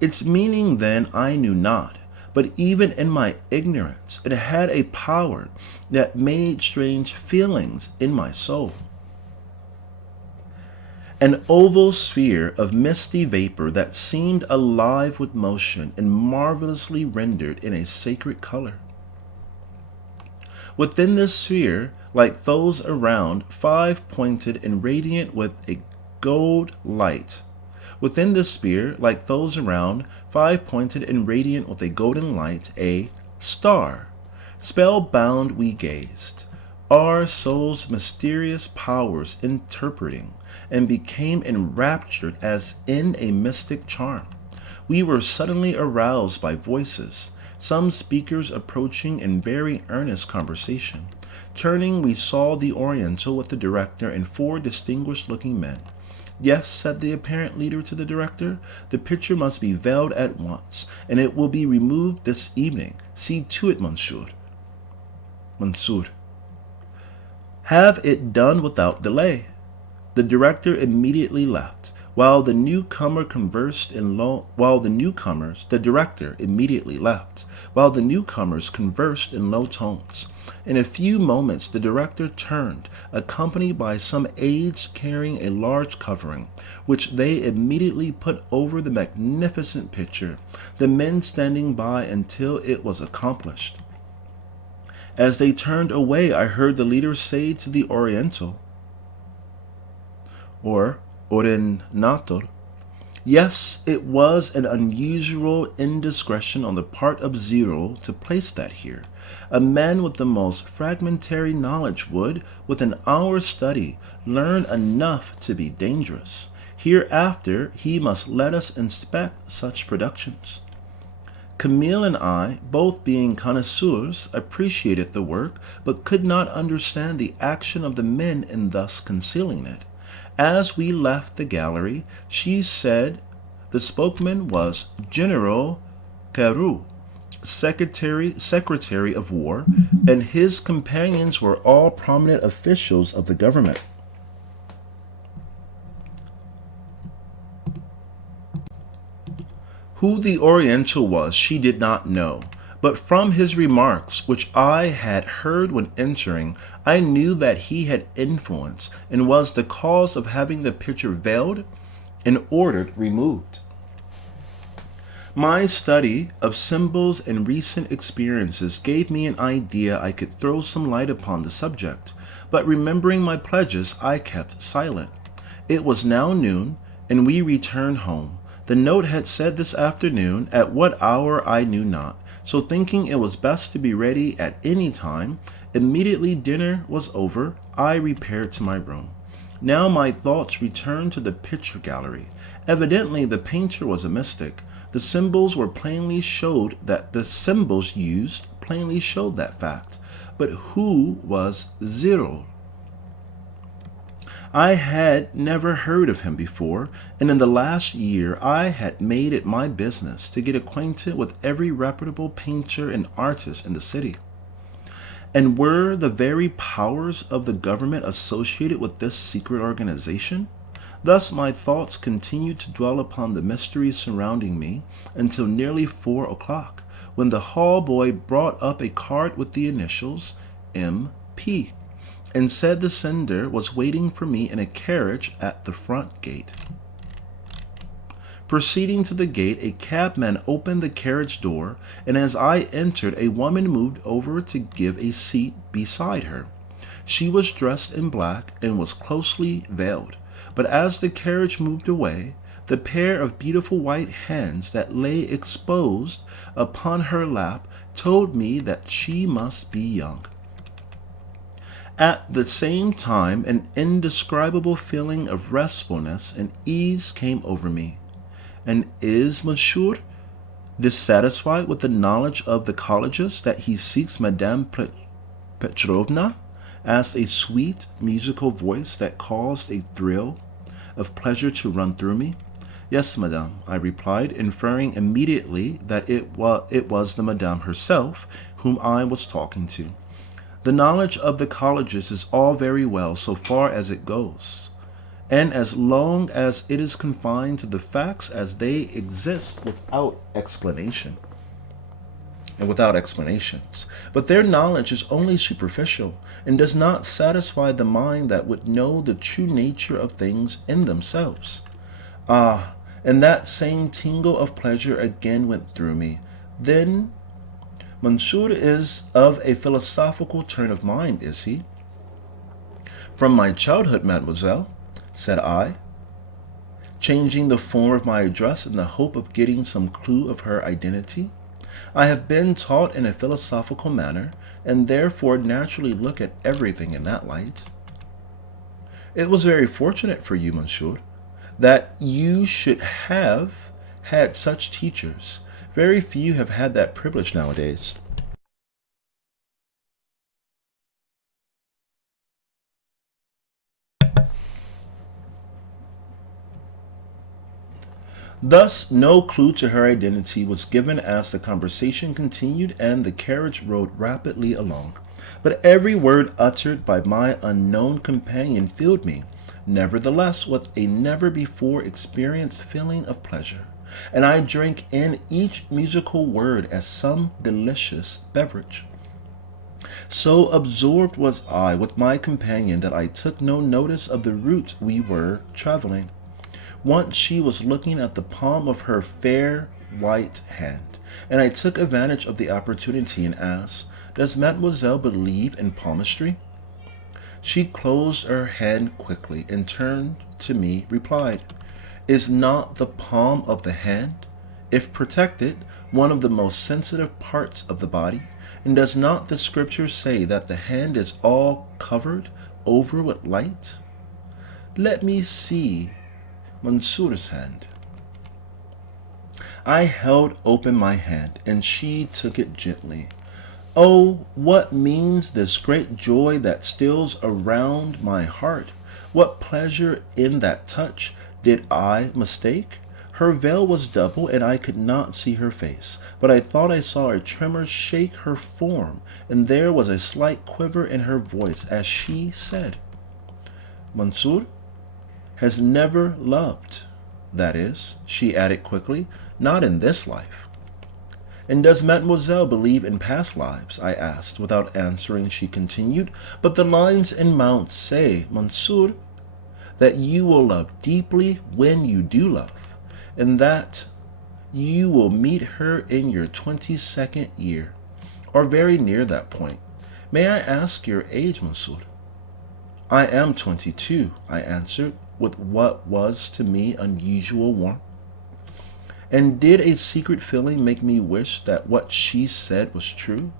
Its meaning then I knew not, but even in my ignorance it had a power that made strange feelings in my soul. An oval sphere of misty vapor that seemed alive with motion and marvelously rendered in a sacred color. Within this sphere, like those around, 5-pointed and radiant with a gold light. Within this sphere, like those around, 5-pointed and radiant with a golden light, a star. Spellbound we gazed, our soul's mysterious powers interpreting, and became enraptured as in a mystic charm. We were suddenly aroused by voices, some speakers approaching in very earnest conversation. Turning, we saw the Oriental with the director and 4 distinguished-looking men. "Yes," said the apparent leader to the director, "the picture must be veiled at once, and it will be removed this evening. See to it, Monsieur." Monsieur. "Have it done without delay." The director immediately left. While the newcomers, the director immediately left, while the newcomers conversed in low tones. In a few moments, the director turned, accompanied by some aides carrying a large covering, which they immediately put over the magnificent picture, the men standing by until it was accomplished. As they turned away, I heard the leader say to the Oriental, or Orenator, yes, it was an unusual indiscretion on the part of Zero to place that here. A man with the most fragmentary knowledge would, with an hour's study, learn enough to be dangerous. Hereafter he must let us inspect such productions. Camille and I, both being connoisseurs, appreciated the work, but could not understand the action of the men in thus concealing it. As we left the gallery, she said the spokesman was General Carew, Secretary of War, and his companions were all prominent officials of the government. Who the Oriental was, she did not know, but from his remarks, which I had heard when entering, I knew that he had influence and was the cause of having the picture veiled and ordered removed. My study of symbols and recent experiences gave me an idea I could throw some light upon the subject, but remembering my pledges, I kept silent. It was now noon, and we returned home. The note had said this afternoon, at what hour I knew not, so thinking it was best to be ready at any time, immediately dinner was over, I repaired to my room. Now my thoughts returned to the picture gallery. Evidently the painter was a mystic. The symbols used plainly showed that fact. But who was Zero? I had never heard of him before, and in the last year I had made it my business to get acquainted with every reputable painter and artist in the city. And were the very powers of the government associated with this secret organization? Thus my thoughts continued to dwell upon the mysteries surrounding me until nearly 4 o'clock, when the hall boy brought up a card with the initials M.P. and said the sender was waiting for me in a carriage at the front gate. Proceeding to the gate, a cabman opened the carriage door, and as I entered, a woman moved over to give a seat beside her. She was dressed in black and was closely veiled, but as the carriage moved away, the pair of beautiful white hands that lay exposed upon her lap told me that she must be young. At the same time, an indescribable feeling of restfulness and ease came over me. And is Monsieur dissatisfied with the knowledge of the colleges that he seeks Madame Petrovna? Asked a sweet, musical voice that caused a thrill of pleasure to run through me. Yes, madame, I replied, inferring immediately that it was the madame herself whom I was talking to. The knowledge of the colleges is all very well so far as it goes, and as long as it is confined to the facts as they exist without explanation and without explanations. But their knowledge is only superficial and does not satisfy the mind that would know the true nature of things in themselves. Ah, and that same tingle of pleasure again went through me. Then Monsieur is of a philosophical turn of mind, is he? From my childhood, mademoiselle, said I, changing the form of my address in the hope of getting some clue of her identity. I have been taught in a philosophical manner, and therefore naturally look at everything in that light. It was very fortunate for you, monsieur, that you should have had such teachers. Very few have had that privilege nowadays. Thus, no clue to her identity was given as the conversation continued and the carriage rode rapidly along. But every word uttered by my unknown companion filled me, nevertheless, with a never before experienced feeling of pleasure, and I drank in each musical word as some delicious beverage. So absorbed was I with my companion that I took no notice of the route we were traveling. Once she was looking at the palm of her fair white hand, and I took advantage of the opportunity and asked, Does mademoiselle believe in palmistry? She closed her hand quickly and turned to me, replied, Is not the palm of the hand, if protected, one of the most sensitive parts of the body? And does not the scripture say that the hand is all covered over with light? Let me see Mansour's hand. I held open my hand, and she took it gently. Oh, what means this great joy that steals around my heart? What pleasure in that touch? Did I mistake? Her veil was double, and I could not see her face, but I thought I saw a tremor shake her form, and there was a slight quiver in her voice as she said, Mansour has never loved. That is, she added quickly, not in this life. And does mademoiselle believe in past lives? I asked. Without answering, she continued, But the lines in Mount say, Mansour, that you will love deeply when you do love, and that you will meet her in your 22nd year, or very near that point. May I ask your age, Mansour? I am 22, I answered, with what was to me unusual warmth. And did a secret feeling make me wish that what she said was true?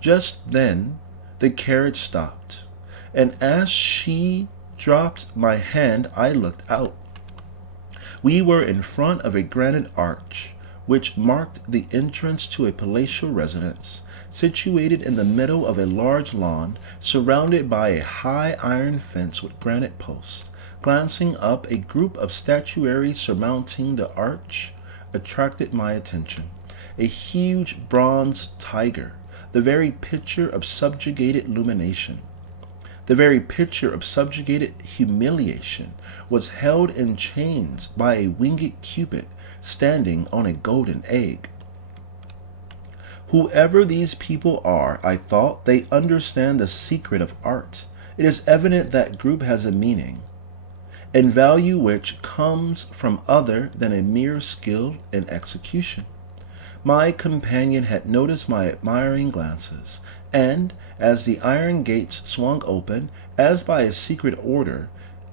Just then, the carriage stopped, and as she dropped my hand, I looked out. We were in front of a granite arch, which marked the entrance to a palatial residence, situated in the middle of a large lawn, surrounded by a high iron fence with granite posts. Glancing up, a group of statuary surmounting the arch attracted my attention. A huge bronze tiger, the very picture of subjugated illumination, the very picture of subjugated humiliation, was held in chains by a winged cupid standing on a golden egg. Whoever these people are, I thought, they understand the secret of art. It is evident that group has a meaning and value which comes from other than a mere skill in execution. My companion had noticed my admiring glances, and as the iron gates swung open, as by a secret order,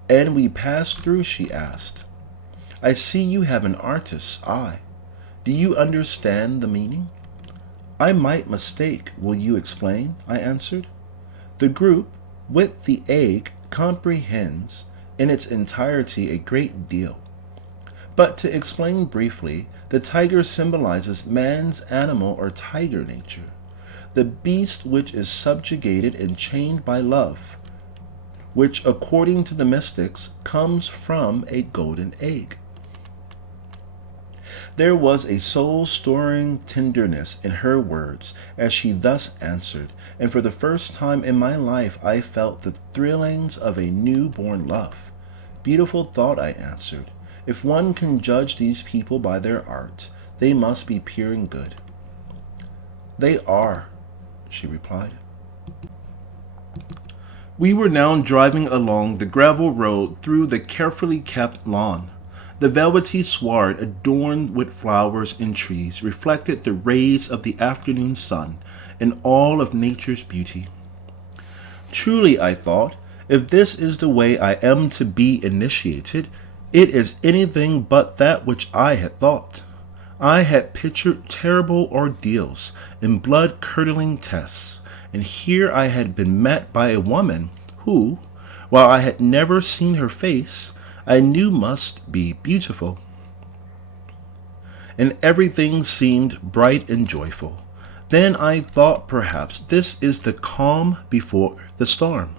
and we passed through, she asked, I see you have an artist's eye. Do you understand the meaning? I might mistake. Will you explain? I answered. The group, with the egg, comprehends in its entirety a great deal. But to explain briefly, the tiger symbolizes man's animal or tiger nature, the beast which is subjugated and chained by love, which, according to the mystics, comes from a golden egg. There was a soul-stirring tenderness in her words as she thus answered, and for the first time in my life I felt the thrillings of a new-born love. Beautiful thought, I answered. If one can judge these people by their art, they must be pure and good. They are, she replied. We were now driving along the gravel road through the carefully kept lawn. The velvety sward, adorned with flowers and trees, reflected the rays of the afternoon sun and all of nature's beauty. Truly, I thought, if this is the way I am to be initiated, it is anything but that which I had thought. I had pictured terrible ordeals and blood-curdling tests, and here I had been met by a woman who, while I had never seen her face, I knew must be beautiful. And everything seemed bright and joyful. Then I thought perhaps this is the calm before the storm.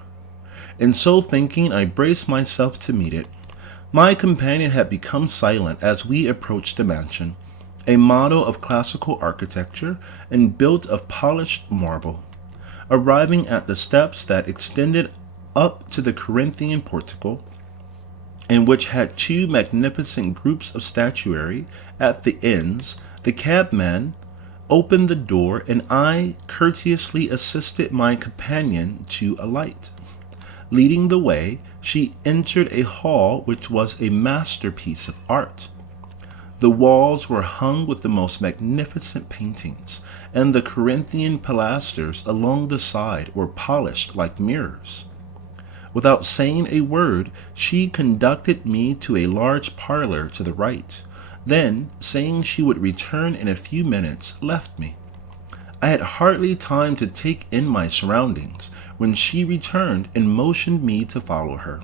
And so thinking, I braced myself to meet it. My companion had become silent as we approached the mansion, a model of classical architecture and built of polished marble. Arriving at the steps that extended up to the Corinthian portico, and which had two magnificent groups of statuary at the ends, the cabman opened the door, and I courteously assisted my companion to alight. Leading the way, she entered a hall which was a masterpiece of art. The walls were hung with the most magnificent paintings, and the Corinthian pilasters along the side were polished like mirrors. Without saying a word, she conducted me to a large parlor to the right. Then, saying she would return in a few minutes, left me. I had hardly time to take in my surroundings when she returned and motioned me to follow her.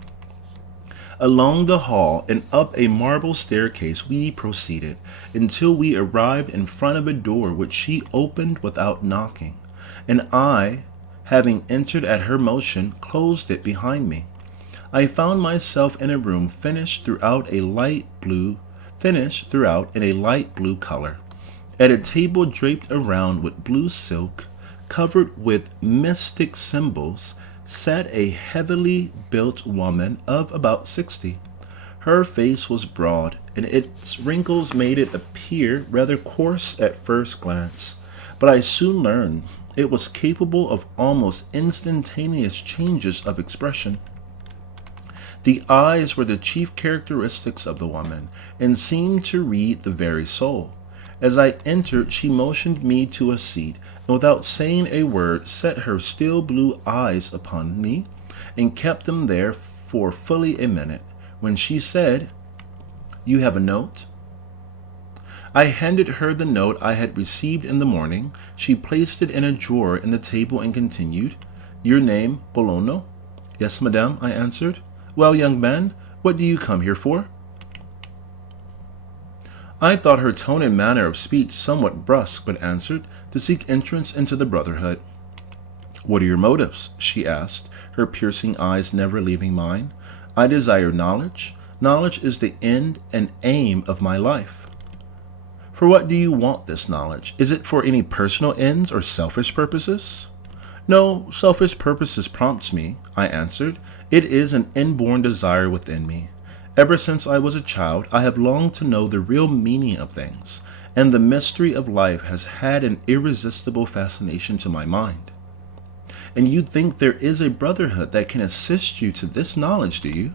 Along the hall and up a marble staircase we proceeded until we arrived in front of a door which she opened without knocking, and I, having entered at her motion, closed it behind me. I found myself in a room finished throughout in a light blue color. At a table draped around with blue silk, covered with mystic symbols, sat a heavily built woman of about 60. Her face was broad, and its wrinkles made it appear rather coarse at first glance, but I soon learned it was capable of almost instantaneous changes of expression. The eyes were the chief characteristics of the woman, and seemed to read the very soul. As I entered, she motioned me to a seat, and without saying a word, set her still blue eyes upon me, and kept them there for fully a minute, when she said, "You have a note?" I handed her the note I had received in the morning. She placed it in a drawer in the table and continued, "Your name, Colono?" "Yes, madame," I answered. "Well, young man, what do you come here for?" I thought her tone and manner of speech somewhat brusque, but answered, "To seek entrance into the brotherhood." "What are your motives?" she asked, her piercing eyes never leaving mine. "I desire knowledge. Knowledge is the end and aim of my life." "For what do you want this knowledge? Is it for any personal ends or selfish purposes?" "No selfish purposes prompts me," I answered. "It is an inborn desire within me. Ever since I was a child, I have longed to know the real meaning of things, and the mystery of life has had an irresistible fascination to my mind." "And you think there is a brotherhood that can assist you to this knowledge, do you?"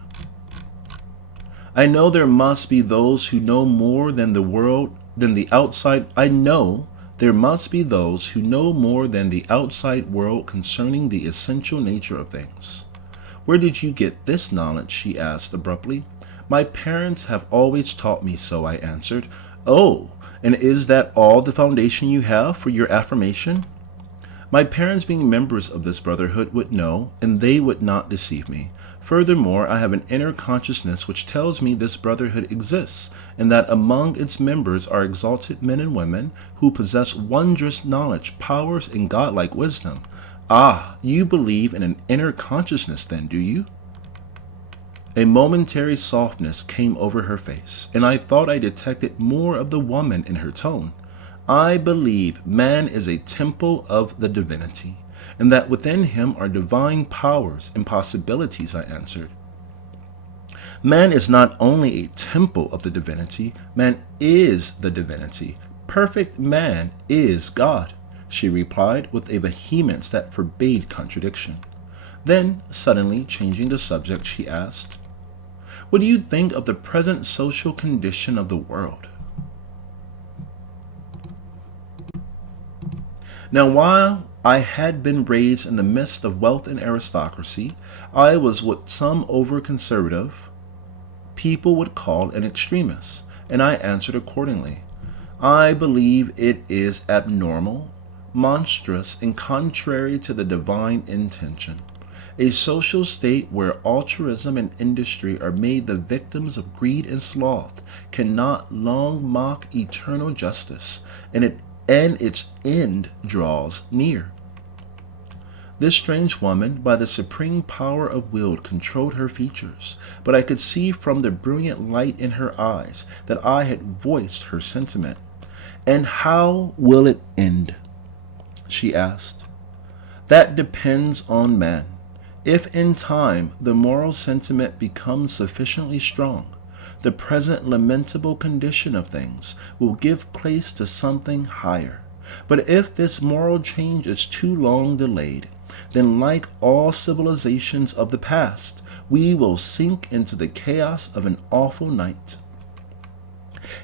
"I know there must be those who know more than the world than the outside. I know there must be those who know more than the outside world concerning the essential nature of things." "Where did you get this knowledge?" she asked abruptly. "My parents have always taught me so," I answered. "Oh, and is that all the foundation you have for your affirmation?" "My parents, being members of this brotherhood, would know, and they would not deceive me. Furthermore, I have an inner consciousness which tells me this brotherhood exists, and that among its members are exalted men and women who possess wondrous knowledge, powers, and godlike wisdom." "Ah, you believe in an inner consciousness then, do you?" A momentary softness came over her face, and I thought I detected more of the woman in her tone. "I believe man is a temple of the divinity, and that within him are divine powers and possibilities," I answered. "Man is not only a temple of the divinity, man is the divinity. Perfect man is God," she replied with a vehemence that forbade contradiction. Then, suddenly changing the subject, she asked, "What do you think of the present social condition of the world?" Now, while I had been raised in the midst of wealth and aristocracy, I was what some over-conservative people would call an extremist, and I answered accordingly. "I believe it is abnormal, monstrous, and contrary to the divine intention. A social state where altruism and industry are made the victims of greed and sloth cannot long mock eternal justice, and its end draws near." This strange woman, by the supreme power of will, controlled her features, but I could see from the brilliant light in her eyes that I had voiced her sentiment. "And how will it end?" she asked. "That depends on man. If in time the moral sentiment becomes sufficiently strong, the present lamentable condition of things will give place to something higher. But if this moral change is too long delayed, then like all civilizations of the past, we will sink into the chaos of an awful night."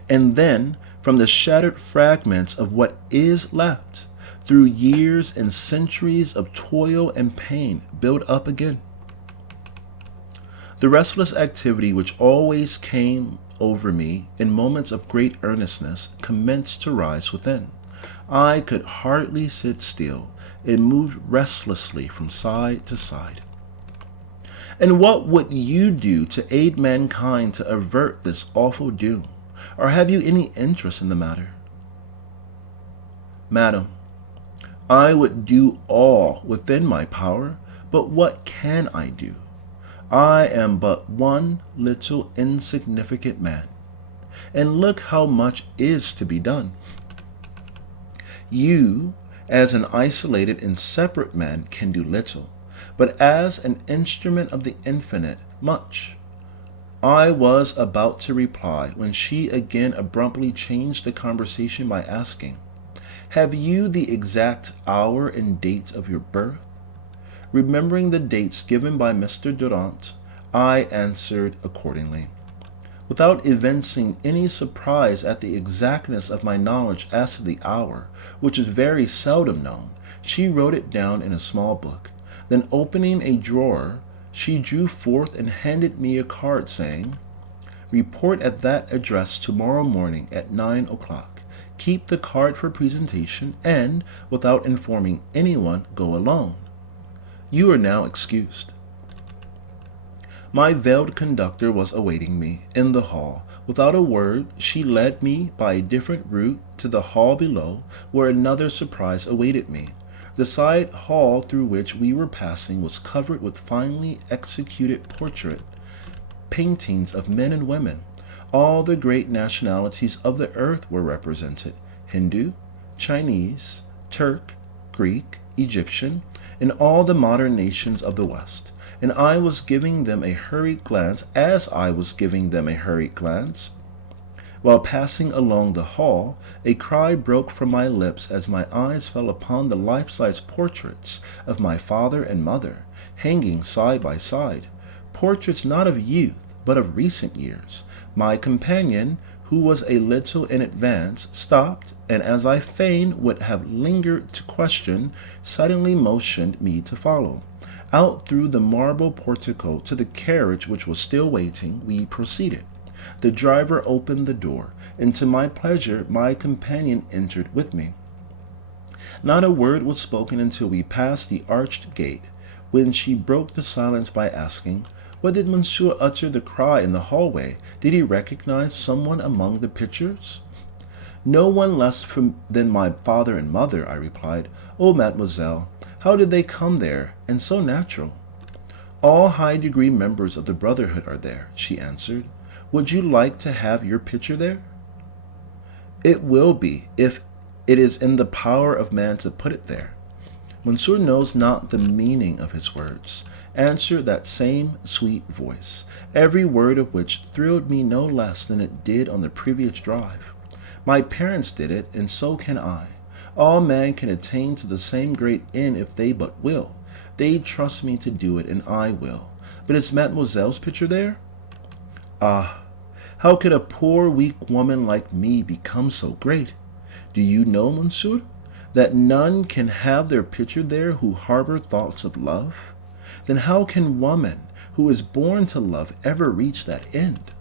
And then, from the shattered fragments of what is left, through years and centuries of toil and pain, build up again. The restless activity which always came over me in moments of great earnestness commenced to rise within. I could hardly sit still. It moved restlessly from side to side. And what would you do to aid mankind to avert this awful doom? Or have you any interest in the matter? Madam, I would do all within my power, but what can I do? I am but one little insignificant man, and look how much is to be done. You, as an isolated and separate man, can do little, but as an instrument of the infinite, much. I was about to reply when she again abruptly changed the conversation by asking, "Have you the exact hour and date of your birth?" Remembering the dates given by Mr. Durant, I answered accordingly. Without evincing any surprise at the exactness of my knowledge as to the hour, which is very seldom known, she wrote it down in a small book. Then opening a drawer, she drew forth and handed me a card saying, "Report at that address tomorrow morning at 9 o'clock. Keep the card for presentation and, without informing anyone, go alone. You are now excused." My veiled conductor was awaiting me in the hall. Without a word, she led me by a different route to the hall below, where another surprise awaited me. The side hall through which we were passing was covered with finely executed portrait paintings of men and women. All the great nationalities of the earth were represented: Hindu, Chinese, Turk, Greek, Egyptian, and all the modern nations of the West. And I was giving them a hurried glance, while passing along the hall, a cry broke from my lips as my eyes fell upon the life-size portraits of my father and mother, hanging side by side. Portraits not of youth, but of recent years. My companion, who was a little in advance, stopped, and as I fain would have lingered to question, suddenly motioned me to follow. Out through the marble portico to the carriage which was still waiting, we proceeded. The driver opened the door, and to my pleasure my companion entered with me. Not a word was spoken until we passed the arched gate, when she broke the silence by asking, "What did Monsieur utter the cry in the hallway? Did he recognize someone among the pictures?" "No one less than my father and mother," I replied. "Oh, mademoiselle, how did they come there, and so natural?" "All high-degree members of the Brotherhood are there," she answered. "Would you like to have your picture there?" "It will be, if it is in the power of man to put it there." "Monsieur knows not the meaning of his words," answered that same sweet voice, every word of which thrilled me no less than it did on the previous drive. "My parents did it, and so can I. All men can attain to the same great end if they but will. They trust me to do it, and I will. But is mademoiselle's picture there?" "Ah, how could a poor weak woman like me become so great? Do you know, monsieur, that none can have their picture there who harbor thoughts of love? Then how can woman, who is born to love, ever reach that end?"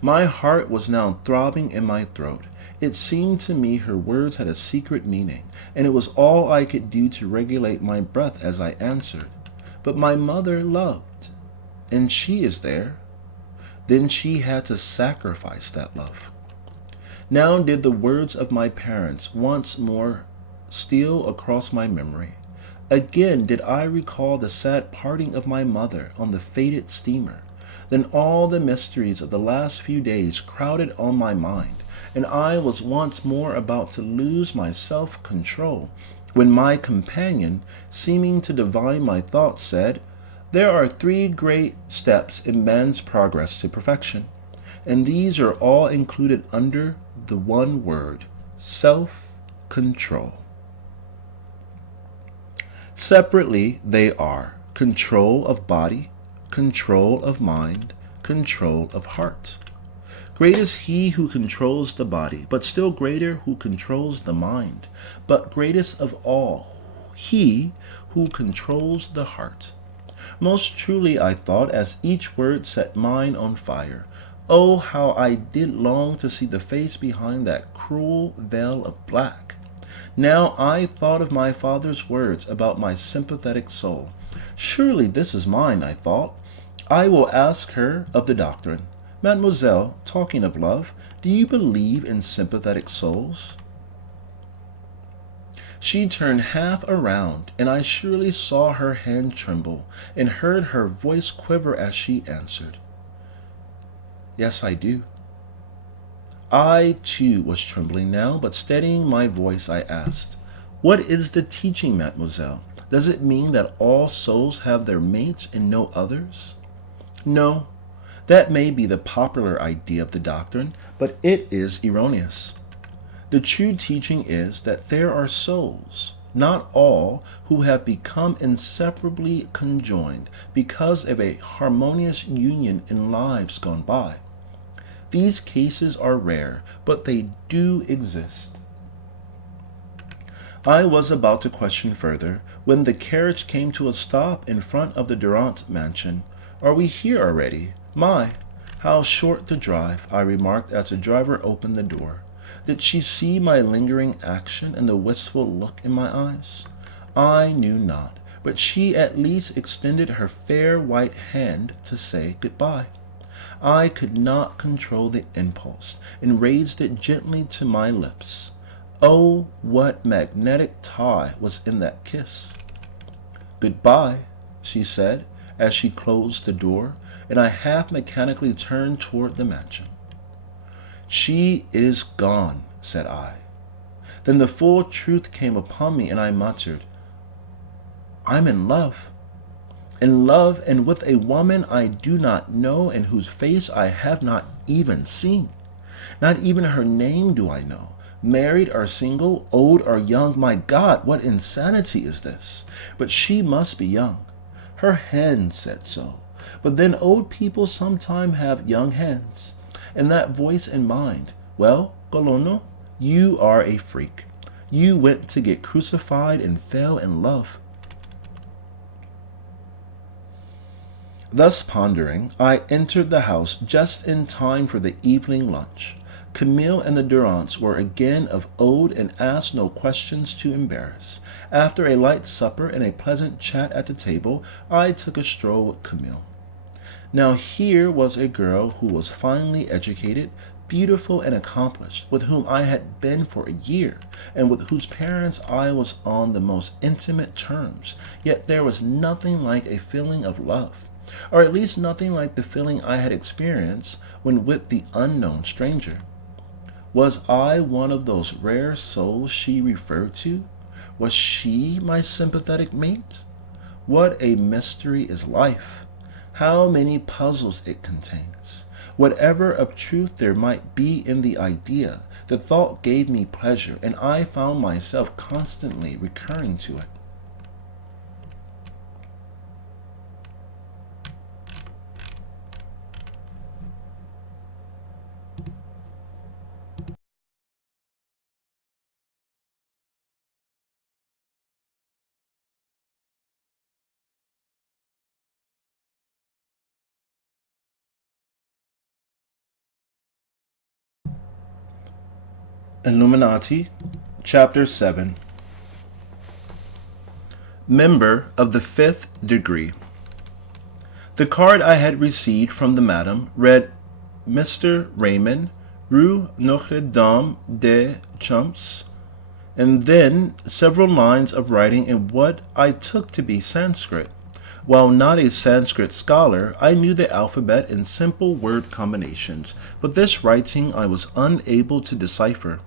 My heart was now throbbing in my throat. It seemed to me her words had a secret meaning, and it was all I could do to regulate my breath as I answered, "But my mother loved, and she is there." Then she had to sacrifice that love. Now did the words of my parents once more steal across my memory. Again did I recall the sad parting of my mother on the fated steamer. Then all the mysteries of the last few days crowded on my mind, and I was once more about to lose my self-control, when my companion, seeming to divine my thoughts, said, "There are 3 great steps in man's progress to perfection, and these are all included under the one word, self-control. Separately, they are control of body, control of mind, control of heart. Great is he who controls the body, but still greater who controls the mind. But greatest of all, he who controls the heart. Most truly I thought, as each word set mine on fire. Oh, how I did long to see the face behind that cruel veil of black. Now I thought of my father's words about my sympathetic soul. Surely this is mine, I thought. I will ask her of the doctrine. Mademoiselle, talking of love, do you believe in sympathetic souls? She turned half around, and I surely saw her hand tremble, and heard her voice quiver as she answered, Yes, I do. I, too, was trembling now, but steadying my voice, I asked, What is the teaching, mademoiselle? Does it mean that all souls have their mates and no others? No, that may be the popular idea of the doctrine, but it is erroneous. The true teaching is that there are souls, not all, who have become inseparably conjoined because of a harmonious union in lives gone by. These cases are rare, but they do exist. I was about to question further when the carriage came to a stop in front of the Durant mansion. Are we here already? My, how short the drive, I remarked as the driver opened the door. Did she see my lingering action and the wistful look in my eyes? I knew not, but she at least extended her fair white hand to say goodbye. I could not control the impulse, and raised it gently to my lips. Oh, what magnetic tie was in that kiss! Goodbye, she said, as she closed the door, and I half mechanically turned toward the mansion. She is gone, said I. Then the full truth came upon me, and I muttered, I'm in love. In love, and with a woman I do not know and whose face I have not even seen. Not even her name do I know. Married or single, old or young, my God, what insanity is this? But she must be young. Her hen said so. But then old people sometime have young hens. And that voice in mind, well, Colono, you are a freak. You went to get crucified and fell in love. Thus pondering, I entered the house just in time for the evening lunch. Camille and the Durants were again of old and asked no questions to embarrass. After a light supper and a pleasant chat at the table, I took a stroll with Camille. Now here was a girl who was finely educated, beautiful and accomplished, with whom I had been for a year, and with whose parents I was on the most intimate terms, yet there was nothing like a feeling of love, or at least nothing like the feeling I had experienced when with the unknown stranger. Was I one of those rare souls she referred to? Was she my sympathetic mate? What a mystery is life! How many puzzles it contains! Whatever of truth there might be in the idea, the thought gave me pleasure, and I found myself constantly recurring to it. Illuminati, Chapter 7. Member of the Fifth Degree. The card I had received from the madam read Mr. Raymond, Rue Notre Dame des Champs, and then several lines of writing in what I took to be Sanskrit. While not a Sanskrit scholar, I knew the alphabet in simple word combinations, but this writing I was unable to decipher.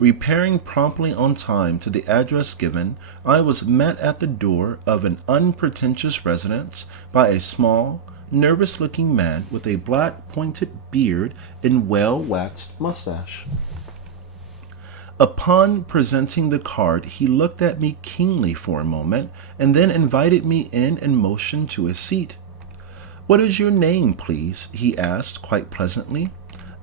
Repairing promptly on time to the address given, I was met at the door of an unpretentious residence by a small, nervous-looking man with a black pointed beard and well-waxed mustache. Upon presenting the card, he looked at me keenly for a moment, and then invited me in and motioned to a seat. "What is your name, please?" he asked quite pleasantly.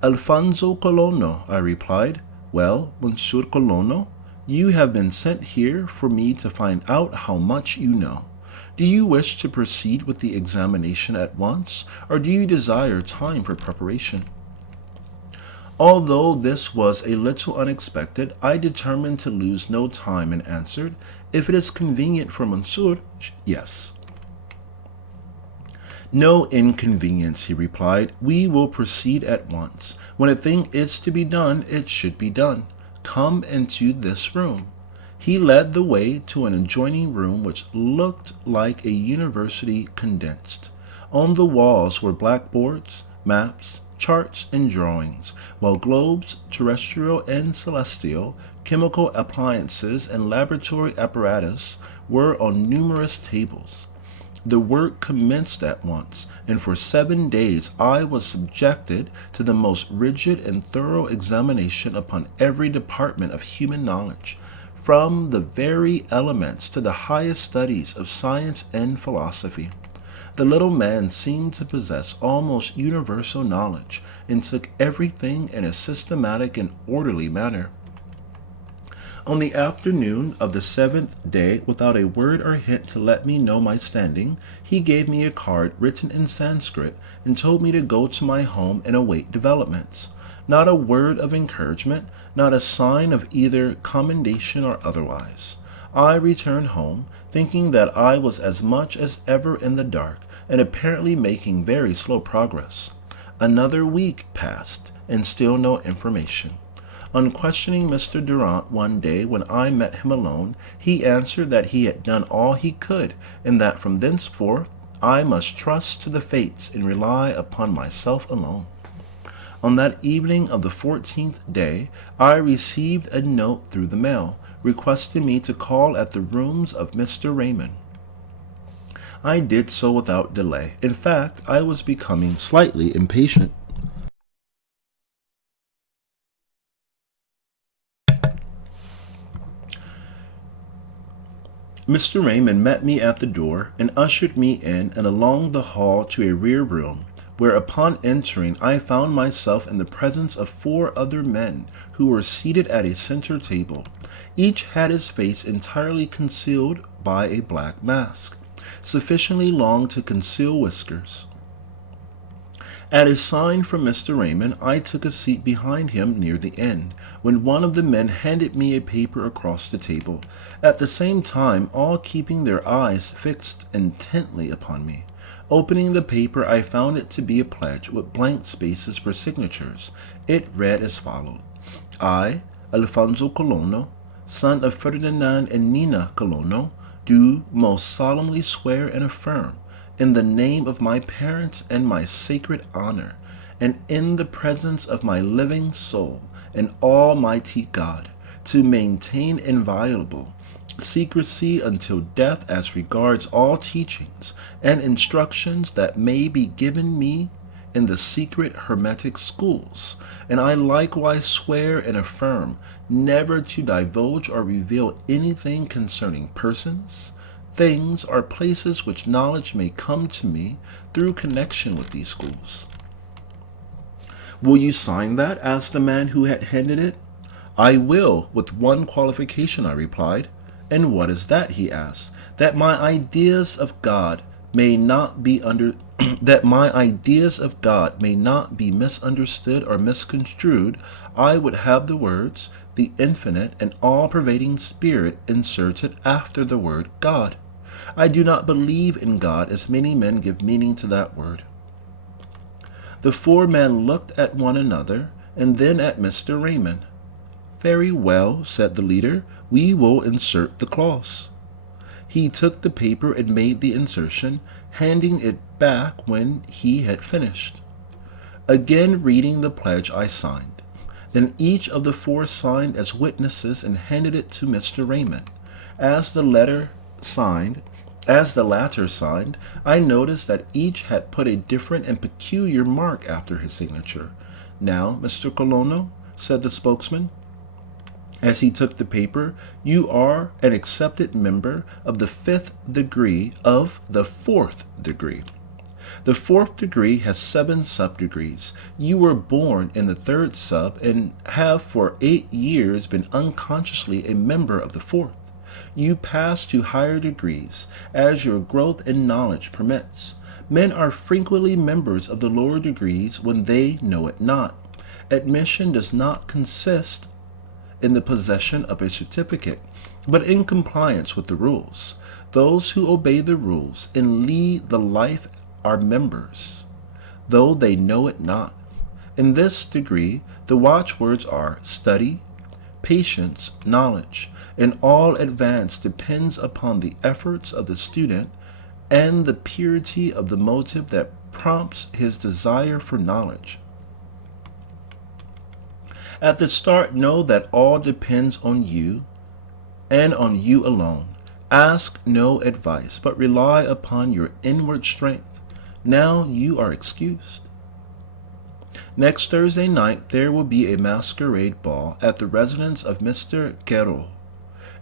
Alfonso Colono, I replied. Well, Monsieur Colono, you have been sent here for me to find out how much you know. Do you wish to proceed with the examination at once, or do you desire time for preparation? Although this was a little unexpected, I determined to lose no time and answered, If it is convenient for Monsieur, yes. No inconvenience, he replied. We will proceed at once. When a thing is to be done, it should be done. Come into this room. He led the way to an adjoining room which looked like a university condensed. On the walls were blackboards, maps, charts, and drawings, while globes, terrestrial and celestial, chemical appliances, and laboratory apparatus were on numerous tables. The work commenced at once, and for 7 days I was subjected to the most rigid and thorough examination upon every department of human knowledge, from the very elements to the highest studies of science and philosophy. The little man seemed to possess almost universal knowledge, and took everything in a systematic and orderly manner. On the afternoon of the 7th day, without a word or hint to let me know my standing, he gave me a card written in Sanskrit and told me to go to my home and await developments. Not a word of encouragement, not a sign of either commendation or otherwise. I returned home, thinking that I was as much as ever in the dark, and apparently making very slow progress. Another week passed, and still no information. On questioning Mr. Durant one day when I met him alone, he answered that he had done all he could, and that from thenceforth I must trust to the fates and rely upon myself alone. On that evening of the 14th day, I received a note through the mail, requesting me to call at the rooms of Mr. Raymond. I did so without delay. In fact, I was becoming slightly impatient. Mr. Raymond met me at the door and ushered me in and along the hall to a rear room, where upon entering I found myself in the presence of 4 other men who were seated at a center table. Each had his face entirely concealed by a black mask, sufficiently long to conceal whiskers. At a sign from Mr. Raymond, I took a seat behind him near the end, when one of the men handed me a paper across the table, at the same time all keeping their eyes fixed intently upon me. Opening the paper, I found it to be a pledge with blank spaces for signatures. It read as follows: I, Alfonso Colono, son of Ferdinand and Nina Colono, do most solemnly swear and affirm, in the name of my parents and my sacred honor, and in the presence of my living soul and Almighty God, to maintain inviolable secrecy until death as regards all teachings and instructions that may be given me in the secret hermetic schools. And I likewise swear and affirm never to divulge or reveal anything concerning persons, things, or places which knowledge may come to me through connection with these schools. Will you sign that? Asked the man who had handed it. I will, with one qualification, I replied. And what is that? He asked. That my ideas of God may not be under that my ideas of God may not be misunderstood or misconstrued, I would have the words, the infinite and all-pervading Spirit, inserted after the word God. I do not believe in God as many men give meaning to that word. The 4 men looked at one another and then at Mr. Raymond. Very well, said the leader, we will insert the clause. He took the paper and made the insertion, handing it back when he had finished. Again reading the pledge, I signed. Then each of the 4 signed as witnesses and handed it to Mr. Raymond. As the latter signed, I noticed that each had put a different and peculiar mark after his signature. Now, Mr. Colono, said the spokesman, as he took the paper, you are an accepted member of the 5th degree of the 4th degree. The fourth degree has 7 subdegrees. You were born in the third sub and have for 8 years been unconsciously a member of the fourth. You pass to higher degrees as your growth in knowledge permits. Men are frequently members of the lower degrees when they know it not. Admission does not consist in the possession of a certificate, but in compliance with the rules. Those who obey the rules and lead the life are members, though they know it not. In this degree, the watchwords are study, patience, knowledge, and all advance depends upon the efforts of the student and the purity of the motive that prompts his desire for knowledge. At the start, know that all depends on you and on you alone. Ask no advice, but rely upon your inward strength. Now you are excused. Next Thursday night, there will be a masquerade ball at the residence of Mr. Quero.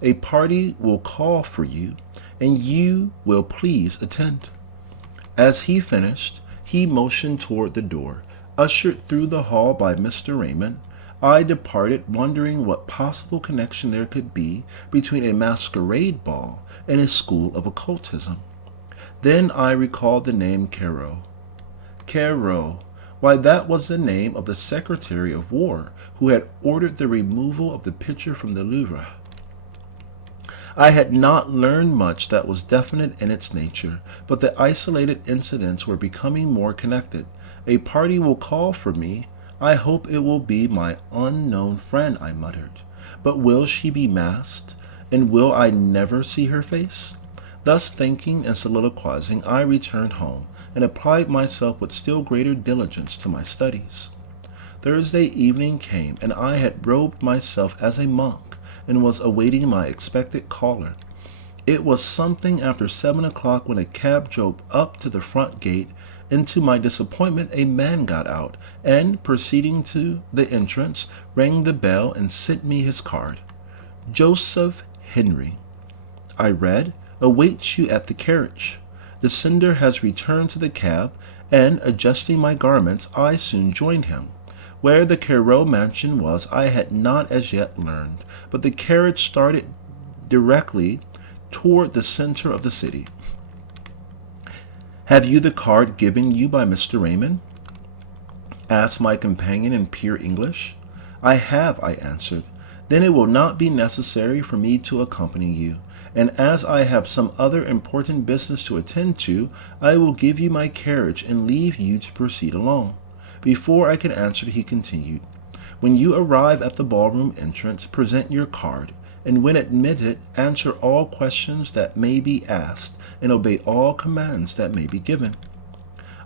A party will call for you, and you will please attend. As he finished, he motioned toward the door. Ushered through the hall by Mr. Raymond, I departed wondering what possible connection there could be between a masquerade ball and a school of occultism. Then I recalled the name Quero. Quero. Why, that was the name of the Secretary of War who had ordered the removal of the picture from the Louvre. I had not learned much that was definite in its nature, but the isolated incidents were becoming more connected. A party will call for me. I hope it will be my unknown friend, I muttered. But will she be masked? And will I never see her face? Thus thinking and soliloquizing, I returned home and applied myself with still greater diligence to my studies. Thursday evening came, and I had robed myself as a monk and was awaiting my expected caller. It was something after 7 o'clock when a cab drove up to the front gate, and to my disappointment a man got out, and, proceeding to the entrance, rang the bell and sent me his card. Joseph Henry. I read, awaits you at the carriage. The sender has returned to the cab, and, adjusting my garments, I soon joined him. Where the Quero mansion was I had not as yet learned, but the carriage started directly toward the center of the city. Have you the card given you by Mr. Raymond? Asked my companion in pure English. I have, I answered. Then it will not be necessary for me to accompany you, and as I have some other important business to attend to, I will give you my carriage and leave you to proceed alone. Before I could answer, he continued, when you arrive at the ballroom entrance, present your card, and when admitted, answer all questions that may be asked, and obey all commands that may be given.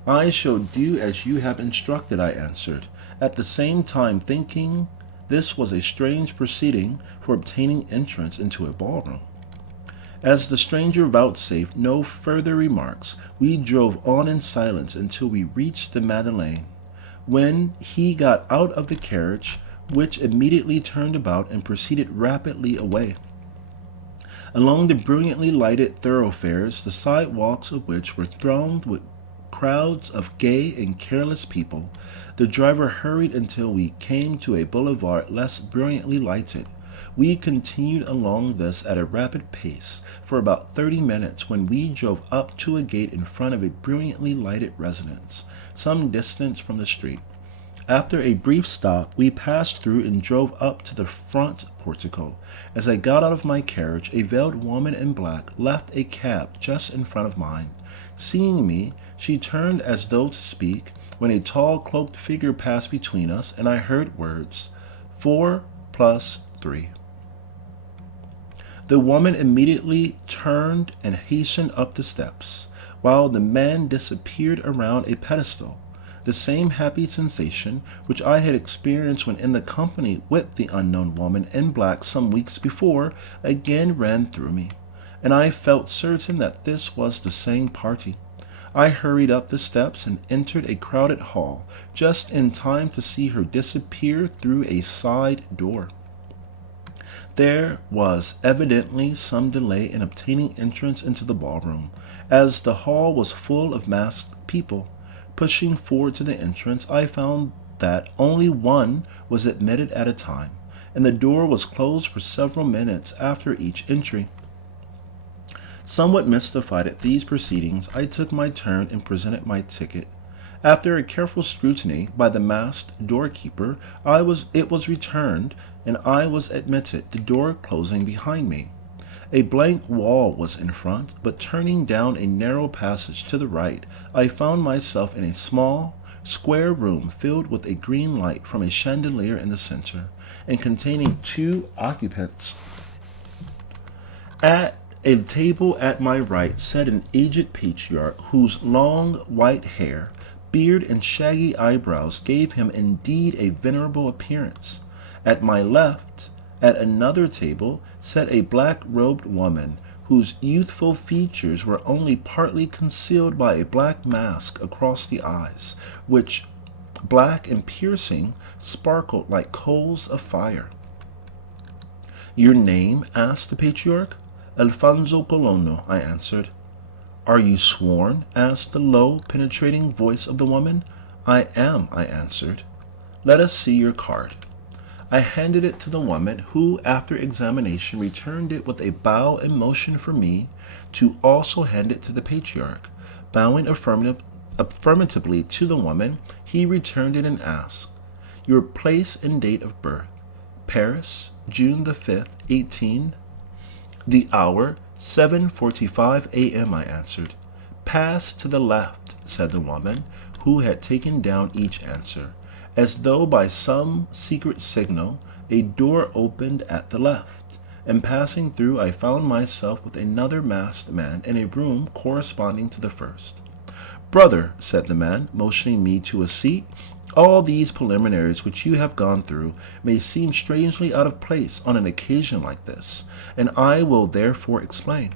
I shall do as you have instructed, I answered, at the same time thinking this was a strange proceeding for obtaining entrance into a ballroom. As the stranger vouchsafed no further remarks, we drove on in silence until we reached the Madeleine, when he got out of the carriage, which immediately turned about and proceeded rapidly away. Along the brilliantly lighted thoroughfares, the sidewalks of which were thronged with crowds of gay and careless people, the driver hurried until we came to a boulevard less brilliantly lighted. We continued along this at a rapid pace for about 30 minutes when we drove up to a gate in front of a brilliantly lighted residence, some distance from the street. After a brief stop, we passed through and drove up to the front portico. As I got out of my carriage, a veiled woman in black left a cab just in front of mine. Seeing me, she turned as though to speak, when a tall cloaked figure passed between us, and I heard words, 4 plus 3. The woman immediately turned and hastened up the steps, while the man disappeared around a pedestal. The same happy sensation which I had experienced when in the company with the unknown woman in black some weeks before again ran through me, and I felt certain that this was the same party. I hurried up the steps and entered a crowded hall, just in time to see her disappear through a side door. There was evidently some delay in obtaining entrance into the ballroom, as the hall was full of masked people. Pushing forward to the entrance, I found that only one was admitted at a time, and the door was closed for several minutes after each entry. Somewhat mystified at these proceedings, I took my turn and presented my ticket. After a careful scrutiny by the masked doorkeeper, it was returned, and I was admitted, the door closing behind me. A blank wall was in front, but turning down a narrow passage to the right, I found myself in a small, square room filled with a green light from a chandelier in the center, and containing two occupants. At a table at my right sat an aged patriarch whose long white hair, beard, and shaggy eyebrows gave him indeed a venerable appearance. At my left, at another table, sat a black-robed woman whose youthful features were only partly concealed by a black mask across the eyes, which, black and piercing, sparkled like coals of fire. "Your name?" asked the patriarch. "Alfonso Colono," I answered. "Are you sworn?" asked the low, penetrating voice of the woman. "I am," I answered. "Let us see your card." I handed it to the woman, who, after examination, returned it with a bow and motion for me to also hand it to the patriarch. Bowing affirmatively to the woman, he returned it and asked, "Your place and date of birth?" "Paris, June the 5th, 18. "The hour?" 7:45 a.m., I answered. "Pass to the left," said the woman, who had taken down each answer. As though by some secret signal, a door opened at the left, and passing through I found myself with another masked man in a room corresponding to the first. "Brother," said the man, motioning me to a seat, "all these preliminaries which you have gone through may seem strangely out of place on an occasion like this, and I will therefore explain.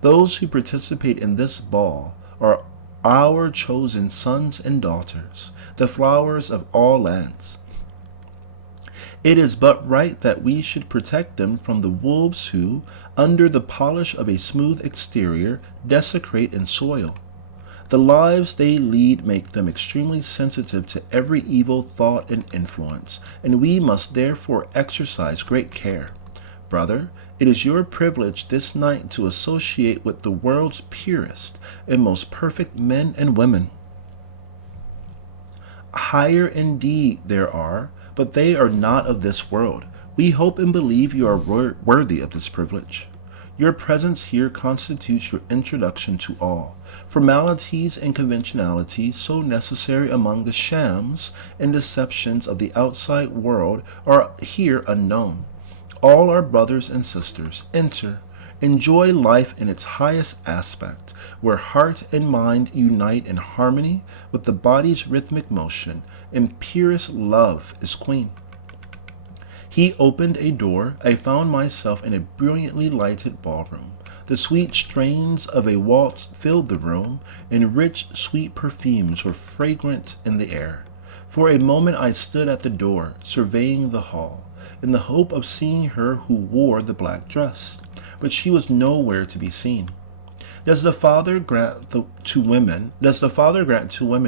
Those who participate in this ball are our chosen sons and daughters, the flowers of all lands. It is but right that we should protect them from the wolves who, under the polish of a smooth exterior, desecrate and soil. The lives they lead make them extremely sensitive to every evil thought and influence, and we must therefore exercise great care. Brother, it is your privilege this night to associate with the world's purest and most perfect men and women. Higher indeed there are, but they are not of this world. We hope and believe you are worthy of this privilege. Your presence here constitutes your introduction to all. Formalities and conventionalities so necessary among the shams and deceptions of the outside world are here unknown. All our brothers and sisters. Enter. Enjoy life in its highest aspect, where heart and mind unite in harmony with the body's rhythmic motion, and purest love is queen. He opened a door. I found myself in a brilliantly lighted ballroom. The sweet strains of a waltz filled the room, and rich, sweet perfumes were fragrant in the air. For a moment I stood at the door, surveying the hall, in the hope of seeing her who wore the black dress, but she was nowhere to be seen. Does the Father grant to women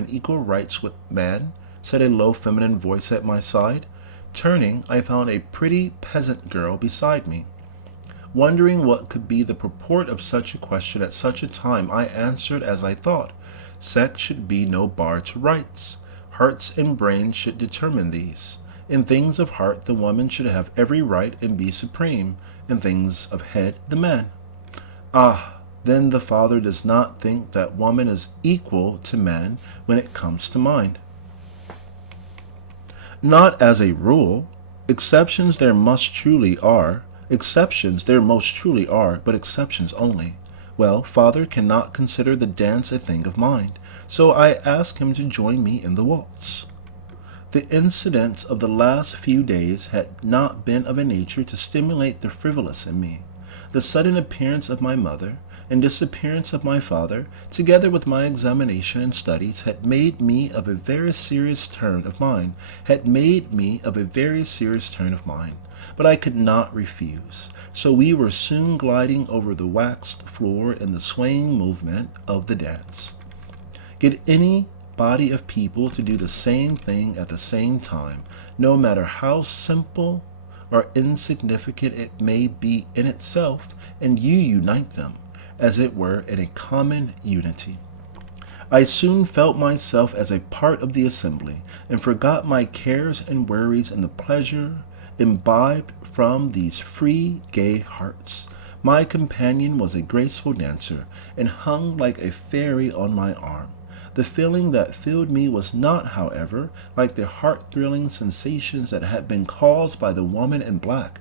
equal rights with man?" said a low feminine voice at my side. Turning, I found a pretty peasant girl beside me. Wondering what could be the purport of such a question at such a time, I answered as I thought. Sex should be no bar to rights. Hearts and brains should determine these. In things of heart, the woman should have every right and be supreme. In things of head, the man. Ah, then the Father does not think that woman is equal to man when it comes to mind. Not as a rule. Exceptions there most truly are, but exceptions only. Well, Father cannot consider the dance a thing of mind, so I ask him to join me in the waltz. The incidents of the last few days had not been of a nature to stimulate the frivolous in me. The sudden appearance of my mother and disappearance of my father, together with my examination and studies, had made me of a very serious turn of mind. but I could not refuse. So we were soon gliding over the waxed floor in the swaying movement of the dance. Get any body of people to do the same thing at the same time, no matter how simple or insignificant it may be in itself, and you unite them, as it were, in a common unity. I soon felt myself as a part of the assembly, and forgot my cares and worries in the pleasure imbibed from these free, gay hearts. My companion was a graceful dancer, and hung like a fairy on my arm. The feeling that filled me was not, however, like the heart-thrilling sensations that had been caused by the woman in black.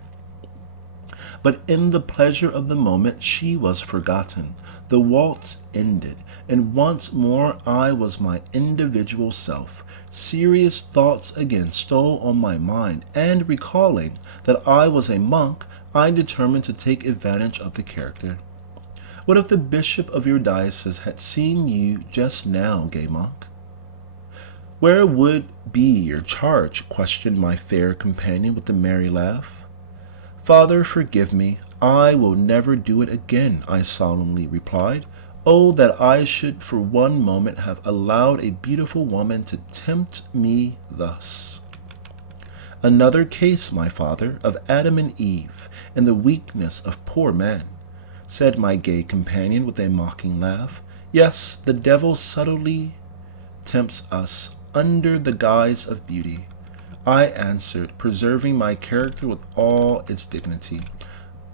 But in the pleasure of the moment she was forgotten. The waltz ended, and once more I was my individual self. Serious thoughts again stole on my mind, and recalling that I was a monk, I determined to take advantage of the character. What if the bishop of your diocese had seen you just now, gay monk? Where would be your charge? Questioned my fair companion with a merry laugh. Father, forgive me. I will never do it again, I solemnly replied. Oh, that I should for one moment have allowed a beautiful woman to tempt me thus. Another case, my father, of Adam and Eve, and the weakness of poor man, said my gay companion with a mocking laugh. Yes, the devil subtly tempts us under the guise of beauty. I answered, preserving my character with all its dignity.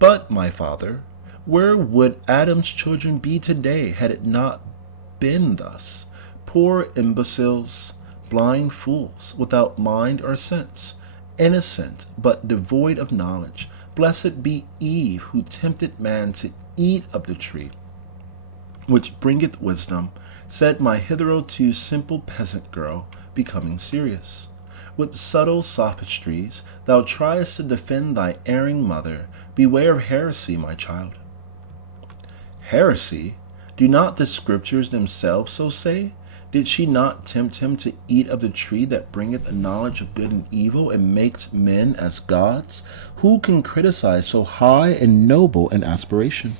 But, my father, where would Adam's children be today had it not been thus? Poor imbeciles, blind fools, without mind or sense, innocent but devoid of knowledge. Blessed be Eve, who tempted man to eat of the tree which bringeth wisdom, said my hitherto simple peasant girl, becoming serious. With subtle sophistries thou triest to defend thy erring mother. Beware of heresy, my child. Heresy? Do not the scriptures themselves so say? Did she not tempt him to eat of the tree that bringeth a knowledge of good and evil, and makes men as gods? Who can criticize so high and noble an aspiration?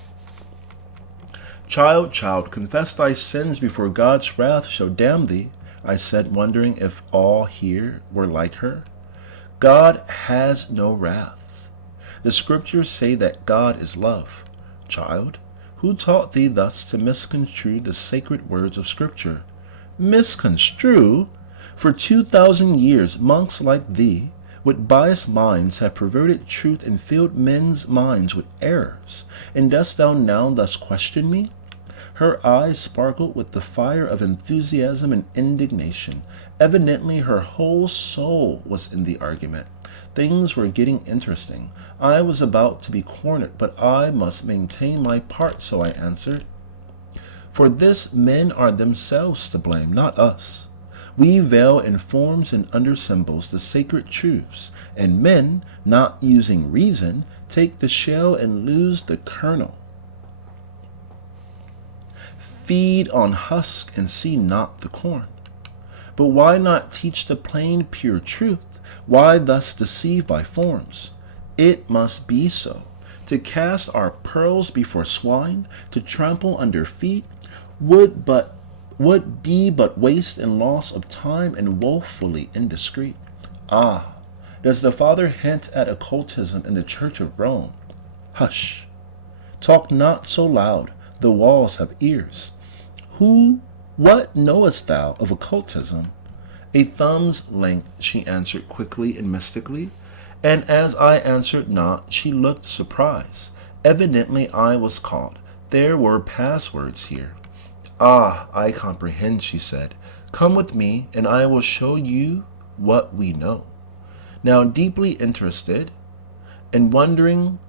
Child, confess thy sins before God's wrath shall damn thee, I said, wondering if all here were like her. God has no wrath. The scriptures say that God is love. Child, who taught thee thus to misconstrue the sacred words of Scripture? Misconstrue? For 2,000 years monks like thee, with biased minds, have perverted truth and filled men's minds with errors. And dost thou now thus question me? Her eyes sparkled with the fire of enthusiasm and indignation. Evidently her whole soul was in the argument. Things were getting interesting. I was about to be cornered, but I must maintain my part, so I answered. For this men are themselves to blame, not us. We veil in forms and under symbols the sacred truths, and men, not using reason, take the shell and lose the kernel. Feed on husk and see not the corn. But why not teach the plain, pure truth? Why thus deceive by forms? It must be so. To cast our pearls before swine, to trample under feet, would be but waste and loss of time, and woefully indiscreet. Ah, does the Father hint at occultism in the Church of Rome? Hush! Talk not so loud, the walls have ears. What knowest thou of occultism? A thumb's length, she answered quickly and mystically, and as I answered not, she looked surprised. Evidently I was caught. There were passwords here. Ah, I comprehend, she said. Come with me, and I will show you what we know. Now, deeply interested, and wondering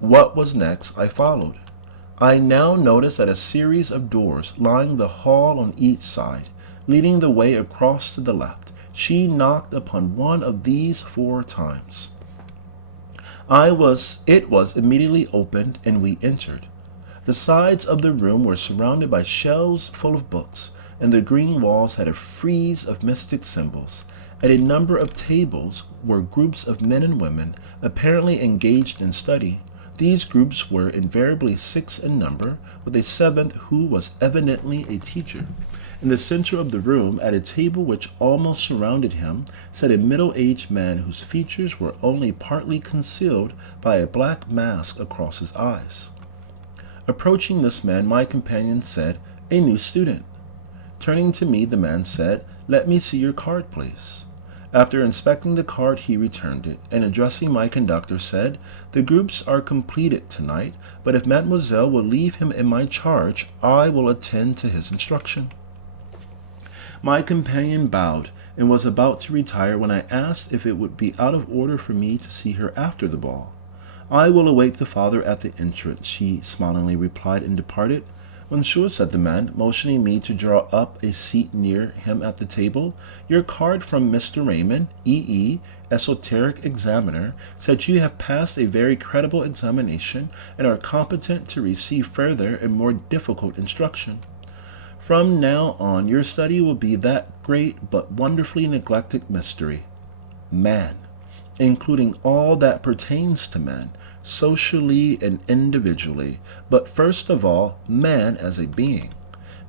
what was next, I followed. I now noticed that a series of doors lined the hall on each side, leading the way across to the left. She knocked upon one of these 4 times. It was immediately opened, and we entered. The sides of the room were surrounded by shelves full of books, and the green walls had a frieze of mystic symbols. At a number of tables were groups of men and women apparently engaged in study. These groups were invariably 6 in number, with a seventh who was evidently a teacher. In the center of the room, at a table which almost surrounded him, sat a middle-aged man whose features were only partly concealed by a black mask across his eyes. Approaching this man, my companion said, "A new student." Turning to me, the man said, "Let me see your card, please." After inspecting the card, he returned it, and addressing my conductor, said, "The groups are completed tonight, but if mademoiselle will leave him in my charge, I will attend to his instruction." My companion bowed and was about to retire when I asked if it would be out of order for me to see her after the ball. "I will await the father at the entrance," she smilingly replied, and departed. "Monsieur," said the man, motioning me to draw up a seat near him at the table, "your card from Mr. Raymond, E.E., Esoteric Examiner, said you have passed a very credible examination and are competent to receive further and more difficult instruction. From now on, your study will be that great but wonderfully neglected mystery, man, including all that pertains to man, socially and individually, but first of all, man as a being.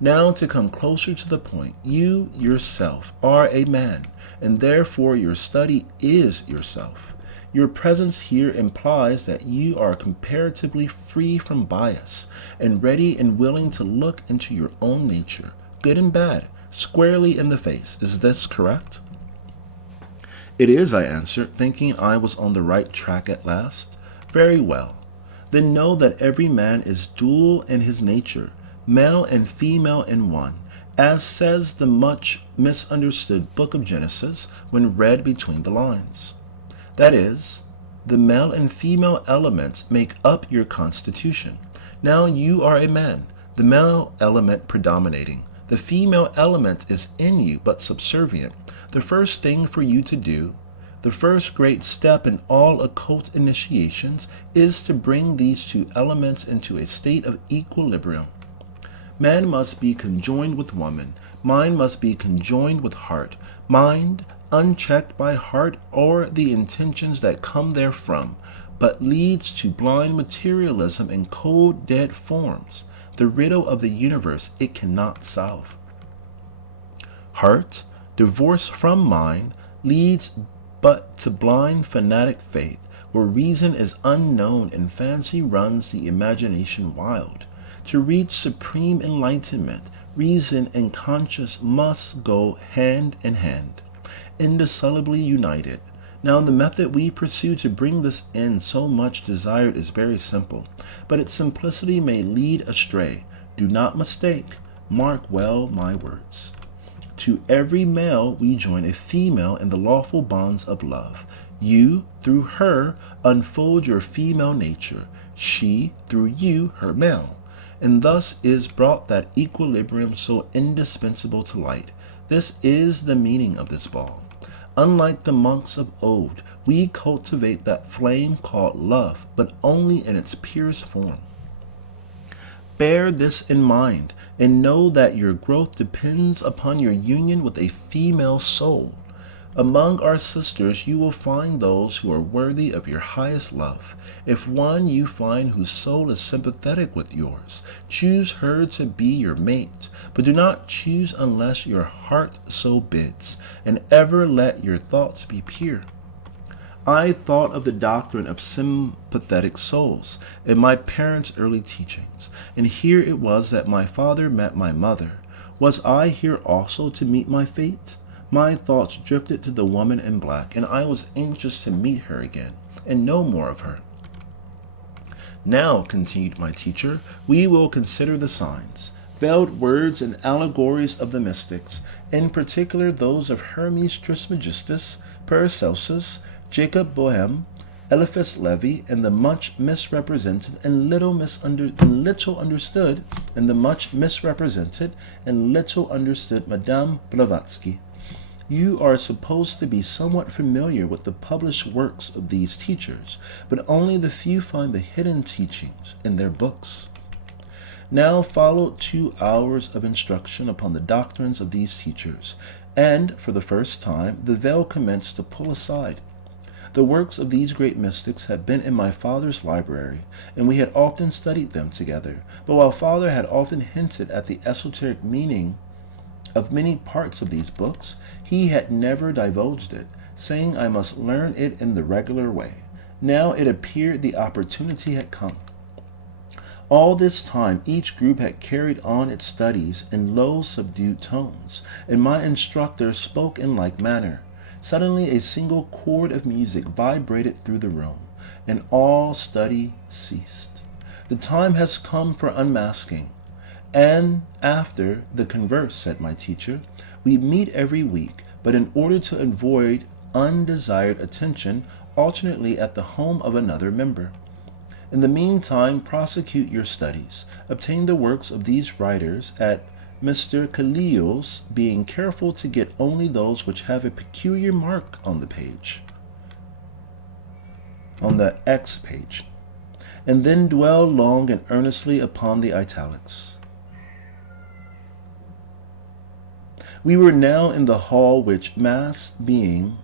Now, to come closer to the point, you yourself are a man, and therefore your study is yourself. Your presence here implies that you are comparatively free from bias, and ready and willing to look into your own nature, good and bad, squarely in the face. Is this correct?" "It is," I answered, thinking I was on the right track at last. "Very well. Then know that every man is dual in his nature, male and female in one, as says the much misunderstood book of Genesis when read between the lines. That is, the male and female elements make up your constitution. Now you are a man, the male element predominating. The female element is in you, but subservient. The first thing for you to do, the first great step in all occult initiations, is to bring these two elements into a state of equilibrium. Man must be conjoined with woman. Mind must be conjoined with heart. Mind, unchecked by heart or the intentions that come therefrom, but leads to blind materialism in cold, dead forms, the riddle of the universe it cannot solve. Heart, divorced from mind, leads but to blind fanatic faith, where reason is unknown and fancy runs the imagination wild. To reach supreme enlightenment, reason and conscience must go hand in hand, indissolubly united. Now, the method we pursue to bring this end so much desired is very simple, but its simplicity may lead astray. Do not mistake. Mark well my words. To every male we join a female in the lawful bonds of love. You, through her, unfold your female nature. She, through you, her male. And thus is brought that equilibrium so indispensable to light. This is the meaning of this ball. Unlike the monks of old, we cultivate that flame called love, but only in its purest form. Bear this in mind, and know that your growth depends upon your union with a female soul. Among our sisters you will find those who are worthy of your highest love. If one you find whose soul is sympathetic with yours, choose her to be your mate, but do not choose unless your heart so bids, and ever let your thoughts be pure. I thought of the doctrine of sympathetic souls in my parents' early teachings, and here it was that my father met my mother. Was I here also to meet my fate? My thoughts drifted to the woman in black, and I was anxious to meet her again, and know more of her. Now, continued my teacher, we will consider the signs, veiled words and allegories of the mystics, in particular those of Hermes Trismegistus, Paracelsus, Jacob Boehme, Eliphas Levi, and the much misrepresented and little understood, and the much misrepresented and little understood Madame Blavatsky. You are supposed to be somewhat familiar with the published works of these teachers, but only the few find the hidden teachings in their books. Now followed 2 hours of instruction upon the doctrines of these teachers, And, for the first time, the veil commenced to pull aside. The works of these great mystics had been in my father's library, and we had often studied them together. But while father had often hinted at the esoteric meaning of many parts of these books, he had never divulged it, saying I must learn it in the regular way. Now it appeared the opportunity had come. All this time, each group had carried on its studies in low, subdued tones, and my instructor spoke in like manner. Suddenly, a single chord of music vibrated through the room, and all study ceased. The time has come for unmasking. And after the converse, said my teacher, we meet every week, but in order to avoid undesired attention, alternately at the home of another member. In the meantime, prosecute your studies. Obtain the works of these writers at Mr. Khalil's, being careful to get only those which have a peculiar mark on the page, on the X page, and then dwell long and earnestly upon the italics. We were now in the hall which, mass being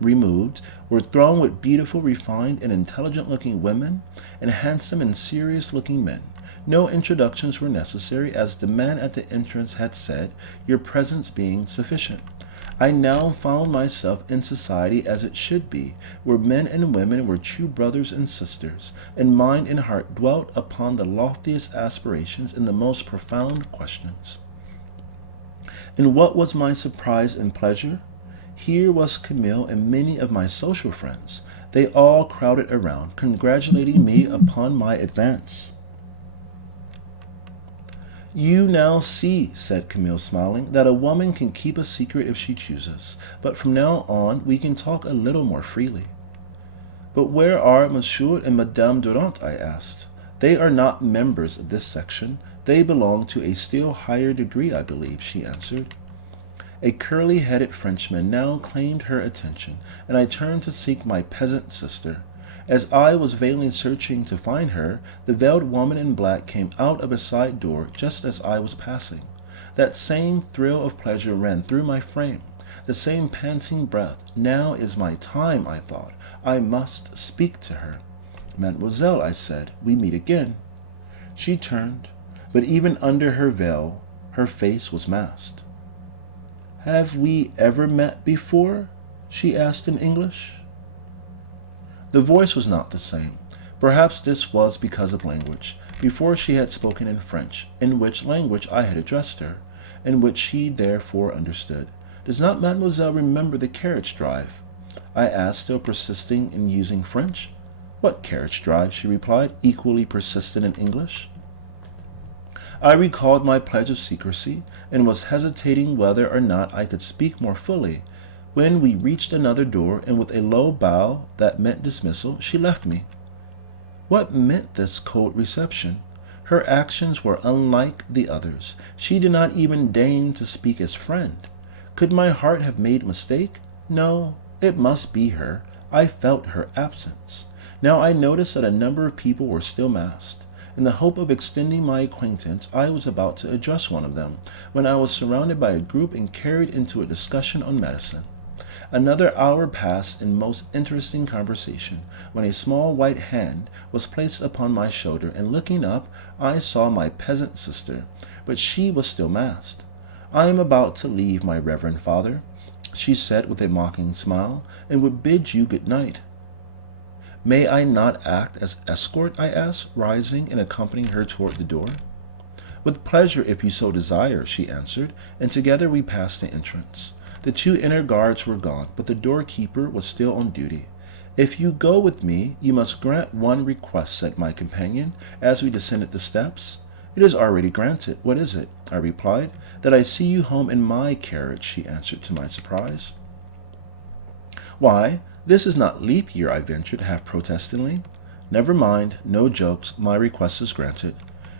removed, were thronged with beautiful, refined, and intelligent-looking women, and handsome and serious-looking men. No introductions were necessary, as the man at the entrance had said, your presence being sufficient. I now found myself in society as it should be, where men and women were true brothers and sisters, and mind and heart dwelt upon the loftiest aspirations and the most profound questions. And what was my surprise and pleasure? Here was Camille and many of my social friends. They all crowded around, congratulating me upon my advance. You now see, said Camille, smiling, that a woman can keep a secret if she chooses, but from now on we can talk a little more freely. But where are Monsieur and Madame Durand? I asked. They are not members of this section. They belong to a still higher degree, I believe, she answered. A curly-headed Frenchman now claimed her attention, and I turned to seek my peasant sister. As I was vainly searching to find her, the veiled woman in black came out of a side door just as I was passing. That same thrill of pleasure ran through my frame, the same panting breath. Now is my time, I thought. I must speak to her. Mademoiselle, I said, we meet again. She turned, but even under her veil, her face was masked. Have we ever met before? She asked in English. The voice was not the same. Perhaps this was because of language. Before she had spoken in French, in which language I had addressed her, and which she therefore understood. Does not Mademoiselle remember the carriage drive? I asked, still persisting in using French. What carriage drive? She replied, equally persistent in English. I recalled my pledge of secrecy, and was hesitating whether or not I could speak more fully, when we reached another door, and with a low bow that meant dismissal, she left me. What meant this cold reception? Her actions were unlike the others. She did not even deign to speak as friend. Could my heart have made mistake? No, it must be her. I felt her absence. Now I noticed that a number of people were still masked. In the hope of extending my acquaintance, I was about to address one of them, when I was surrounded by a group and carried into a discussion on medicine. Another hour passed in most interesting conversation, when a small white hand was placed upon my shoulder, and looking up, I saw my peasant sister, but she was still masked. I am about to leave, my reverend father, she said with a mocking smile, and would bid you good night. May I not act as escort? I asked, rising and accompanying her toward the door. With pleasure, if you so desire, she answered, and together we passed the entrance. The two inner guards were gone, but the doorkeeper was still on duty. If you go with me, you must grant one request, said my companion, as we descended the steps. It is already granted. What is it? I replied. That I see you home in my carriage, she answered to my surprise. Why, this is not leap year, I ventured half protestingly. Never mind, no jokes, my request is granted.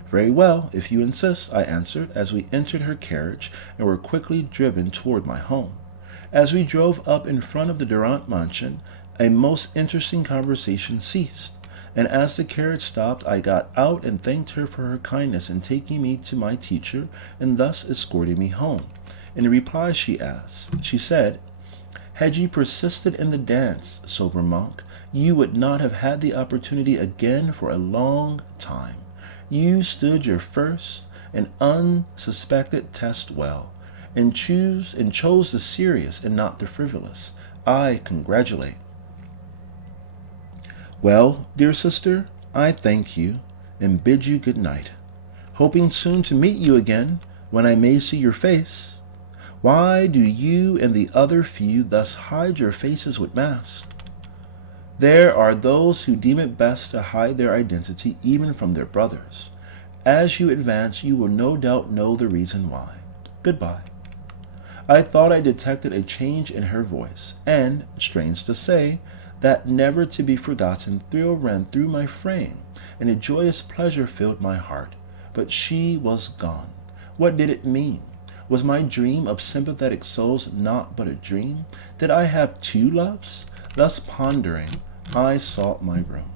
Very well, if you insist, I answered, as we entered her carriage and were quickly driven toward my home. As we drove up in front of the Durand mansion, a most interesting conversation ceased, and as the carriage stopped, I got out and thanked her for her kindness in taking me to my teacher and thus escorting me home. In reply, she said, "Had you persisted in the dance, sober monk, you would not have had the opportunity again for a long time. You stood your first and unsuspected test well, and chose the serious and not the frivolous. I congratulate." "Well, dear sister, I thank you and bid you good night, hoping soon to meet you again when I may see your face. Why do you and the other few thus hide your faces with masks? There are those who deem it best to hide their identity even from their brothers. As you advance, you will no doubt know the reason why. Goodbye." I thought I detected a change in her voice, and, strange to say, that never to be forgotten thrill ran through my frame, and a joyous pleasure filled my heart. But she was gone. What did it mean? Was my dream of sympathetic souls not but a dream? Did I have two loves? Thus pondering, I sought my room.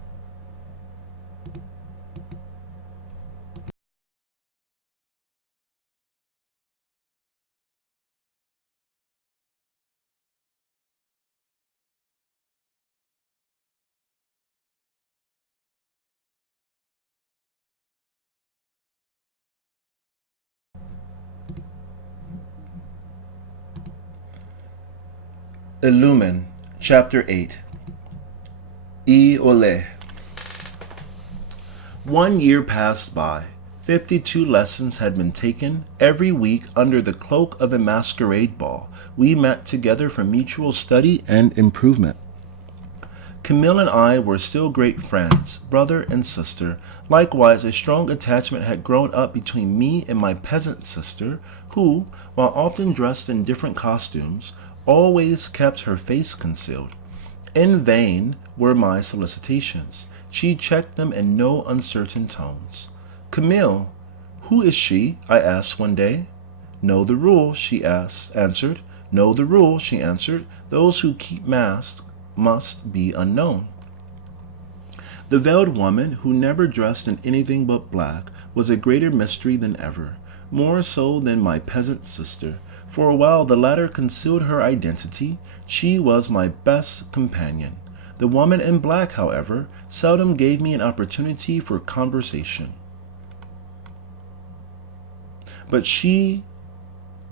Lumen, Chapter 8. Ole. 1 year passed by. 52 lessons had been taken. Every week, under the cloak of a masquerade ball, we met together for mutual study and improvement. Camille and I were still great friends, brother and sister. Likewise, a strong attachment had grown up between me and my peasant sister, who, while often dressed in different costumes, always kept her face concealed. In vain were my solicitations. She checked them in no uncertain tones. "Camille, who is she?" I asked one day. "Know the rule," answered. "Know the rule," she answered. "Those who keep masks must be unknown." The veiled woman, who never dressed in anything but black, was a greater mystery than ever, more so than my peasant sister. For a while the latter concealed her identity. She was my best companion. The woman in black, however, seldom gave me an opportunity for conversation. But she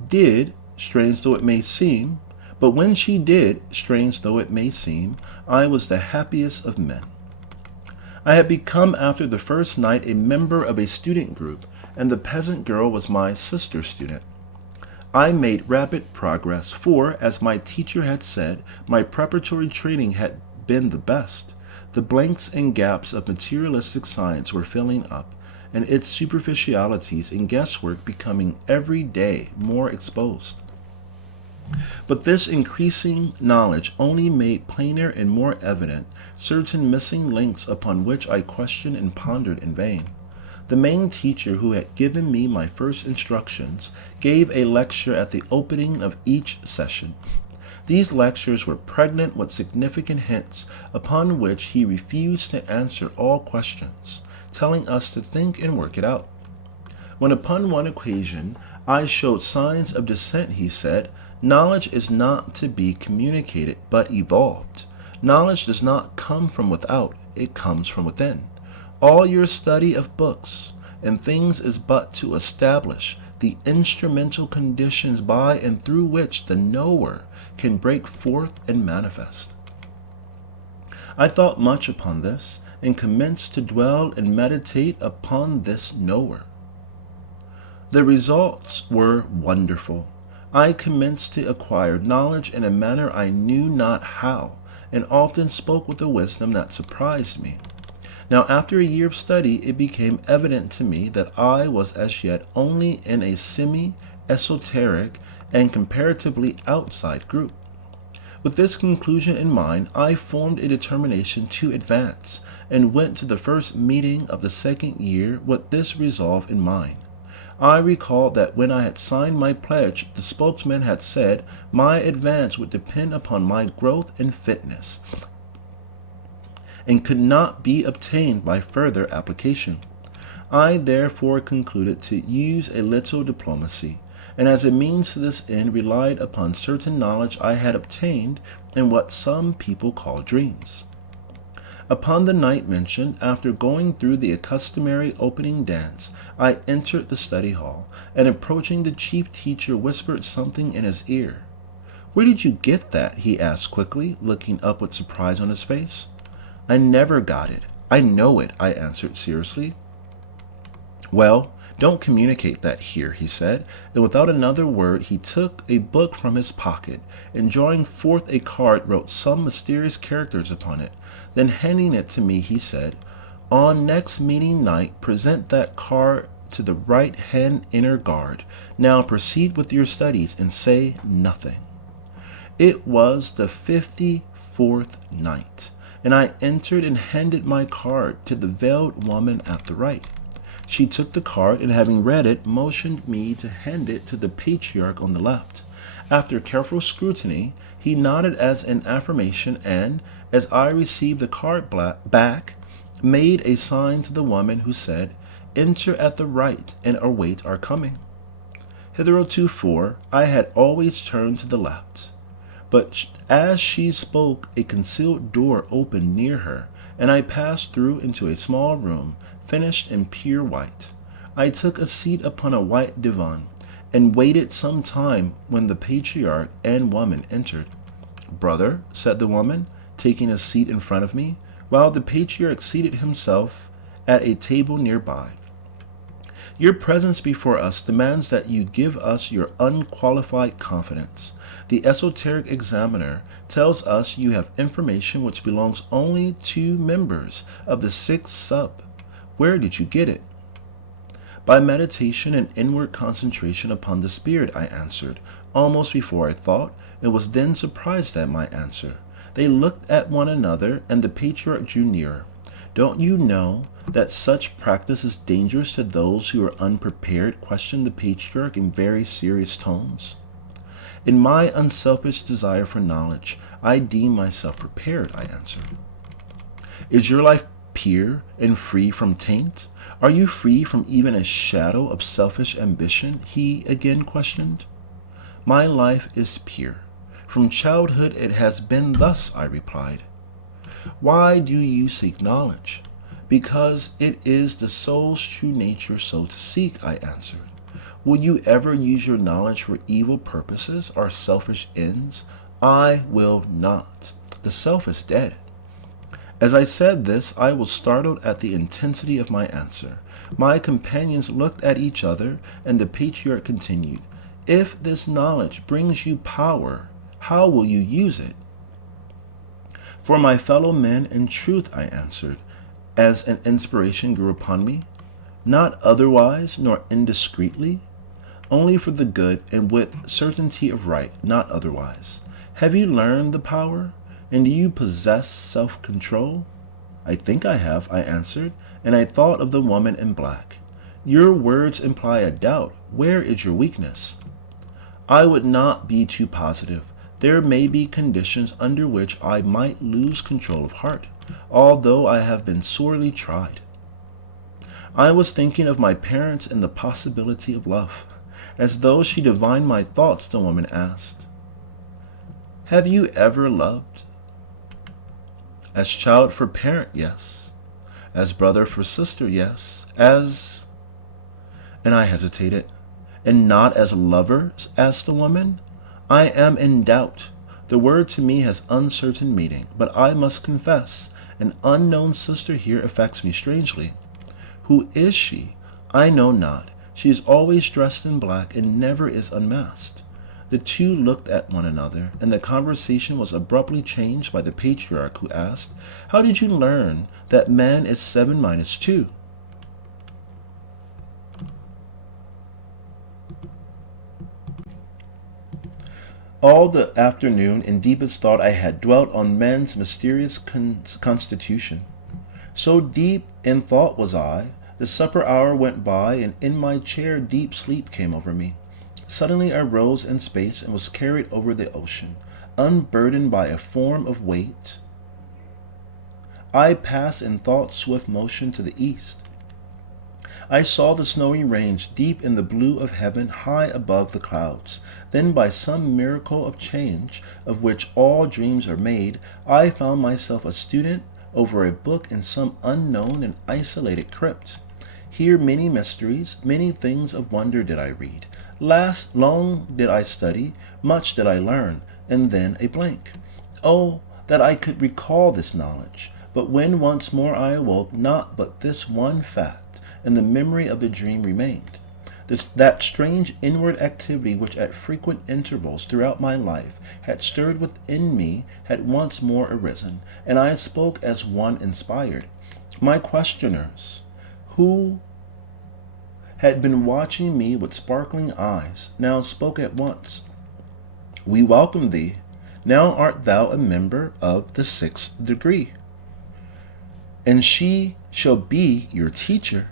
did, strange though it may seem, but when she did, strange though it may seem, I was the happiest of men. I had become after the first night a member of a student group, and the peasant girl was my sister student. I made rapid progress, for, as my teacher had said, my preparatory training had been the best. The blanks and gaps of materialistic science were filling up, and its superficialities and guesswork becoming every day more exposed. But this increasing knowledge only made plainer and more evident certain missing links upon which I questioned and pondered in vain. The main teacher who had given me my first instructions gave a lecture at the opening of each session. These lectures were pregnant with significant hints upon which he refused to answer all questions, telling us to think and work it out. When upon one occasion I showed signs of dissent, he said, "Knowledge is not to be communicated, but evolved. Knowledge does not come from without, it comes from within. All your study of books and things is but to establish the instrumental conditions by and through which the knower can break forth and manifest." I thought much upon this, and commenced to dwell and meditate upon this knower. The results were wonderful. I commenced to acquire knowledge in a manner I knew not how, and often spoke with a wisdom that surprised me. Now, after a year of study, it became evident to me that I was as yet only in a semi-esoteric and comparatively outside group. With this conclusion in mind, I formed a determination to advance, and went to the first meeting of the second year with this resolve in mind. I recalled that when I had signed my pledge, the spokesman had said my advance would depend upon my growth and fitness, and could not be obtained by further application. I therefore concluded to use a little diplomacy, and as a means to this end relied upon certain knowledge I had obtained in what some people call dreams. Upon the night mentioned, after going through the customary opening dance, I entered the study hall, and approaching the chief teacher whispered something in his ear. "Where did you get that?" he asked quickly, looking up with surprise on his face. "I never got it. I know it," I answered seriously. "Well, don't communicate that here," he said, and without another word he took a book from his pocket, and drawing forth a card wrote some mysterious characters upon it. Then handing it to me, he said, "On next meeting night, present that card to the right-hand inner guard. Now proceed with your studies and say nothing." It was the 54th night, and I entered and handed my card to the veiled woman at the right. She took the card and, having read it, motioned me to hand it to the patriarch on the left. After careful scrutiny, he nodded as an affirmation and, as I received the card back, made a sign to the woman who said, "Enter at the right and await our coming." Hitherto, I had always turned to the left. But as she spoke, a concealed door opened near her, and I passed through into a small room, finished in pure white. I took a seat upon a white divan, and waited some time when the patriarch and woman entered. "Brother," said the woman, taking a seat in front of me, while the patriarch seated himself at a table nearby, "your presence before us demands that you give us your unqualified confidence. The esoteric examiner tells us you have information which belongs only to members of the sixth sub. Where did you get it?" "By meditation and inward concentration upon the spirit," I answered, almost before I thought, and was then surprised at my answer. They looked at one another, and the patriarch drew nearer. "Don't you know that such practice is dangerous to those who are unprepared?" questioned the patriarch in very serious tones. "In my unselfish desire for knowledge, I deem myself prepared," I answered. "Is your life pure and free from taint? Are you free from even a shadow of selfish ambition?" he again questioned. "My life is pure. From childhood it has been thus," I replied. "Why do you seek knowledge?" "Because it is the soul's true nature so to seek," I answered. "Will you ever use your knowledge for evil purposes or selfish ends?" "I will not. The self is dead." As I said this, I was startled at the intensity of my answer. My companions looked at each other, and the patriarch continued, "If this knowledge brings you power, how will you use it?" "For my fellow men and truth," I answered, as an inspiration grew upon me. "Not otherwise, nor indiscreetly. Only for the good and with certainty of right, not otherwise. Have you learned the power? And do you possess self-control?" "I think I have," I answered, and I thought of the woman in black. "Your words imply a doubt. Where is your weakness?" "I would not be too positive. There may be conditions under which I might lose control of heart, although I have been sorely tried." I was thinking of my parents and the possibility of love. As though she divined my thoughts, the woman asked, "Have you ever loved?" "As child for parent, yes. As brother for sister, yes. As—" and I hesitated. "And not as lovers?" asked the woman. I am in doubt. The word to me has uncertain meaning, but I must confess, an unknown sister here affects me strangely. Who is she? I know not. She is always dressed in black and never is unmasked. The two looked at one another, and the conversation was abruptly changed by the patriarch, who asked, "How did you learn that man is 7 minus 2? All the afternoon in deepest thought I had dwelt on man's mysterious constitution. So deep in thought was I, the supper hour went by, and in my chair deep sleep came over me. Suddenly I rose in space and was carried over the ocean, unburdened by a form of weight. I passed in thought swift motion to the east. I saw the snowy range deep in the blue of heaven, high above the clouds. Then, by some miracle of change, of which all dreams are made, I found myself a student over a book in some unknown and isolated crypt. Here many mysteries, many things of wonder did I read. Long did I study, much did I learn, and then a blank. Oh, that I could recall this knowledge! But when once more I awoke, not but this one fact, and the memory of the dream remained. That strange inward activity which at frequent intervals throughout my life had stirred within me had once more arisen, and I spoke as one inspired. My questioners, who had been watching me with sparkling eyes, now spoke at once. We welcome thee. Now art thou a member of the 6th degree, and she shall be your teacher.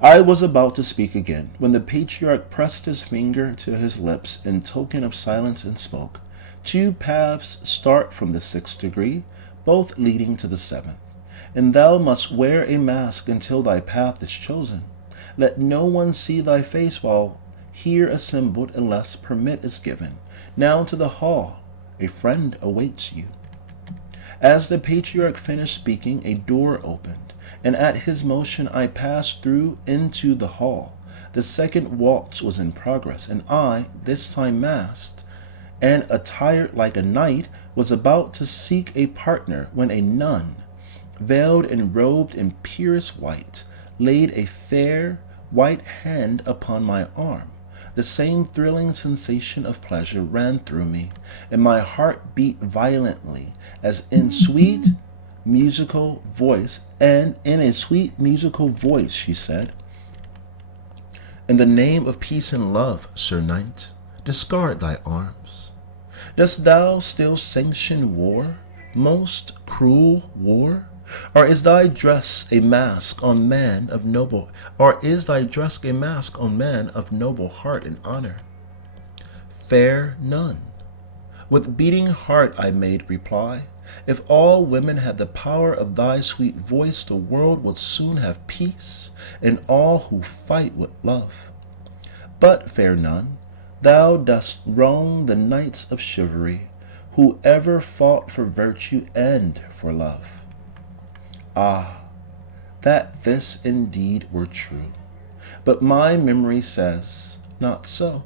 I was about to speak again, when the patriarch pressed his finger to his lips in token of silence and spoke. 2 paths start from the 6th degree, both leading to the 7th, and thou must wear a mask until thy path is chosen. Let no one see thy face while here assembled, unless permit is given. Now to the hall, a friend awaits you. As the patriarch finished speaking, a door opened, and at his motion I passed through into the hall. The second waltz was in progress, and I, this time masked, and attired like a knight, was about to seek a partner when a nun, veiled and robed in purest white, laid a fair white hand upon my arm. The same thrilling sensation of pleasure ran through me, and my heart beat violently, as in sweet musical voice, she said, "In the name of peace and love, Sir Knight, discard thy arms. Dost thou still sanction war, most cruel war? Or is thy dress a mask on man of noble heart and honor?" Fair nun, with beating heart I made reply, if all women had the power of thy sweet voice, the world would soon have peace, and all who fight would love. But, fair nun, thou dost wrong the knights of chivalry, who ever fought for virtue and for love. Ah, that this indeed were true! But my memory says, not so.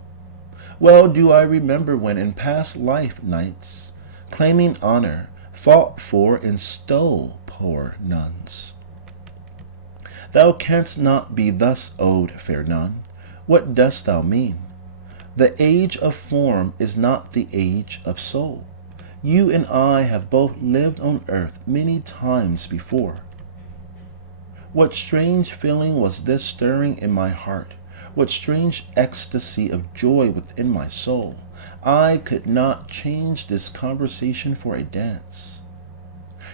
Well do I remember when in past life knights, claiming honor, fought for and stole poor nuns. Thou canst not be thus owed, fair nun. What dost thou mean? The age of form is not the age of soul. You and I have both lived on earth many times before. What strange feeling was this stirring in my heart? What strange ecstasy of joy within my soul? I could not change this conversation for a dance.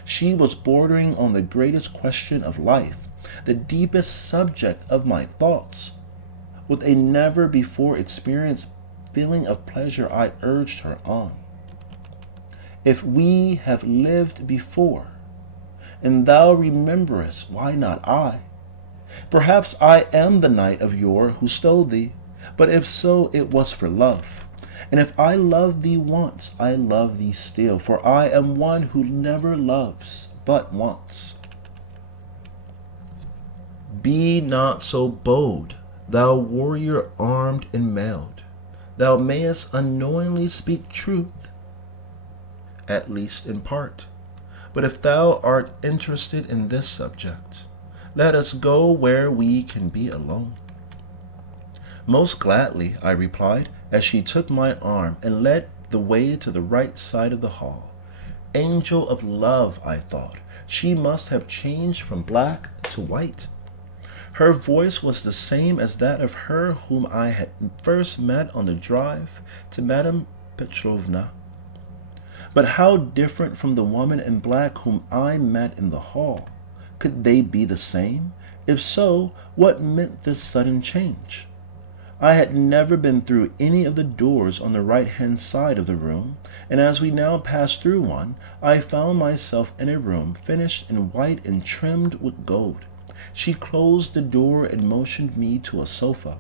She was bordering on the greatest question of life, the deepest subject of my thoughts. With a never before experienced feeling of pleasure, I urged her on. If we have lived before, and thou rememberest, why not I? Perhaps I am the knight of yore who stole thee, but if so, it was for love. And if I loved thee once, I love thee still, for I am one who never loves but once. Be not so bold, thou warrior armed and mailed. Thou mayest unknowingly speak truth, at least in part. But if thou art interested in this subject, let us go where we can be alone. Most gladly, I replied, as she took my arm and led the way to the right side of the hall. Angel of love, I thought, she must have changed from black to white. Her voice was the same as that of her whom I had first met on the drive to Madame Petrovna. But how different from the woman in black whom I met in the hall. Could they be the same? If so, what meant this sudden change? I had never been through any of the doors on the right-hand side of the room, and as we now passed through one, I found myself in a room finished in white and trimmed with gold. She closed the door and motioned me to a sofa.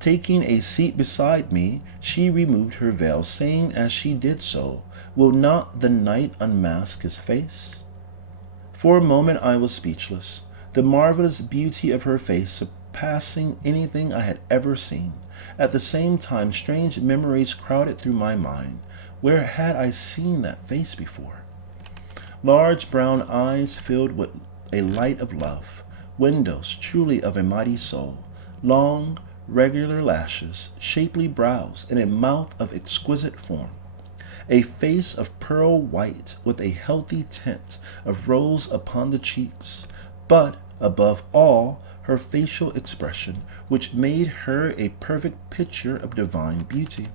Taking a seat beside me, she removed her veil, saying as she did so, "Will not the night unmask his face?" For a moment I was speechless, the marvelous beauty of her face surpassing anything I had ever seen. At the same time, strange memories crowded through my mind. Where had I seen that face before? Large brown eyes filled with a light of love, windows truly of a mighty soul, long, regular lashes, shapely brows, and a mouth of exquisite form. A face of pearl white with a healthy tint of rose upon the cheeks, but, above all, her facial expression, which made her a perfect picture of divine beauty.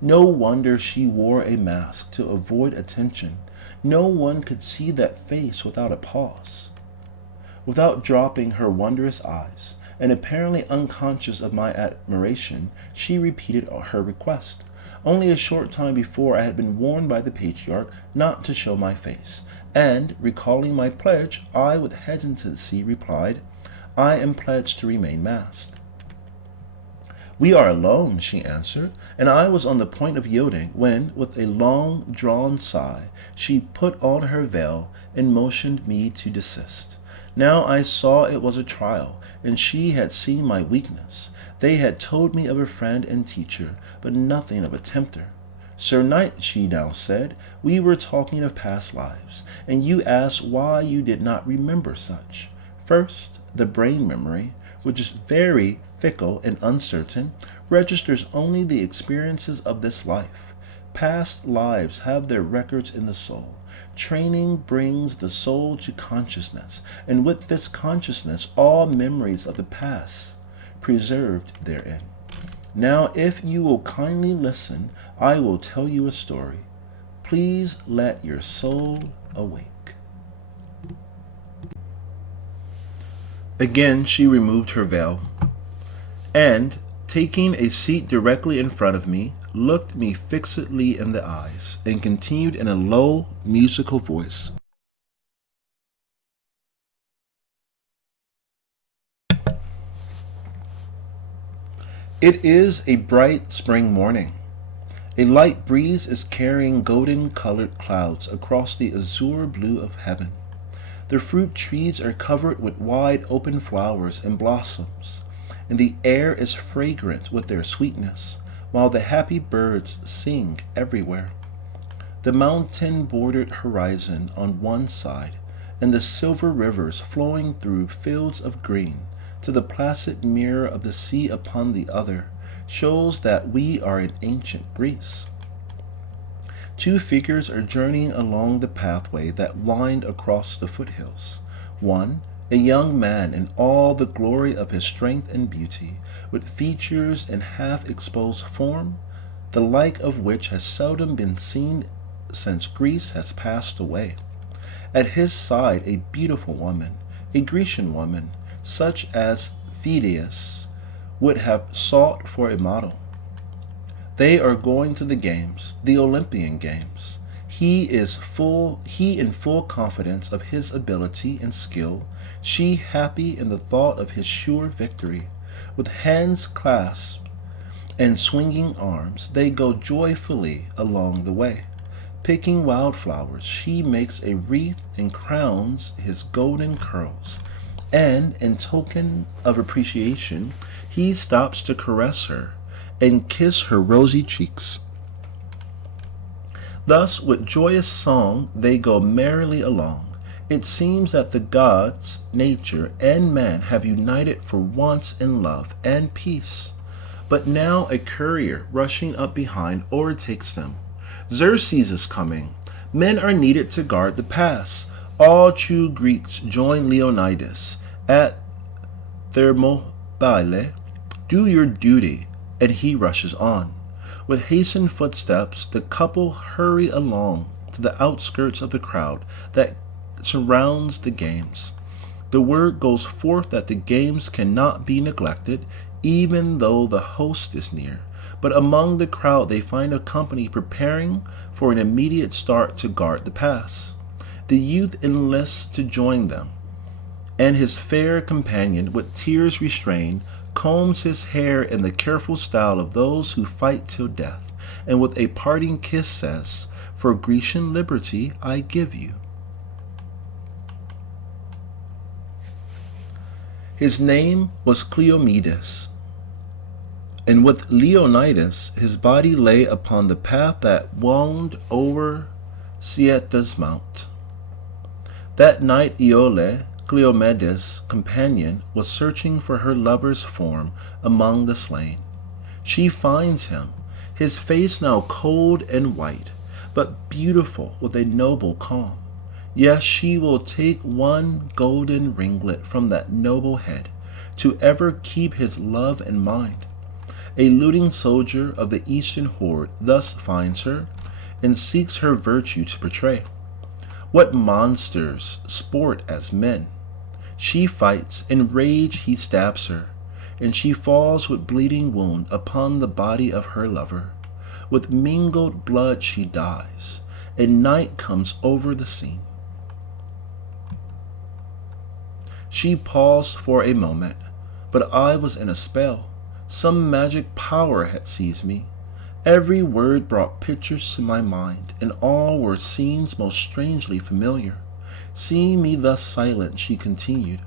No wonder she wore a mask to avoid attention. No one could see that face without a pause. Without dropping her wondrous eyes, and apparently unconscious of my admiration, she repeated her request. Only a short time before I had been warned by the patriarch not to show my face, and, recalling my pledge, I with hesitancy replied, "I am pledged to remain masked." "We are alone," she answered, and I was on the point of yielding when, with a long-drawn sigh, she put on her veil and motioned me to desist. Now I saw it was a trial, and she had seen my weakness. They had told me of a friend and teacher, but nothing of a tempter. "Sir Knight," she now said, "we were talking of past lives, and you asked why you did not remember such. First, the brain memory, which is very fickle and uncertain, registers only the experiences of this life. Past lives have their records in the soul. Training brings the soul to consciousness, and with this consciousness all memories of the past preserved therein. Now, if you will kindly listen, I will tell you a story. Please let your soul awake." Again she removed her veil, and, taking a seat directly in front of me, looked me fixedly in the eyes, and continued in a low, musical voice, "It is a bright spring morning. A light breeze is carrying golden-colored clouds across the azure blue of heaven. The fruit trees are covered with wide open flowers and blossoms, and the air is fragrant with their sweetness, while the happy birds sing everywhere. The mountain-bordered horizon on one side, and the silver rivers flowing through fields of green, to the placid mirror of the sea upon the other, shows that we are in ancient Greece. Two figures are journeying along the pathway that wind across the foothills. One, a young man in all the glory of his strength and beauty, with features and half-exposed form, the like of which has seldom been seen since Greece has passed away. At his side a beautiful woman, a Grecian woman, such as Phidias would have sought for a model. They are going to the games, the Olympian games. He in full confidence of his ability and skill, she happy in the thought of his sure victory. With hands clasped and swinging arms, they go joyfully along the way. Picking wildflowers, she makes a wreath and crowns his golden curls, and in token of appreciation, he stops to caress her and kiss her rosy cheeks. Thus, with joyous song, they go merrily along. It seems that the gods, nature, and man have united for once in love and peace. But now a courier rushing up behind overtakes them. "Xerxes is coming. Men are needed to guard the pass. All true Greeks join Leonidas at Thermopylae. Do your duty," and he rushes on. With hastened footsteps, the couple hurry along to the outskirts of the crowd that surrounds the games. The word goes forth that the games cannot be neglected, even though the host is near. But among the crowd they find a company preparing for an immediate start to guard the pass. The youth enlists to join them, And his fair companion, with tears restrained, combs his hair in the careful style of those who fight till death, and with a parting kiss says, "For Grecian liberty I give you." His name was Cleomedes, and with Leonidas his body lay upon the path that wound over Scieta's mount. That night Iole, Cleomedes' companion, was searching for her lover's form among the slain. She finds him, his face now cold and white, but beautiful with a noble calm. Yes, she will take one golden ringlet from that noble head, to ever keep his love in mind. A looting soldier of the eastern horde thus finds her, and seeks her virtue to portray. What monsters sport as men! She fights, in rage he stabs her, and she falls with bleeding wound upon the body of her lover. With mingled blood she dies, and night comes over the scene. She paused for a moment, but I was in a spell. Some magic power had seized me. Every word brought pictures to my mind, and all were scenes most strangely familiar. Seeing me thus silent, she continued,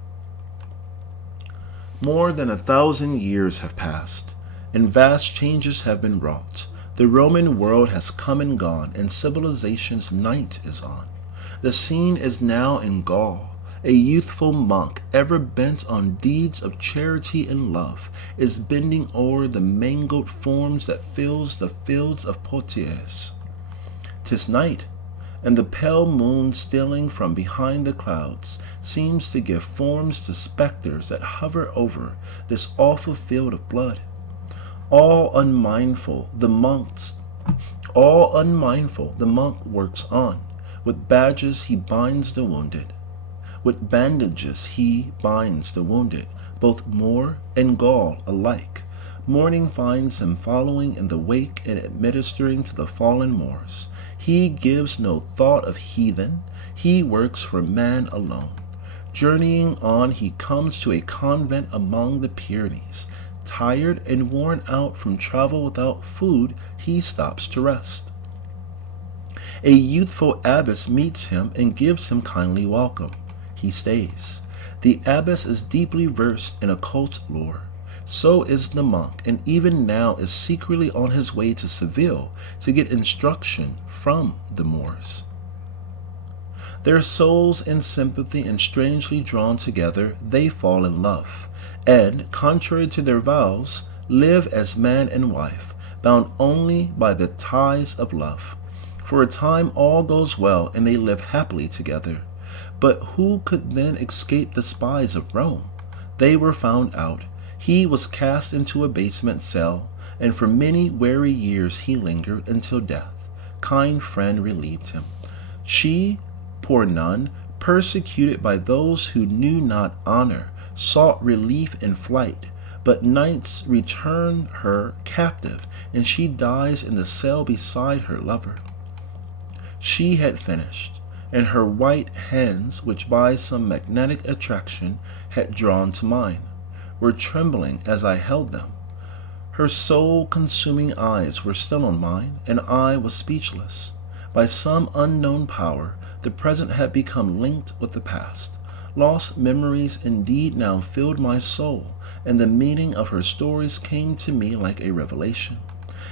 "More than 1,000 years have passed, and vast changes have been wrought. The Roman world has come and gone, and civilization's night is on. The scene is now in Gaul. A youthful monk, ever bent on deeds of charity and love, is bending o'er the mangled forms that fills the fields of Poitiers. 'Tis night, and the pale moon stealing from behind the clouds seems to give forms to specters that hover over this awful field of blood. All unmindful, the monk works on. With badges he binds the wounded. With bandages he binds the wounded, both Moor and Gaul alike. Morning finds him following in the wake and administering to the fallen Moors. He gives no thought of heathen, he works for man alone. Journeying on, he comes to a convent among the Pyrenees. Tired and worn out from travel without food, he stops to rest. A youthful abbess meets him and gives him kindly welcome. He stays. The abbess is deeply versed in occult lore. So is the monk, and even now is secretly on his way to Seville to get instruction from the Moors. Their souls in sympathy and strangely drawn together, they fall in love, and, contrary to their vows, live as man and wife, bound only by the ties of love. For a time all goes well, and they live happily together. But who could then escape the spies of Rome? They were found out. He was cast into a basement cell, and for many weary years he lingered until death. Kind friend relieved him. She, poor nun, persecuted by those who knew not honor, sought relief in flight, but nights return her captive, and she dies in the cell beside her lover. She had finished, and her white hands, which by some magnetic attraction had drawn to mine, were trembling as I held them. Her soul-consuming eyes were still on mine, and I was speechless. By some unknown power, the present had become linked with the past. Lost memories indeed now filled my soul, and the meaning of her stories came to me like a revelation.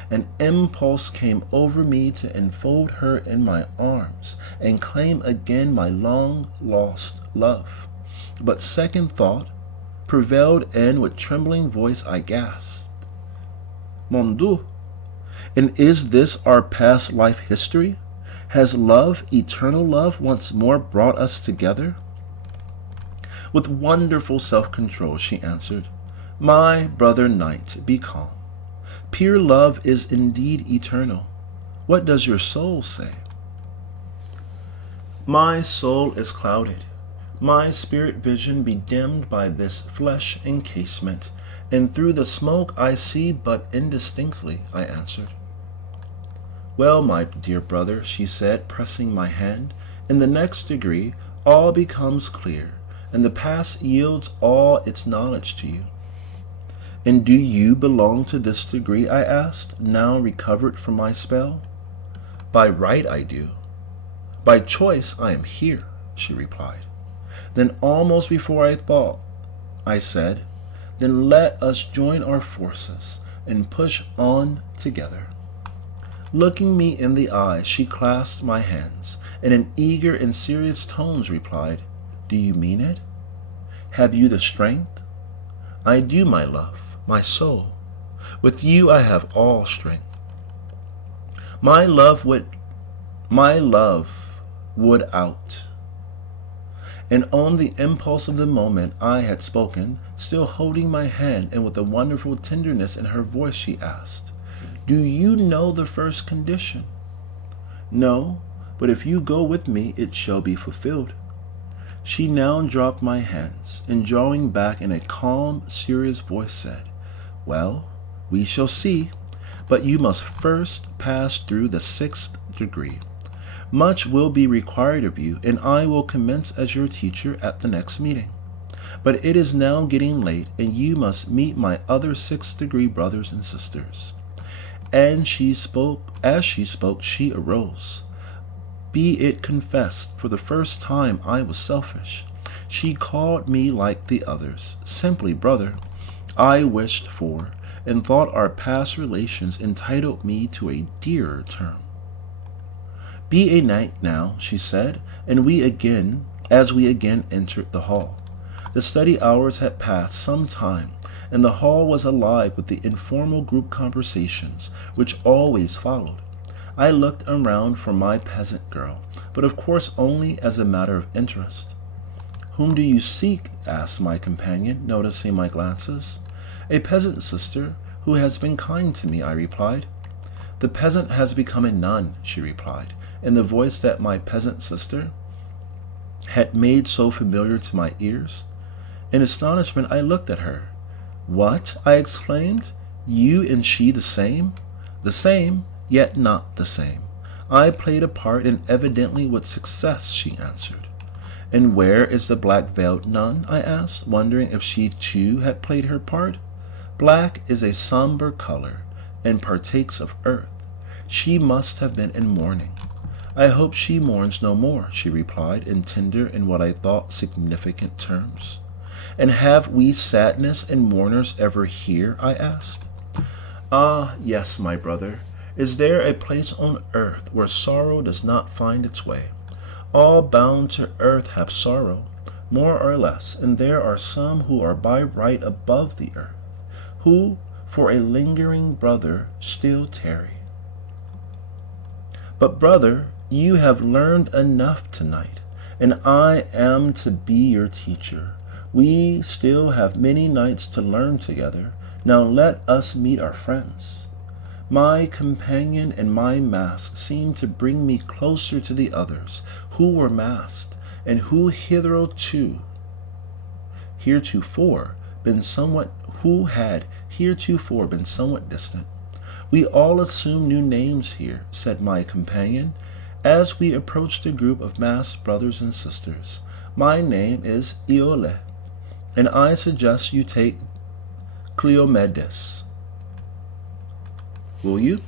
An impulse came over me to enfold her in my arms and claim again my long-lost love. But second thought prevailed, and with trembling voice I gasped, "Mon Dieu! And is this our past life history? Has love, eternal love, once more brought us together?" With wonderful self-control she answered, "My brother knight, be calm. Pure love is indeed eternal. What does your soul say?" "My soul is clouded, my spirit vision bedimmed by this flesh encasement, and through the smoke I see but indistinctly," I answered. "Well, my dear brother," she said, pressing my hand, "in the next degree all becomes clear. and the past yields all its knowledge to you. And do you belong to this degree? I asked, now recovered from my spell. By right I do. By choice I am here, she replied. Then almost before I thought, I said, then let us join our forces and push on together. Looking me in the eyes, she clasped my hands, and in eager and serious tones replied, do you mean it? Have you the strength? I do, my love, my soul. With you I have all strength. My love would out. And on the impulse of the moment I had spoken, still holding my hand, and with a wonderful tenderness in her voice, she asked, do you know the first condition? No, but if you go with me, it shall be fulfilled. She now dropped my hands, and drawing back in a calm, serious voice said, well, we shall see, but you must first pass through the 6th degree. Much will be required of you, and I will commence as your teacher at the next meeting. But it is now getting late, and you must meet my other 6th degree brothers and sisters. And as she spoke, she arose. Be it confessed, for the first time I was selfish. She called me like the others, simply brother. I wished for, and thought our past relations entitled me to a dearer term. Be a night now, she said, and as we again entered the hall. The study hours had passed some time, and the hall was alive with the informal group conversations which always followed. I looked around for my peasant girl, but of course only as a matter of interest. Whom do you seek? Asked my companion, noticing my glances. A peasant sister who has been kind to me, I replied. The peasant has become a nun, she replied, in the voice that my peasant sister had made so familiar to my ears. In astonishment, I looked at her. What? I exclaimed. You and she the same? The same, yet not the same. I played a part, and evidently with success, she answered. And where is the black-veiled nun? I asked, wondering if she too had played her part. Black is a somber color, and partakes of earth. She must have been in mourning. I hope she mourns no more, she replied in tender and what I thought significant terms. And have we sadness and mourners ever here? I asked. Ah, yes, my brother. Is there a place on earth where sorrow does not find its way? All bound to earth have sorrow, more or less, and there are some who are by right above the earth, who, for a lingering brother, still tarry. But, brother, you have learned enough tonight, and I am to be your teacher. We still have many nights to learn together. Now let us meet our friends. My companion and my mask seemed to bring me closer to the others who were masked, and who heretofore been somewhat distant. We all assume new names here, said my companion, as we approached a group of masked brothers and sisters. My name is Iole, and I suggest you take Cleomedes. Will you?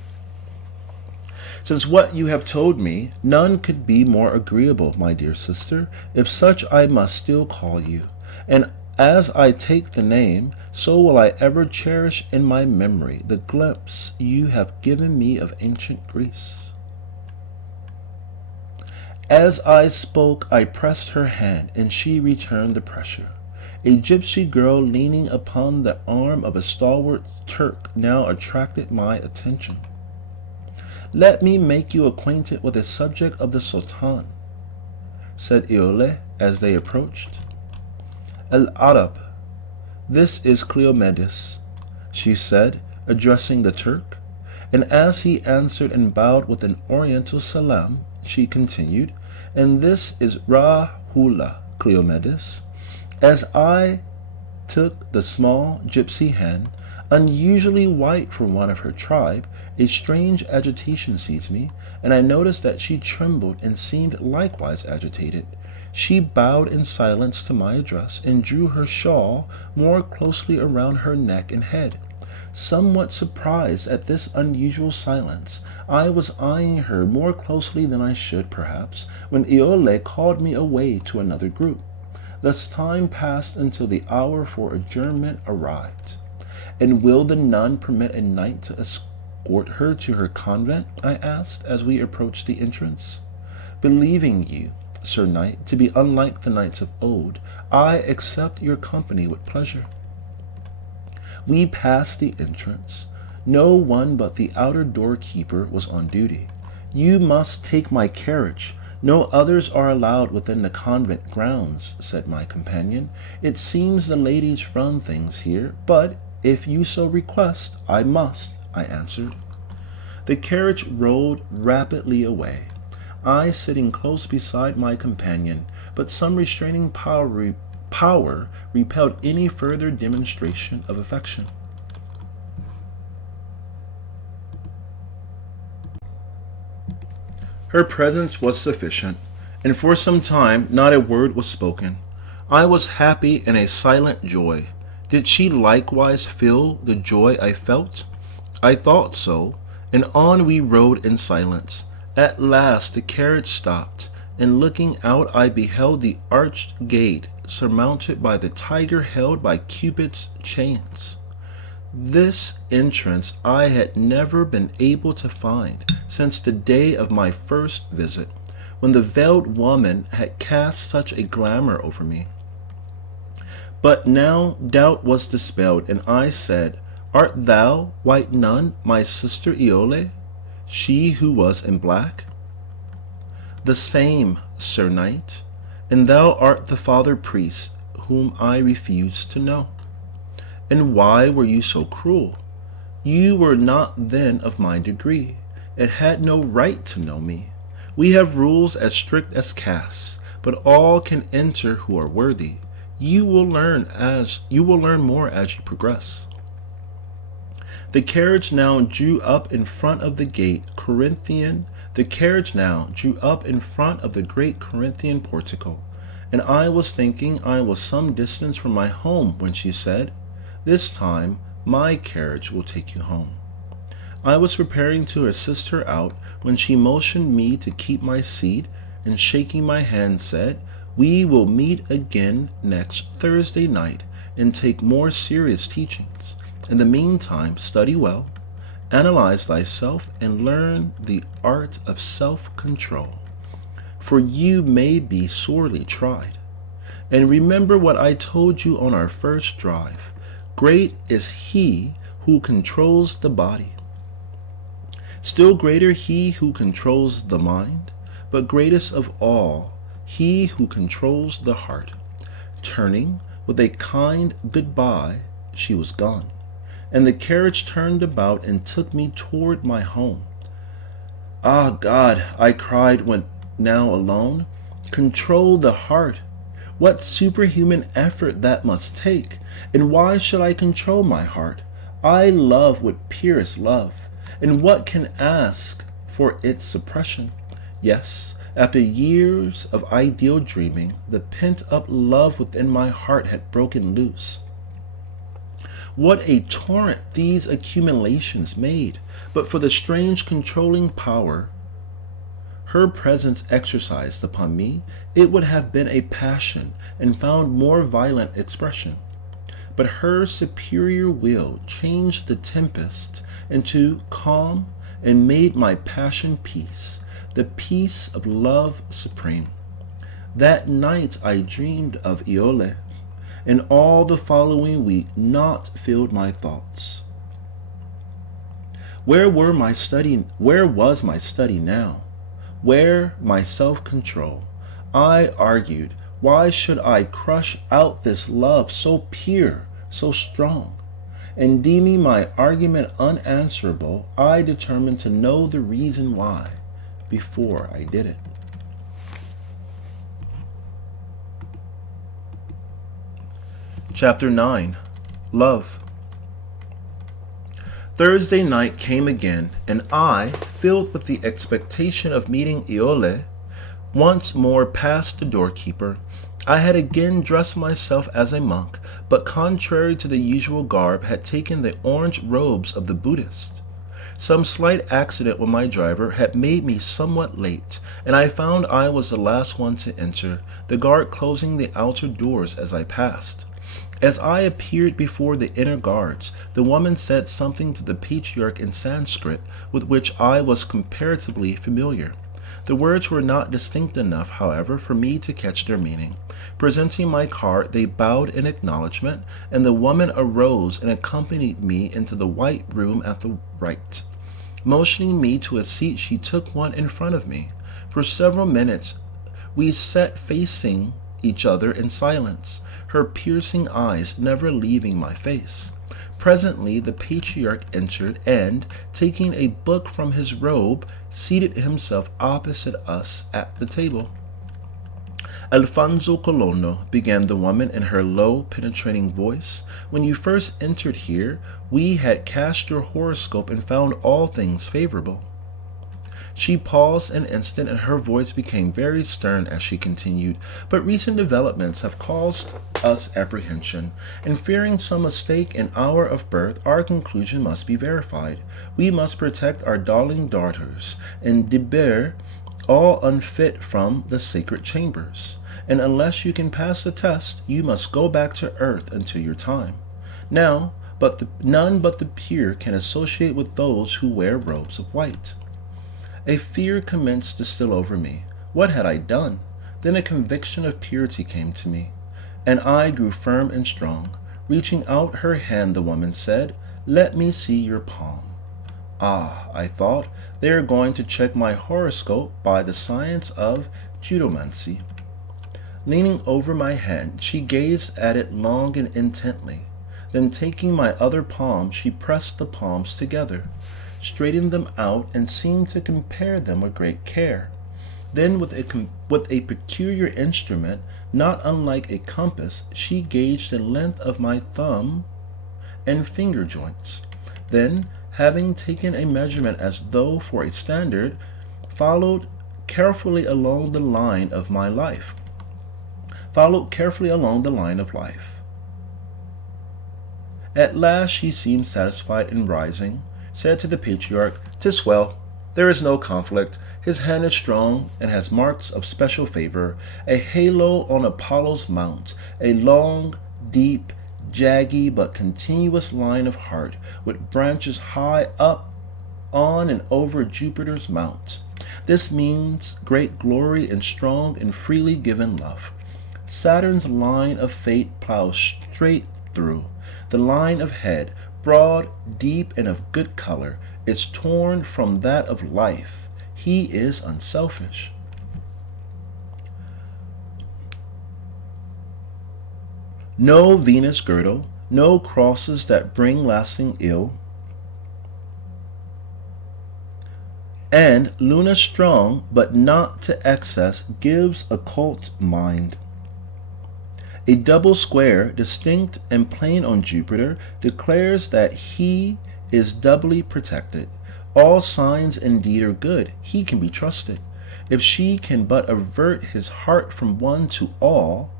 Since what you have told me, none could be more agreeable, my dear sister, if such I must still call you. And as I take the name, so will I ever cherish in my memory the glimpse you have given me of ancient Greece. As I spoke, I pressed her hand, and she returned the pressure. A gypsy girl leaning upon the arm of a stalwart Turk now attracted my attention. Let me make you acquainted with a subject of the Sultan, said Iole as they approached. El-Arab, this is Cleomedes, she said, addressing the Turk, and as he answered and bowed with an oriental salam, she continued, and this is Rahula Cleomedes. As I took the small gypsy hand, unusually white for one of her tribe, a strange agitation seized me, and I noticed that she trembled and seemed likewise agitated. She bowed in silence to my address and drew her shawl more closely around her neck and head. Somewhat surprised at this unusual silence, I was eyeing her more closely than I should, perhaps, when Iole called me away to another group. Thus time passed until the hour for adjournment arrived. And will the nun permit a knight to escort her to her convent? I asked as we approached the entrance. Believing you, Sir Knight, to be unlike the knights of old, I accept your company with pleasure. We passed the entrance. No one but the outer doorkeeper was on duty. You must take my carriage. No others are allowed within the convent grounds, said my companion. It seems the ladies run things here, but if you so request, I must, I answered. The carriage rolled rapidly away, I sitting close beside my companion, but some restraining power repelled any further demonstration of affection. Her presence was sufficient, and for some time not a word was spoken. I was happy in a silent joy. Did she likewise feel the joy I felt? I thought so, and on we rode in silence. At last the carriage stopped, and looking out I beheld the arched gate surmounted by the tiger held by Cupid's chains. This entrance I had never been able to find since the day of my first visit, when the veiled woman had cast such a glamour over me. But now doubt was dispelled, and I said, Art thou, white nun, my sister Iole, she who was in black? The same, Sir Knight, and thou art the father priest whom I refused to know. And why were you so cruel? You were not then of my degree. It had no right to know me. We have rules as strict as castes, but all can enter who are worthy. You will learn more as you progress. The carriage now drew up in front of the great Corinthian portico, and I was thinking I was some distance from my home when she said, This time my carriage will take you home. I was preparing to assist her out when she motioned me to keep my seat, and shaking my hand said, We will meet again next Thursday night and take more serious teachings. In the meantime, study well, analyze thyself, and learn the art of self-control, for you may be sorely tried. And remember what I told you on our first drive. Great is he who controls the body. Still greater he who controls the mind, but greatest of all, he who controls the heart. Turning with a kind goodbye, she was gone, and the carriage turned about and took me toward my home. Ah, God, I cried when now alone, control the heart. What superhuman effort that must take, and why should I control my heart? I love with purest love, and what can ask for its suppression? Yes, after years of ideal dreaming, the pent-up love within my heart had broken loose. What a torrent these accumulations made! But for the strange controlling power her presence exercised upon me, it would have been a passion and found more violent expression. But her superior will changed the tempest into calm and made my passion peace, the peace of love supreme. That night I dreamed of Iole, and all the following week naught filled my thoughts. Where was my study now? Where my self-control? I argued, why should I crush out this love so pure, so strong? And deeming my argument unanswerable, I determined to know the reason why before I did it. Chapter 9. Love. Thursday night came again, and I, filled with the expectation of meeting Iole, once more past the doorkeeper. I had again dressed myself as a monk, but contrary to the usual garb, had taken the orange robes of the Buddhist. Some slight accident with my driver had made me somewhat late, and I found I was the last one to enter, the guard closing the outer doors as I passed. As I appeared before the inner guards, the woman said something to the patriarch in Sanskrit with which I was comparatively familiar. The words were not distinct enough, however, for me to catch their meaning. Presenting my card, they bowed in acknowledgment, and the woman arose and accompanied me into the white room at the right. Motioning me to a seat, she took one in front of me. For several minutes, we sat facing each other in silence, her piercing eyes never leaving my face. Presently, the patriarch entered and, taking a book from his robe, seated himself opposite us at the table. Alfonso Colono, began the woman in her low, penetrating voice, when you first entered here, we had cast your horoscope and found all things favorable. She paused an instant, and her voice became very stern as she continued, but recent developments have caused us apprehension, and fearing some mistake in hour of birth, our conclusion must be verified. We must protect our darling daughters, and debar all unfit from the sacred chambers. And unless you can pass the test, you must go back to earth until your time. Now, none but the pure can associate with those who wear robes of white. A fear commenced to steal over me. What had I done? Then a conviction of purity came to me, and I grew firm and strong. Reaching out her hand, the woman said, "Let me see your palm." Ah, I thought, they are going to check my horoscope by the science of judomancy. Leaning over my hand, she gazed at it long and intently. Then taking my other palm, she pressed the palms together, straightened them out, and seemed to compare them with great care. Then with a peculiar instrument, not unlike a compass, she gauged the length of my thumb and finger joints. Then, having taken a measurement as though for a standard, followed carefully along the line of life. At last she seemed satisfied, and rising, said to the patriarch, "'Tis well, there is no conflict. His hand is strong, and has marks of special favor, a halo on Apollo's mount, a long, deep, jaggy, but continuous line of heart, with branches high up on and over Jupiter's mount. This means great glory and strong and freely given love. Saturn's line of fate plows straight through. The line of head, broad, deep, and of good color, is torn from that of life. He is unselfish. No Venus girdle, no crosses that bring lasting ill, and Luna strong, but not to excess, gives occult mind. A double square, distinct and plain on Jupiter, declares that he is doubly protected. All signs indeed are good. He can be trusted. If she can but avert his heart from one to all,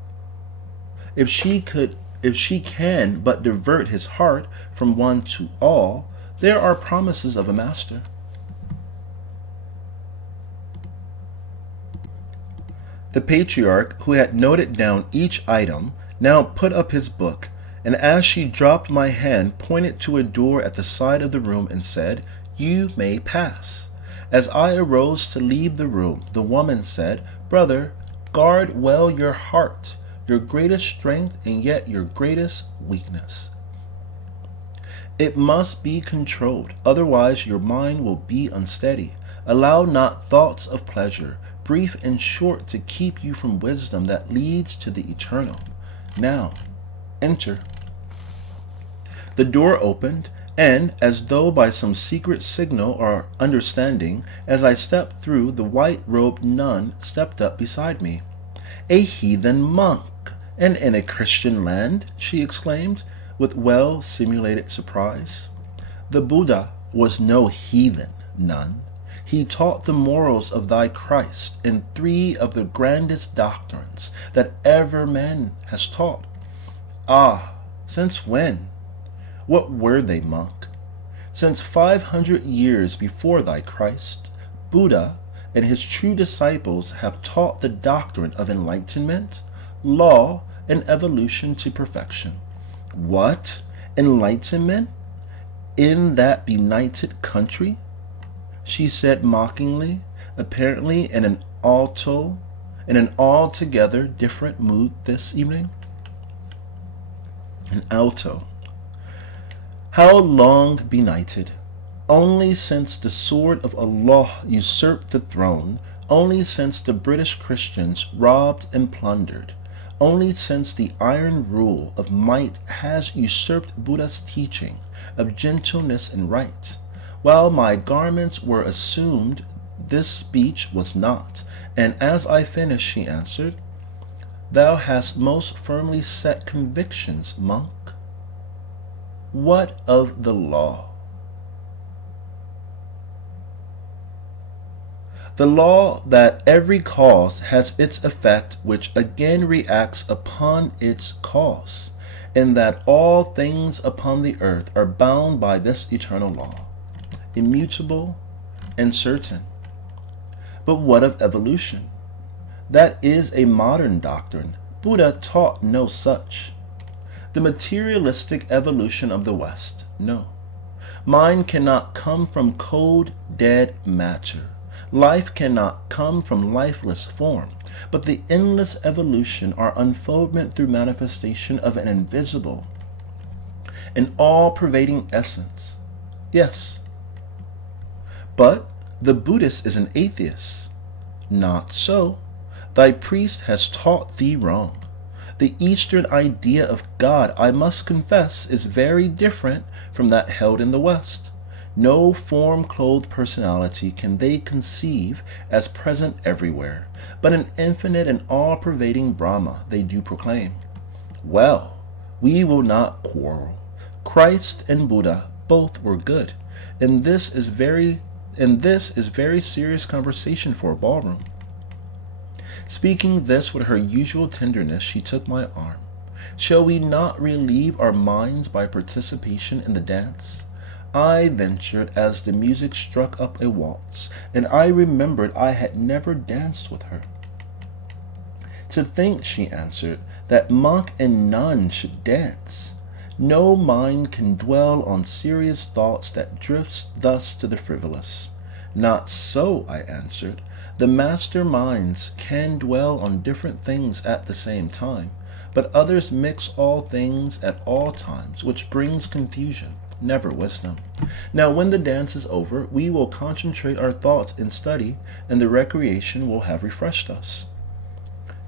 if she can but divert his heart from one to all, there are promises of a master. The patriarch, who had noted down each item, now put up his book, and as she dropped my hand, pointed to a door at the side of the room and said, "You may pass." As I arose to leave the room, the woman said, "Brother, guard well your heart, your greatest strength and yet your greatest weakness. It must be controlled, otherwise your mind will be unsteady. Allow not thoughts of pleasure, brief and short, to keep you from wisdom that leads to the eternal. Now, enter." The door opened, and, as though by some secret signal or understanding, as I stepped through, the white-robed nun stepped up beside me. "A heathen monk, and in a Christian land?" she exclaimed, with well-simulated surprise. "The Buddha was no heathen, nun. He taught the morals of thy Christ in three of the grandest doctrines that ever man has taught. Ah, since when? What were they, monk? Since 500 years before thy Christ, Buddha and his true disciples have taught the doctrine of enlightenment, law, and evolution to perfection. What? Enlightenment? In that benighted country? She said mockingly, apparently in an altogether different mood this evening. An alto. How long benighted? Only since the sword of Allah usurped the throne, only since the British Christians robbed and plundered, only since the iron rule of might has usurped Buddha's teaching of gentleness and right. While my garments were assumed, this speech was not, and as I finished, she answered, Thou hast most firmly set convictions, monk. What of the law? The law that every cause has its effect which again reacts upon its cause, and that all things upon the earth are bound by this eternal law, immutable and certain. But what of evolution? That is a modern doctrine. Buddha taught no such. The materialistic evolution of the West, no. Mind cannot come from cold, dead matter. Life cannot come from lifeless form, but the endless evolution are unfoldment through manifestation of an invisible, an all-pervading essence. Yes. But the Buddhist is an atheist. Not so. Thy priest has taught thee wrong. The Eastern idea of God, I must confess, is very different from that held in the West. No form-clothed personality can they conceive as present everywhere, but an infinite and all-pervading Brahma they do proclaim. Well, we will not quarrel. Christ and Buddha both were good, and this is very serious conversation for a ballroom. Speaking this with her usual tenderness, she took my arm. Shall we not relieve our minds by participation in the dance? I ventured as the music struck up a waltz, and I remembered I had never danced with her. To think, she answered, that monk and nun should dance. No mind can dwell on serious thoughts that drifts thus to the frivolous. Not so, I answered. The master minds can dwell on different things at the same time, but others mix all things at all times, which brings confusion, never wisdom. Now when the dance is over, we will concentrate our thoughts in study, and the recreation will have refreshed us.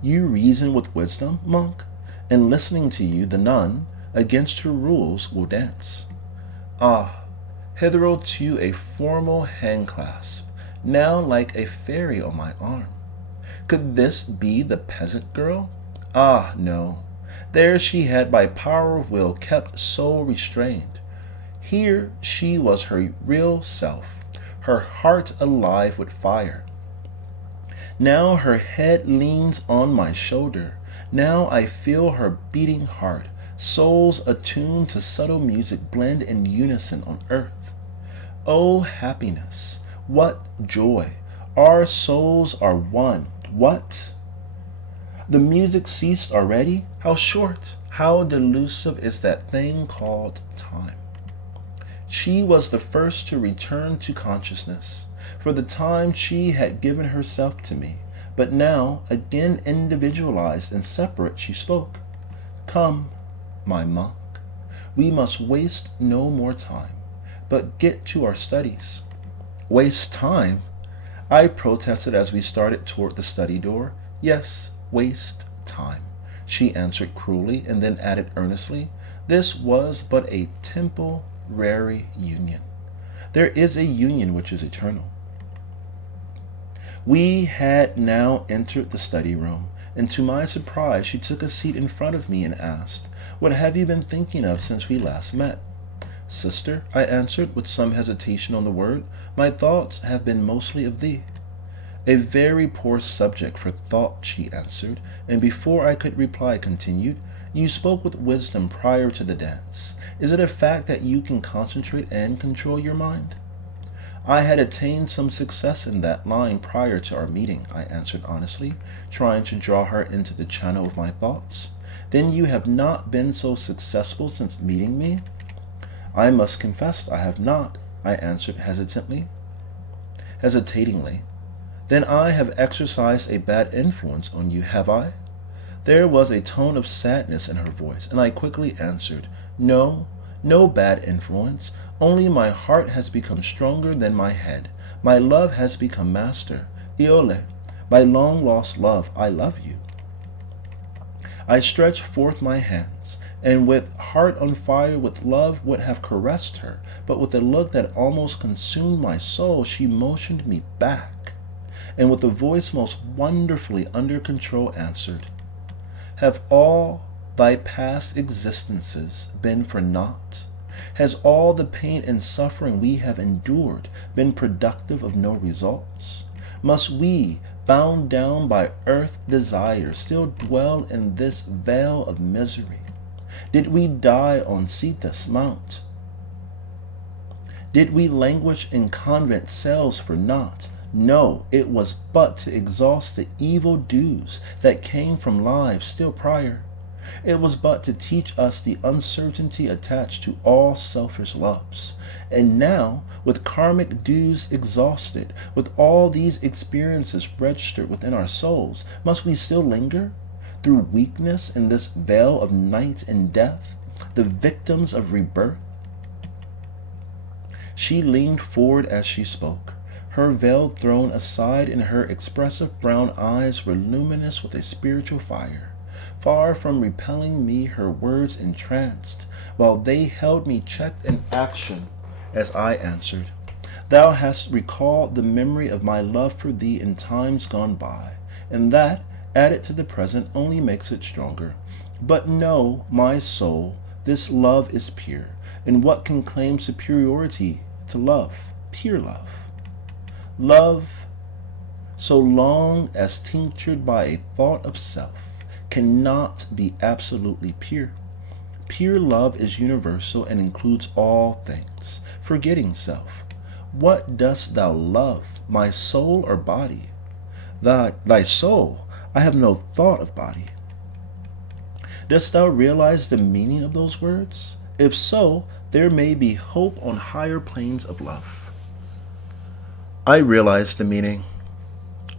You reason with wisdom, monk, and listening to you, the nun, against her rules will dance. Ah, hitherto a formal handclasp, now like a fairy on my arm. Could this be the peasant girl? Ah, no. There she had by power of will kept soul restrained. Here she was her real self, her heart alive with fire. Now her head leans on my shoulder. Now I feel her beating heart. Souls attuned to subtle music blend in unison on earth. Oh, happiness! What joy! Our souls are one. What? The music ceased already? How short, how delusive is that thing called time. She was the first to return to consciousness. For the time she had given herself to me, but now, again individualized and separate, she spoke. Come, my monk, we must waste no more time, but get to our studies. Waste time? I protested as we started toward the study door. Yes, waste time, she answered cruelly, and then added earnestly, this was but a temporary union. There is a union which is eternal. We had now entered the study room, and to my surprise she took a seat in front of me and asked, What have you been thinking of since we last met? Sister, I answered with some hesitation on the word, my thoughts have been mostly of thee. A very poor subject for thought, she answered, and before I could reply, continued, you spoke with wisdom prior to the dance. Is it a fact that you can concentrate and control your mind? I had attained some success in that line prior to our meeting, I answered honestly, trying to draw her into the channel of my thoughts. Then you have not been so successful since meeting me? I must confess I have not, I answered hesitatingly. Then I have exercised a bad influence on you, have I? There was a tone of sadness in her voice, and I quickly answered, no, no bad influence. Only my heart has become stronger than my head. My love has become master. Iole, my long-lost love, I love you. I stretched forth my hands, and with heart on fire with love would have caressed her, but with a look that almost consumed my soul, she motioned me back, and with a voice most wonderfully under control answered, have all thy past existences been for naught? Has all the pain and suffering we have endured been productive of no results? Must we, bound down by earth desire, still dwell in this vale of misery? Did we die on Sita's mount? Did we languish in convent cells for naught? No, it was but to exhaust the evil dues that came from lives still prior. It was but to teach us the uncertainty attached to all selfish loves. And now, with karmic dues exhausted, with all these experiences registered within our souls, must we still linger through weakness in this vale of night and death, the victims of rebirth? She leaned forward as she spoke, her veil thrown aside, and her expressive brown eyes were luminous with a spiritual fire. Far from repelling me, her words entranced, while they held me checked in action as I answered, thou hast recalled the memory of my love for thee in times gone by, and that, added to the present, only makes it stronger. But know, my soul, this love is pure, and what can claim superiority to love, pure love? Love, so long as tinctured by a thought of self, cannot be absolutely pure. Pure love is universal and includes all things, forgetting self. What dost thou love, my soul or body? Thy soul, I have no thought of body. Dost thou realize the meaning of those words? If so, there may be hope on higher planes of love. I realize the meaning.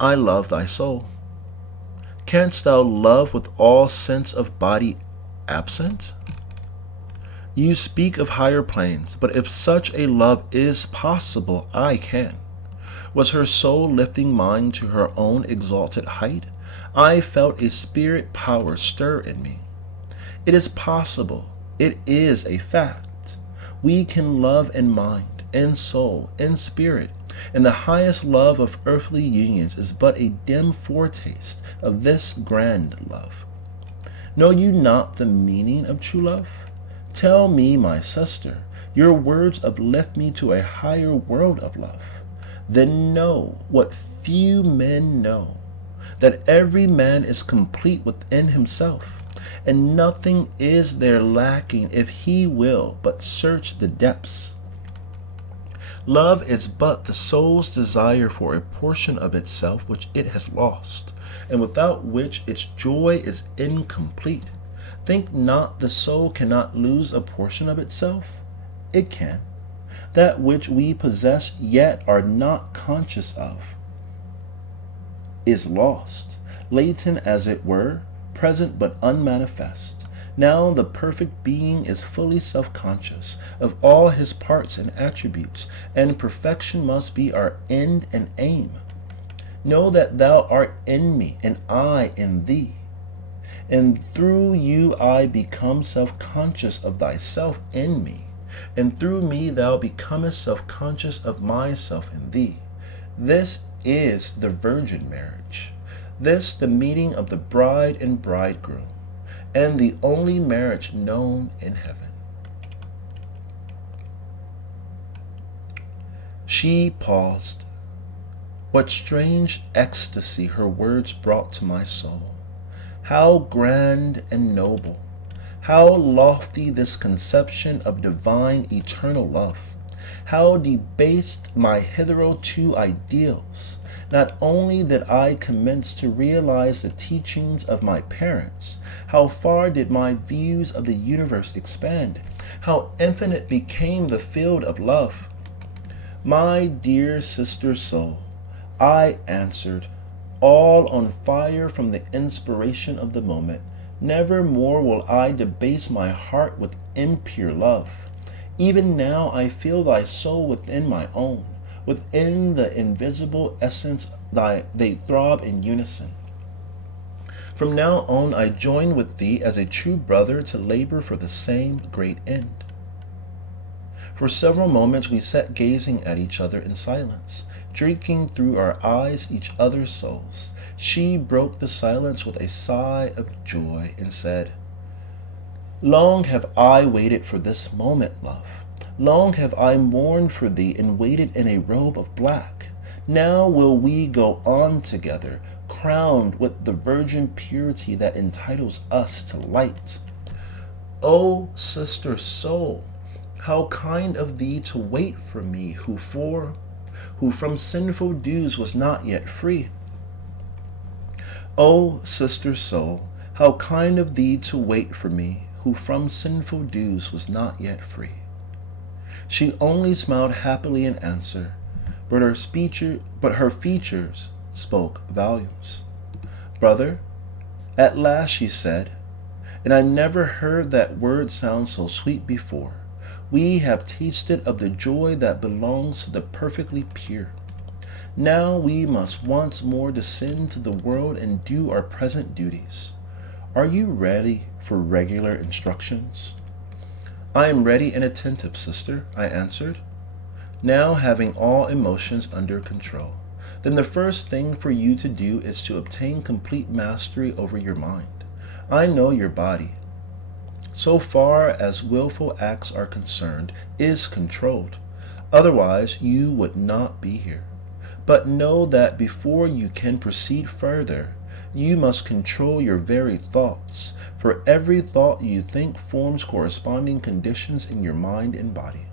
I love thy soul. Canst thou love with all sense of body absent? You speak of higher planes, but if such a love is possible, I can. Was her soul lifting mine to her own exalted height? I felt a spirit power stir in me. It is possible. It is a fact. We can love in mind, in soul, in spirit, and the highest love of earthly unions is but a dim foretaste of this grand love. Know you not the meaning of true love? Tell me, my sister, your words uplift me to a higher world of love. Then know what few men know, that every man is complete within himself, and nothing is there lacking if he will but search the depths. Love is but the soul's desire for a portion of itself which it has lost, and without which its joy is incomplete. Think not the soul cannot lose a portion of itself. It can. That which we possess yet are not conscious of is lost, latent as it were, present but unmanifest. Now the perfect being is fully self-conscious of all his parts and attributes, and perfection must be our end and aim. Know that thou art in me, and I in thee. And through you I become self-conscious of thyself in me, and through me thou becomest self-conscious of myself in thee. This is the virgin marriage. This the meeting of the bride and bridegroom, and the only marriage known in heaven. She paused. What strange ecstasy her words brought to my soul. How grand and noble, how lofty this conception of divine eternal love. How debased my hitherto ideals. Not only did I commence to realize the teachings of my parents, how far did my views of the universe expand, how infinite became the field of love. My dear sister soul, I answered, all on fire from the inspiration of the moment, never more will I debase my heart with impure love. Even now I feel thy soul within my own. Within the invisible essence they throb in unison. From now on I join with thee as a true brother to labor for the same great end. For several moments we sat gazing at each other in silence, drinking through our eyes each other's souls. She broke the silence with a sigh of joy and said, Long have I waited for this moment, love. Long have I mourned for thee and waited in a robe of black. Now will we go on together, crowned with the virgin purity that entitles us to light. O sister soul, how kind of thee to wait for me who from sinful dews was not yet free. O sister soul, how kind of thee to wait for me who from sinful dews was not yet free. She only smiled happily in answer, but her features spoke volumes. Brother, at last, she said, and I never heard that word sound so sweet before. We have tasted of the joy that belongs to the perfectly pure. Now we must once more descend to the world and do our present duties. Are you ready for regular instructions? I am ready and attentive, sister, I answered, now having all emotions under control. Then the first thing for you to do is to obtain complete mastery over your mind. I know your body, so far as willful acts are concerned, is controlled. Otherwise, you would not be here. But know that before you can proceed further, you must control your very thoughts, for every thought you think forms corresponding conditions in your mind and body.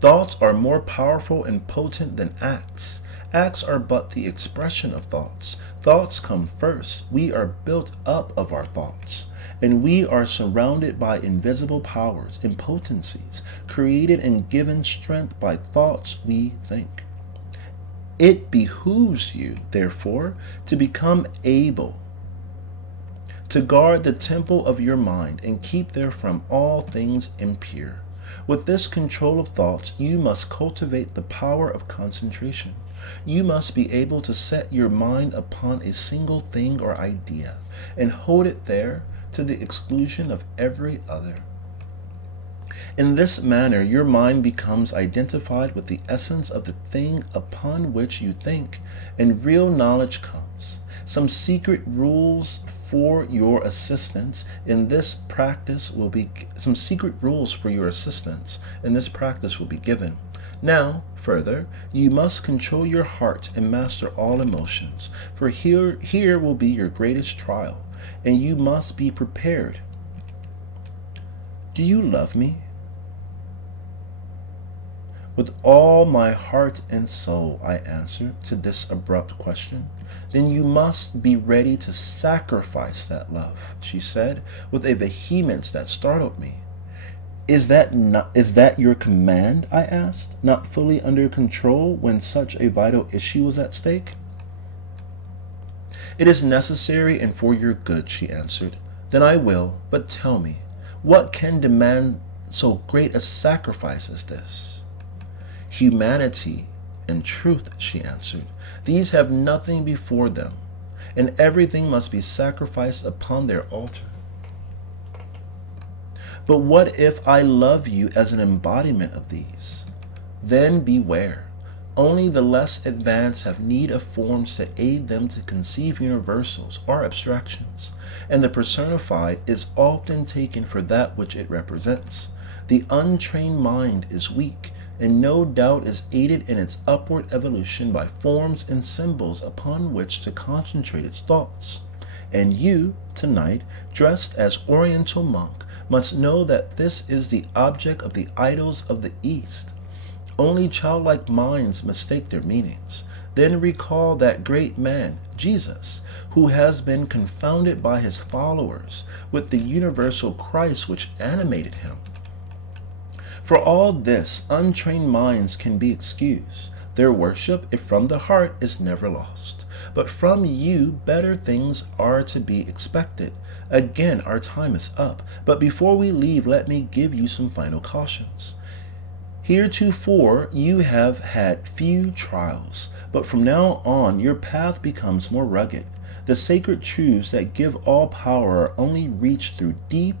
Thoughts are more powerful and potent than acts. Acts are but the expression of thoughts. Thoughts come first. We are built up of our thoughts, and we are surrounded by invisible powers and potencies, created and given strength by thoughts we think. It behooves you, therefore, to become able to guard the temple of your mind and keep therefrom all things impure. With this control of thoughts, you must cultivate the power of concentration. You must be able to set your mind upon a single thing or idea and hold it there to the exclusion of every other. In this manner, your mind becomes identified with the essence of the thing upon which you think, and real knowledge comes. Some secret rules for your assistance in this practice will be given. Now, further, you must control your heart and master all emotions, for here will be your greatest trial, and you must be prepared. Do you love me? With all my heart and soul, I answered to this abrupt question. Then you must be ready to sacrifice that love, she said, with a vehemence that startled me. Is that your command? I asked, not fully under control when such a vital issue was at stake. It is necessary and for your good, she answered. Then I will, but tell me, what can demand so great a sacrifice as this? Humanity and truth, she answered. These have nothing before them, and everything must be sacrificed upon their altar. But what if I love you as an embodiment of these? Then beware. Only the less advanced have need of forms to aid them to conceive universals or abstractions, and the personified is often taken for that which it represents. The untrained mind is weak, and no doubt is aided in its upward evolution by forms and symbols upon which to concentrate its thoughts. And you, tonight, dressed as Oriental monk, must know that this is the object of the idols of the East. Only childlike minds mistake their meanings. Then recall that great man, Jesus, who has been confounded by his followers with the universal Christ which animated him. For all this, untrained minds can be excused. Their worship, if from the heart, is never lost. But from you, better things are to be expected. Again, our time is up. But before we leave, let me give you some final cautions. Heretofore, you have had few trials, but from now on, your path becomes more rugged. The sacred truths that give all power are only reached through deep,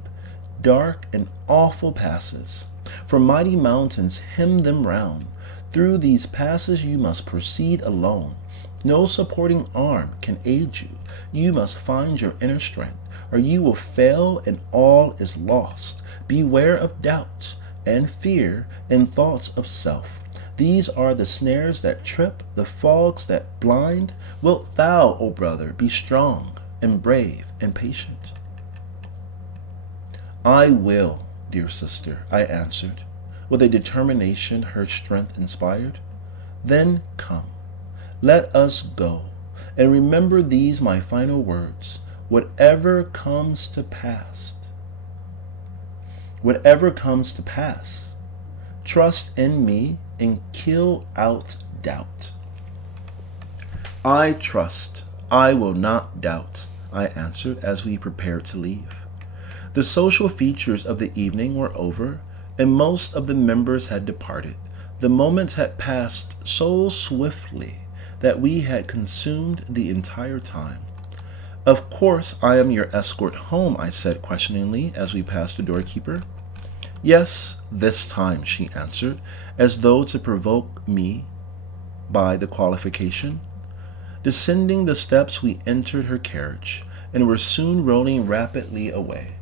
dark, and awful passes. For mighty mountains hem them round. Through these passes you must proceed alone. No supporting arm can aid you. You must find your inner strength, or you will fail and all is lost. Beware of doubts and fear and thoughts of self. These are the snares that trip, the fogs that blind. Wilt thou, O brother, be strong and brave and patient? I will, dear sister, I answered, with a determination her strength inspired. Then come, let us go, and remember these my final words. Whatever comes to pass, trust in me and kill out doubt. I trust, I will not doubt, I answered as we prepared to leave. The social features of the evening were over, and most of the members had departed. The moments had passed so swiftly that we had consumed the entire time. Of course, I am your escort home, I said questioningly as we passed the doorkeeper. Yes, this time, she answered, as though to provoke me by the qualification. Descending the steps, we entered her carriage, and were soon rolling rapidly away.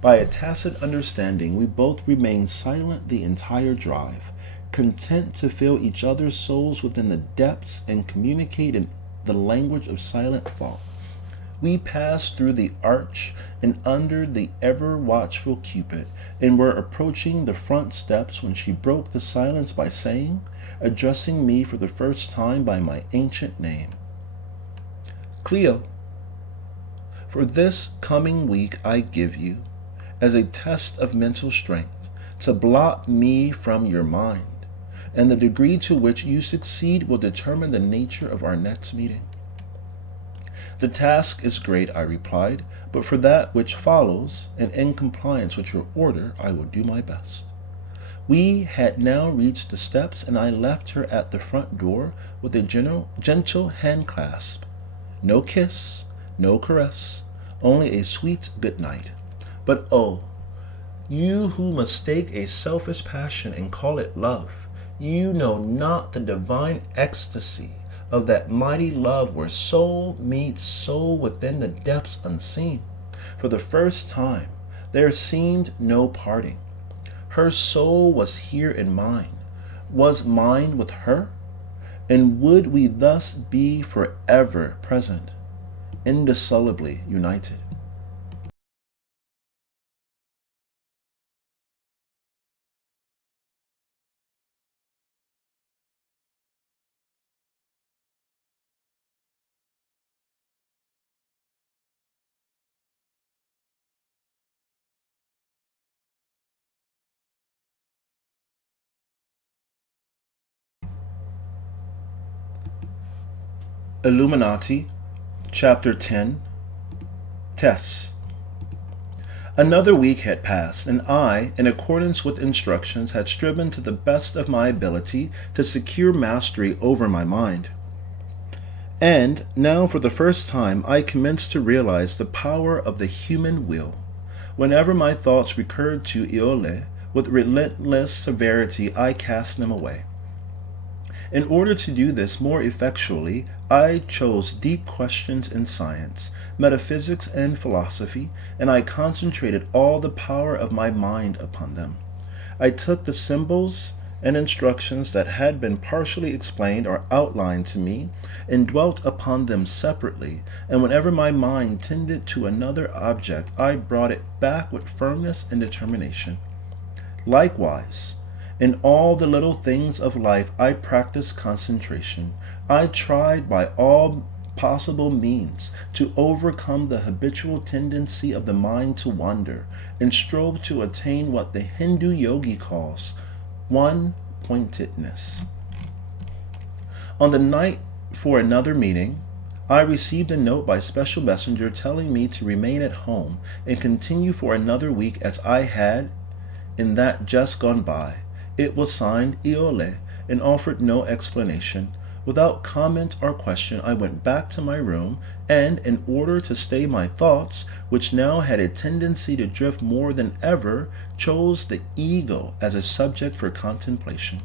By a tacit understanding, we both remained silent the entire drive, content to fill each other's souls within the depths and communicate in the language of silent thought. We passed through the arch and under the ever-watchful Cupid, and were approaching the front steps when she broke the silence by saying, addressing me for the first time by my ancient name, Cleo, for this coming week I give you, as a test of mental strength, to blot me from your mind, and the degree to which you succeed will determine the nature of our next meeting. The task is great, I replied, but for that which follows, and in compliance with your order, I will do my best. We had now reached the steps, and I left her at the front door with a gentle hand clasp. No kiss, no caress, only a sweet good night. But oh, you who mistake a selfish passion and call it love, you know not the divine ecstasy of that mighty love where soul meets soul within the depths unseen. For the first time, there seemed no parting. Her soul was here in mine, was mine with her, and would we thus be forever present, indissolubly united. Illuminati, Chapter 10, Tess. Another week had passed, and I, in accordance with instructions, had striven to the best of my ability to secure mastery over my mind. And now, for the first time, I commenced to realize the power of the human will. Whenever my thoughts recurred to Iole, with relentless severity I cast them away. In order to do this more effectually, I chose deep questions in science, metaphysics, and philosophy, and I concentrated all the power of my mind upon them. I took the symbols and instructions that had been partially explained or outlined to me, and dwelt upon them separately, and whenever my mind tended to another object, I brought it back with firmness and determination. Likewise, in all the little things of life, I practiced concentration. I tried by all possible means to overcome the habitual tendency of the mind to wander, and strove to attain what the Hindu yogi calls one pointedness. On the night for another meeting, I received a note by special messenger telling me to remain at home and continue for another week as I had in that just gone by. It was signed Iole and offered no explanation. Without comment or question, I went back to my room and, in order to stay my thoughts, which now had a tendency to drift more than ever, chose the ego as a subject for contemplation.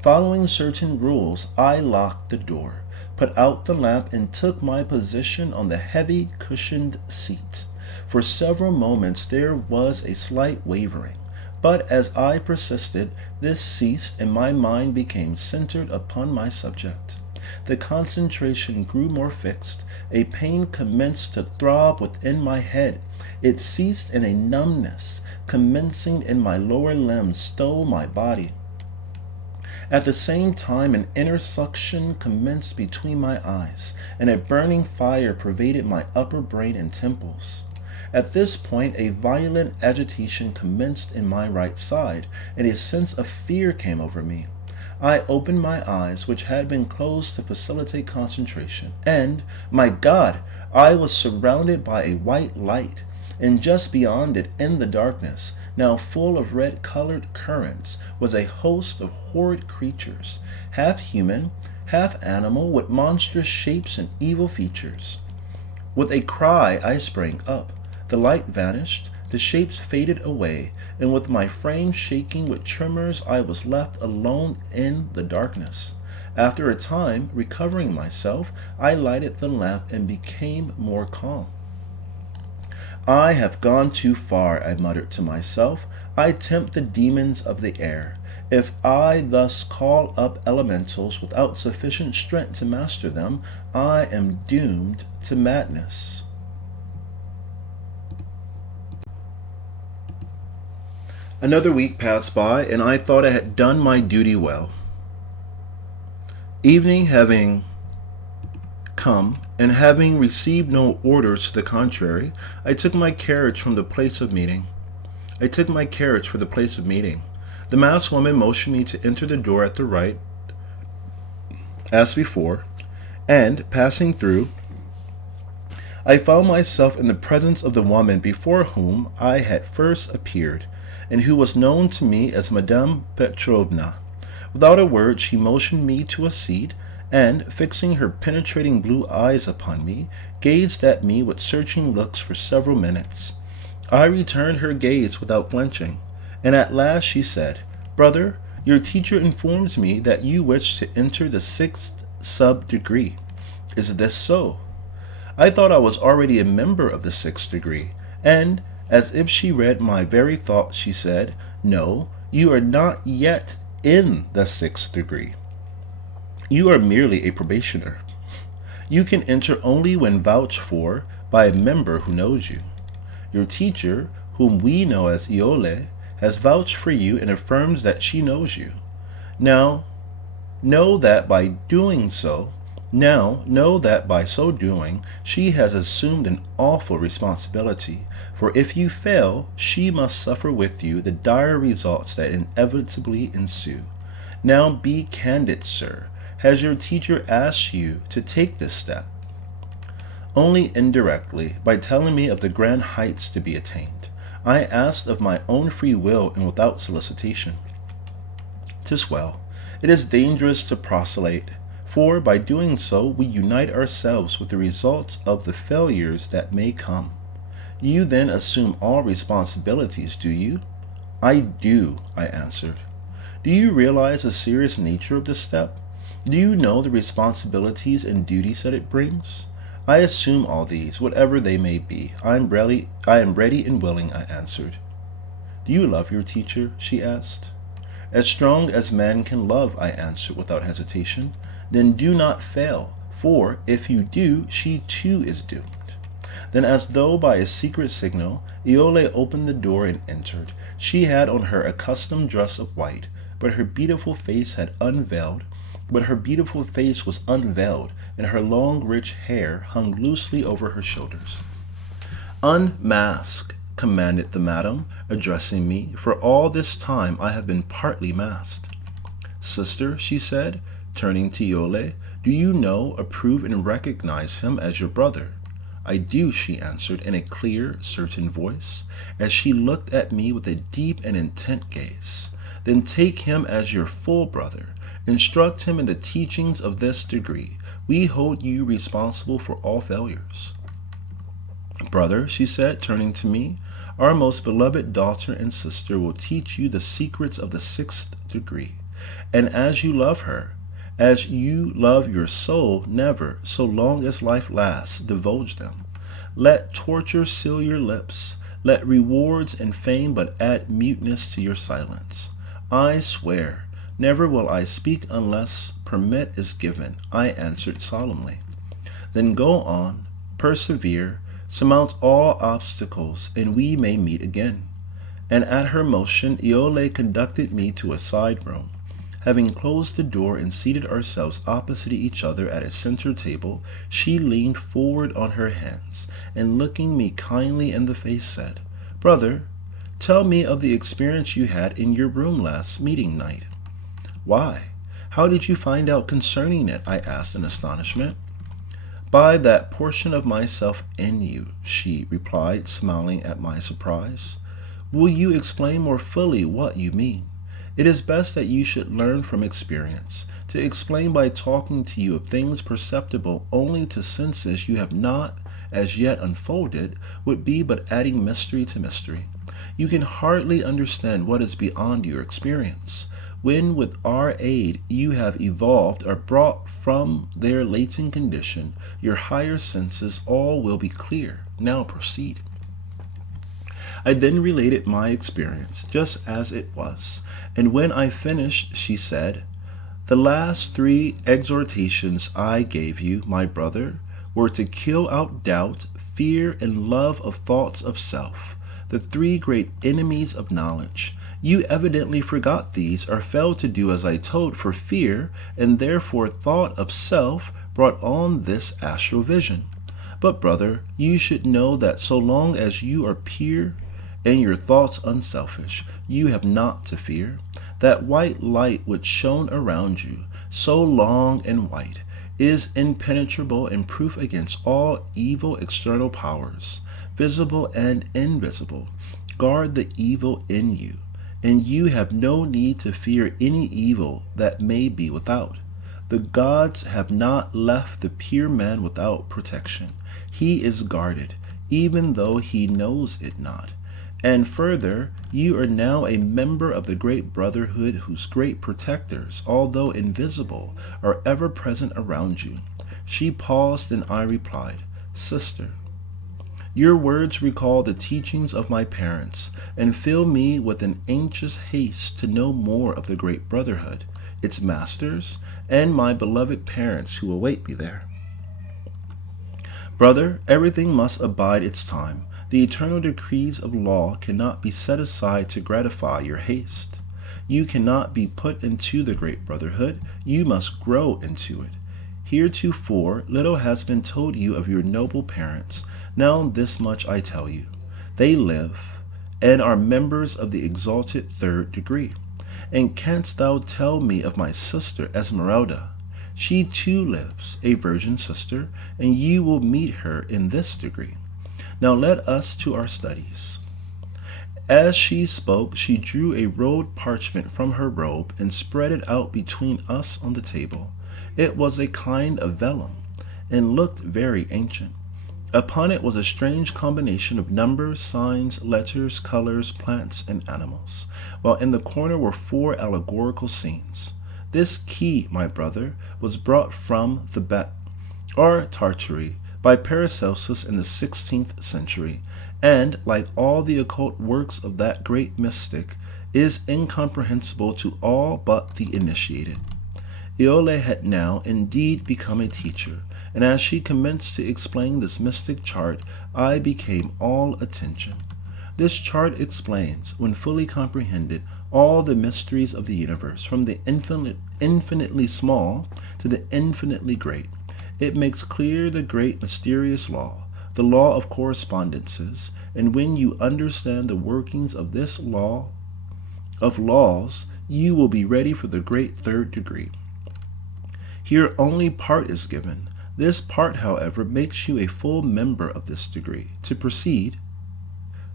Following certain rules, I locked the door, put out the lamp, and took my position on the heavy cushioned seat. For several moments there was a slight wavering, but as I persisted, this ceased and my mind became centered upon my subject. The concentration grew more fixed. A pain commenced to throb within my head. It ceased, and a numbness, commencing in my lower limbs, stole my body. At the same time, an inner suction commenced between my eyes, and a burning fire pervaded my upper brain and temples. At this point, a violent agitation commenced in my right side, and a sense of fear came over me. I opened my eyes, which had been closed to facilitate concentration, and, my God, I was surrounded by a white light, and just beyond it, in the darkness, now full of red-colored currents, was a host of horrid creatures, half human, half animal, with monstrous shapes and evil features. With a cry, I sprang up. The light vanished, the shapes faded away, and with my frame shaking with tremors, I was left alone in the darkness. After a time, recovering myself, I lighted the lamp and became more calm. I have gone too far, I muttered to myself. I tempt the demons of the air. If I thus call up elementals without sufficient strength to master them, I am doomed to madness. Another week passed by, and I thought I had done my duty well. Evening having come, and having received no orders to the contrary, I took my carriage for the place of meeting. The masked woman motioned me to enter the door at the right, as before, and, passing through, I found myself in the presence of the woman before whom I had first appeared, and who was known to me as Madame Petrovna. Without a word, she motioned me to a seat, and, fixing her penetrating blue eyes upon me, gazed at me with searching looks for several minutes. I returned her gaze without flinching, and at last she said, "Brother, your teacher informs me that you wish to enter the 6th sub-degree. Is this so?" I thought I was already a member of the 6th degree, and, as if she read my very thoughts, she said, "No, you are not yet in the 6th degree. You are merely a probationer. You can enter only when vouched for by a member who knows you. Your teacher, whom we know as Iole, has vouched for you and affirms that she knows you. Now, know that by so doing, she has assumed an awful responsibility, for if you fail, she must suffer with you the dire results that inevitably ensue. Now be candid, sir. Has your teacher asked you to take this step?" "Only indirectly, by telling me of the grand heights to be attained. I asked of my own free will and without solicitation." "'Tis well. It is dangerous to proselyte, for by doing so we unite ourselves with the results of the failures that may come. You then assume all responsibilities, do you?" "I do," I answered. "Do you realize the serious nature of this step? Do you know the responsibilities and duties that it brings?" "I assume all these, whatever they may be. I am ready and willing," I answered. "Do you love your teacher?" she asked. As strong as man can love, I answered without hesitation. Then do not fail, for if you do, she too is doomed. Then, as though by a secret signal, Iole opened the door and entered. She had on her accustomed dress of white, but her beautiful face was unveiled, and her long rich hair hung loosely over her shoulders. Unmask, commanded the madam, addressing me, for all this time I have been partly masked. Sister, she said, turning to Iole, do you know, approve, and recognize him as your brother? I do, she answered in a clear, certain voice, as she looked at me with a deep and intent gaze. Then take him as your full brother. Instruct him in the teachings of this degree. We hold you responsible for all failures. Brother, she said, turning to me, our most beloved daughter and sister will teach you the secrets of the sixth degree. And as you love her, as you love your soul, never, so long as life lasts, divulge them. Let torture seal your lips. Let rewards and fame but add muteness to your silence. I swear, never will I speak unless permit is given, I answered solemnly. Then go on, persevere, surmount all obstacles, and we may meet again. And at her motion, Iole conducted me to a side room. Having closed the door and seated ourselves opposite each other at a center table, she leaned forward on her hands, and looking me kindly in the face said, Brother, tell me of the experience you had in your room last meeting night. Why? How did you find out concerning it? I asked in astonishment. By that portion of myself in you, she replied, smiling at my surprise. Will you explain more fully what you mean? It is best that you should learn from experience. To explain by talking to you of things perceptible only to senses you have not as yet unfolded would be but adding mystery to mystery. You can hardly understand what is beyond your experience. When with our aid you have evolved or brought from their latent condition your higher senses, all will be clear. Now proceed. I then related my experience just as it was, and when I finished, she said, The last 3 exhortations I gave you, my brother, were to kill out doubt, fear, and love of thoughts of self, the 3 great enemies of knowledge. You evidently forgot these or failed to do as I told, for fear, and therefore thought of self, brought on this astral vision. But, brother, you should know that so long as you are pure and your thoughts unselfish, you have not to fear. That white light which shone around you, so long and white, is impenetrable and proof against all evil external powers, visible and invisible. Guard the evil in you, and you have no need to fear any evil that may be without. The gods have not left the pure man without protection. He is guarded, even though he knows it not. And further, you are now a member of the great brotherhood whose great protectors, although invisible, are ever present around you. She paused, and I replied, Sister, your words recall the teachings of my parents, and fill me with an anxious haste to know more of the great brotherhood, its masters, and my beloved parents who await me there. Brother, everything must abide its time. The eternal decrees of law cannot be set aside to gratify your haste. You cannot be put into the great brotherhood. You must grow into it. Heretofore, little has been told you of your noble parents. Now this much I tell you. They live, and are members of the exalted 3rd degree. And canst thou tell me of my sister Esmeralda? She too lives, a virgin sister, and you will meet her in this degree. Now let us to our studies. As she spoke, she drew a rolled parchment from her robe and spread it out between us on the table. It was a kind of vellum, and looked very ancient. Upon it was a strange combination of numbers, signs, letters, colors, plants, and animals, while in the corner were 4 allegorical scenes. This key, my brother, was brought from Thibet, or Tartary, by Paracelsus in the 16th century, and, like all the occult works of that great mystic, is incomprehensible to all but the initiated. Iole had now indeed become a teacher, and as she commenced to explain this mystic chart, I became all attention. This chart explains, when fully comprehended, all the mysteries of the universe, from the infinitely small to the infinitely great. It makes clear the great mysterious law, the law of correspondences, and when you understand the workings of this law of laws, you will be ready for the great third degree. Here only part is given. This part, however, makes you a full member of this degree. To proceed,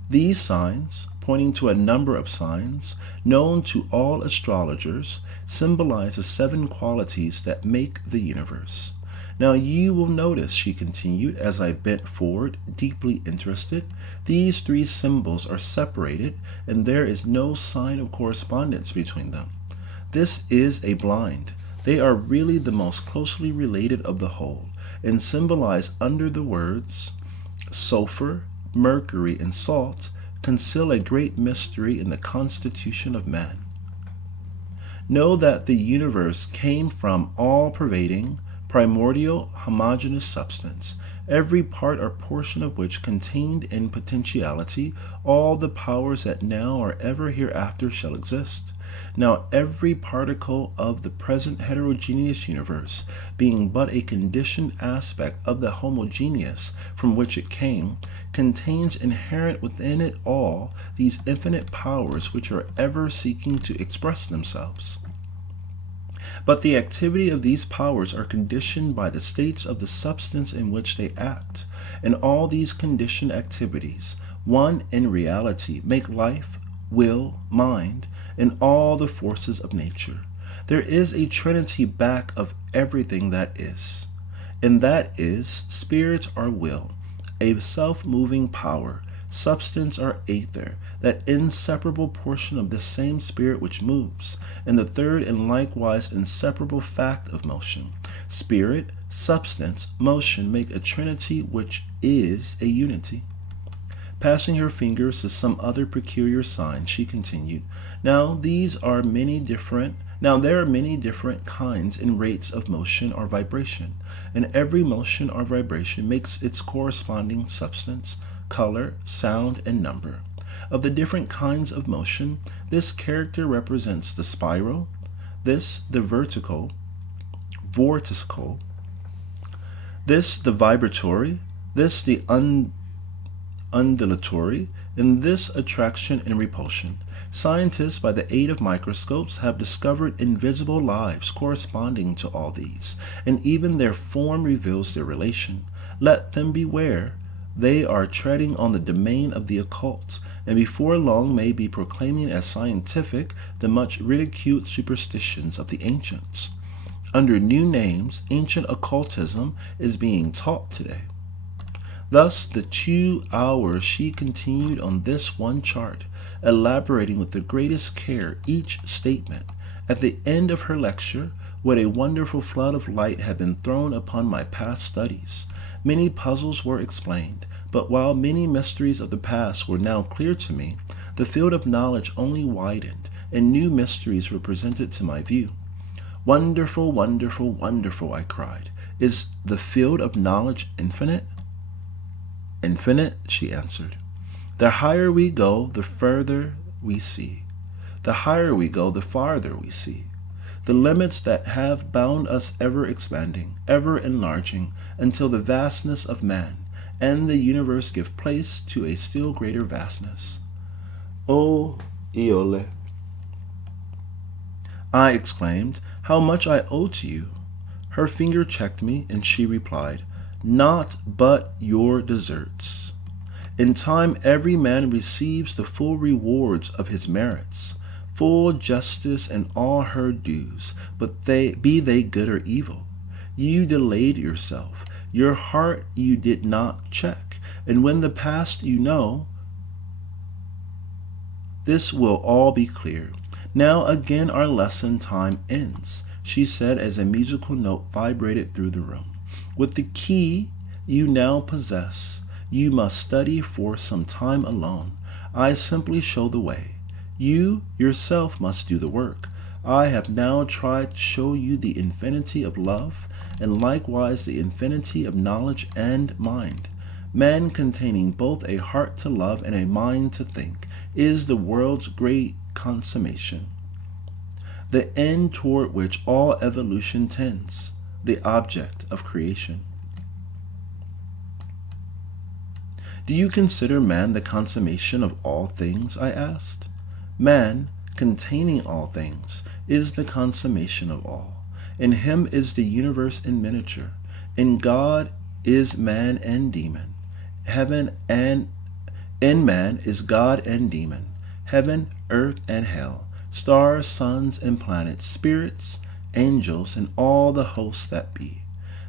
these signs, pointing to a number of signs known to all astrologers, symbolize the 7 qualities that make the universe. Now you will notice, she continued, as I bent forward, deeply interested, these 3 symbols are separated, and there is no sign of correspondence between them. This is a blind. They are really the most closely related of the whole, and symbolize under the words sulfur, mercury, and salt, conceal a great mystery in the constitution of man. Know that the universe came from all-pervading, primordial, homogeneous substance, every part or portion of which contained in potentiality all the powers that now or ever hereafter shall exist. Now every particle of the present heterogeneous universe, being but a conditioned aspect of the homogeneous from which it came, contains inherent within it all these infinite powers which are ever seeking to express themselves. But the activity of these powers are conditioned by the states of the substance in which they act, and all these conditioned activities, one in reality, make life, will, mind, and all the forces of nature. There is a trinity back of everything that is, and that is spirit or will, a self-moving power, substance or aether, that inseparable portion of this same spirit which moves, and the third and likewise inseparable fact of motion. Spirit, substance, motion make a trinity which is a unity. Passing her fingers to some other peculiar signs, she continued, Now there are many different kinds and rates of motion or vibration, and every motion or vibration makes its corresponding substance, color, sound, and number. Of the different kinds of motion, this character represents the spiral, this the vortical, this the vibratory, this the undulatory, and this attraction and repulsion. Scientists, by the aid of microscopes, have discovered invisible lives corresponding to all these, and even their form reveals their relation. Let them beware. They are treading on the domain of the occult, and before long may be proclaiming as scientific the much ridiculed superstitions of the ancients. Under new names, ancient occultism is being taught today. Thus, the 2 hours she continued on this one chart, elaborating with the greatest care each statement. At the end of her lecture, what a wonderful flood of light had been thrown upon my past studies. Many puzzles were explained, but while many mysteries of the past were now clear to me, the field of knowledge only widened, and new mysteries were presented to my view. Wonderful, wonderful, wonderful, I cried. Is the field of knowledge infinite? Infinite, she answered. The higher we go, the further we see. The higher we go, the farther we see. The limits that have bound us ever expanding, ever enlarging, until the vastness of man and the universe give place to a still greater vastness. Oh, Iole, I exclaimed, how much I owe to you. Her finger checked me, and she replied, Not but your deserts. In time every man receives the full rewards of his merits, full justice and all her dues, but be they good or evil. You delayed yourself, your heart you did not check, and when the past you know, this will all be clear. Now again our lesson time ends, she said as a musical note vibrated through the room. With the key you now possess, you must study for some time alone. I simply show the way. You yourself must do the work. I have now tried to show you the infinity of love, and likewise the infinity of knowledge and mind. Man containing both a heart to love and a mind to think is the world's great consummation, the end toward which all evolution tends, the object of creation. Do you consider man the consummation of all things? I asked. Man, containing all things, is the consummation of all. In him is the universe in miniature. In God is man and demon. Heaven and in man is God and demon. Heaven, earth, and hell. Stars, suns, and planets, spirits, angels, and all the hosts that be.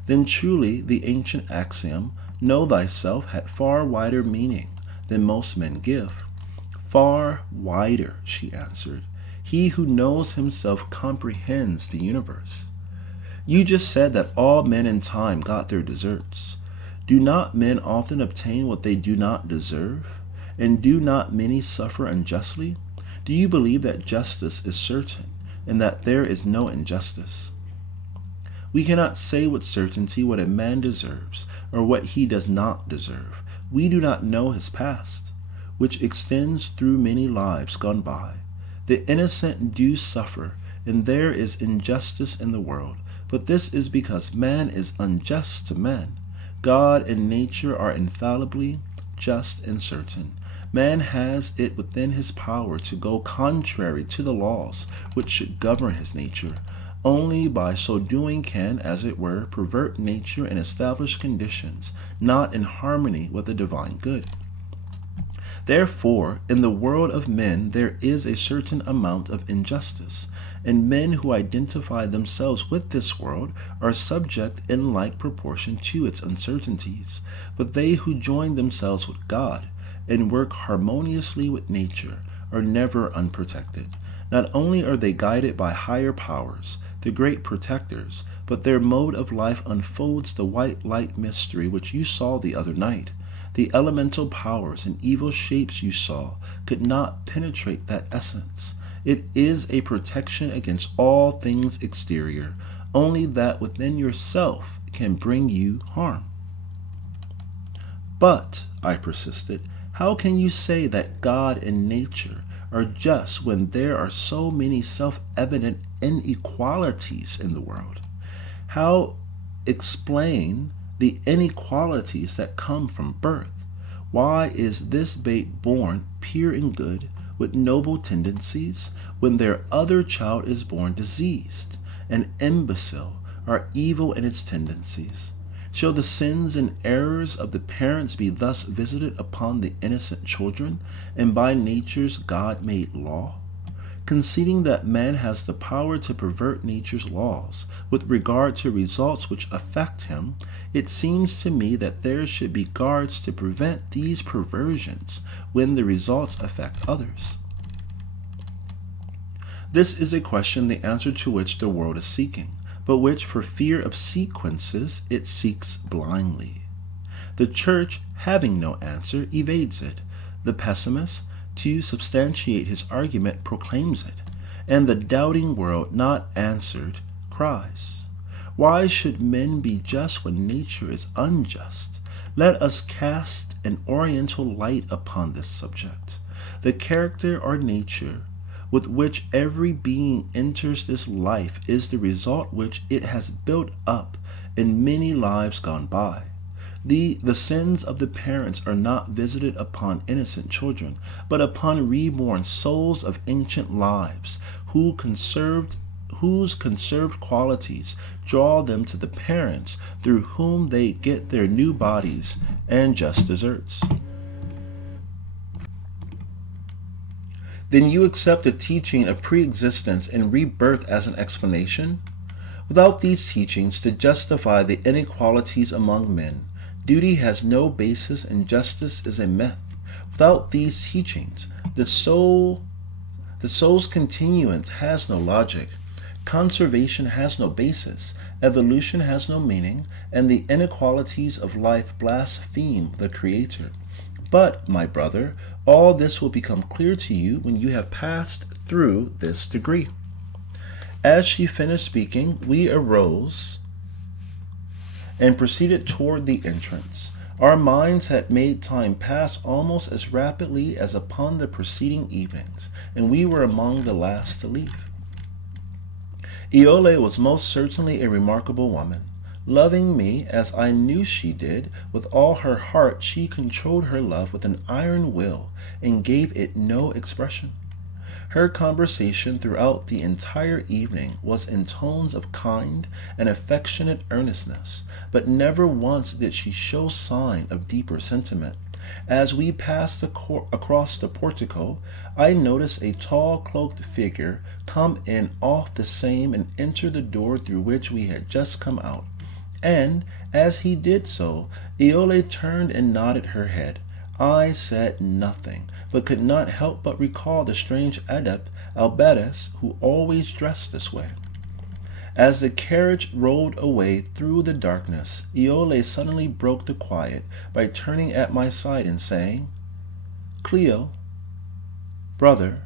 Then truly the ancient axiom, know thyself, had far wider meaning than most men give. Far wider, she answered. He who knows himself comprehends the universe. You just said that all men in time got their deserts. Do not men often obtain what they do not deserve? And do not many suffer unjustly? Do you believe that justice is certain, and that there is no injustice? We cannot say with certainty what a man deserves, or what he does not deserve. We do not know his past, which extends through many lives gone by. The innocent do suffer, and there is injustice in the world, but this is because man is unjust to man. God and nature are infallibly just and certain. Man has it within his power to go contrary to the laws which should govern his nature. Only by so doing can, as it were, pervert nature and establish conditions not in harmony with the divine good. Therefore, in the world of men there is a certain amount of injustice, and men who identify themselves with this world are subject in like proportion to its uncertainties. But they who join themselves with God and work harmoniously with nature are never unprotected. Not only are they guided by higher powers, the great protectors, but their mode of life unfolds the white light mystery which you saw the other night. The elemental powers and evil shapes you saw could not penetrate that essence. It is a protection against all things exterior. Only that within yourself can bring you harm. But, I persisted, how can you say that God and nature are just when there are so many self-evident inequalities in the world? How explain the inequalities that come from birth? Why is this babe born pure and good, with noble tendencies, when their other child is born diseased, an imbecile, or evil in its tendencies? Shall the sins and errors of the parents be thus visited upon the innocent children, and by nature's God-made law? Conceding that man has the power to pervert nature's laws with regard to results which affect him, it seems to me that there should be guards to prevent these perversions when the results affect others. This is a question the answer to which the world is seeking, but which, for fear of sequences, it seeks blindly. The church, having no answer, evades it. The pessimist, to substantiate his argument, proclaims it, and the doubting world, not answered, cries, why should men be just when nature is unjust? Let us cast an oriental light upon this subject. The character or nature with which every being enters this life is the result which it has built up in many lives gone by. The sins of the parents are not visited upon innocent children, but upon reborn souls of ancient lives, whose conserved qualities draw them to the parents, through whom they get their new bodies and just deserts. Then you accept the teaching of pre-existence and rebirth as an explanation? Without these teachings to justify the inequalities among men, duty has no basis and justice is a myth. Without these teachings, the soul's continuance has no logic. Conservation has no basis. Evolution has no meaning, and the inequalities of life blaspheme the Creator. But, my brother, all this will become clear to you when you have passed through this degree. As she finished speaking, we arose and proceeded toward the entrance. Our minds had made time pass almost as rapidly as upon the preceding evenings, and we were among the last to leave. Iole was most certainly a remarkable woman. Loving me as I knew she did, with all her heart, she controlled her love with an iron will and gave it no expression. Her conversation throughout the entire evening was in tones of kind and affectionate earnestness, but never once did she show sign of deeper sentiment. As we passed across the portico, I noticed a tall cloaked figure come in off the same and enter the door through which we had just come out. And, as he did so, Iole turned and nodded her head. I said nothing, but could not help but recall the strange adept Albertus, who always dressed this way. As the carriage rolled away through the darkness, Iole suddenly broke the quiet by turning at my side and saying, "Cleo, brother,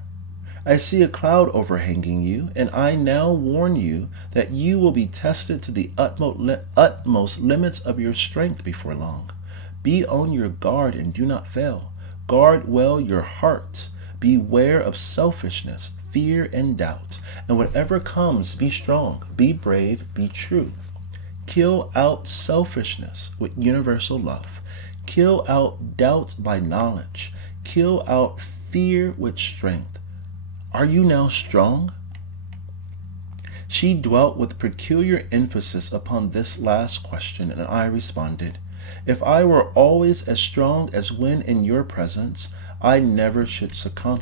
I see a cloud overhanging you, and I now warn you that you will be tested to the utmost limits of your strength before long. Be on your guard and do not fail. Guard well your heart. Beware of selfishness, fear, and doubt. And whatever comes, be strong, be brave, be true. Kill out selfishness with universal love. Kill out doubt by knowledge. Kill out fear with strength. Are you now strong?" She dwelt with peculiar emphasis upon this last question, and I responded, "If I were always as strong as when in your presence, I never should succumb."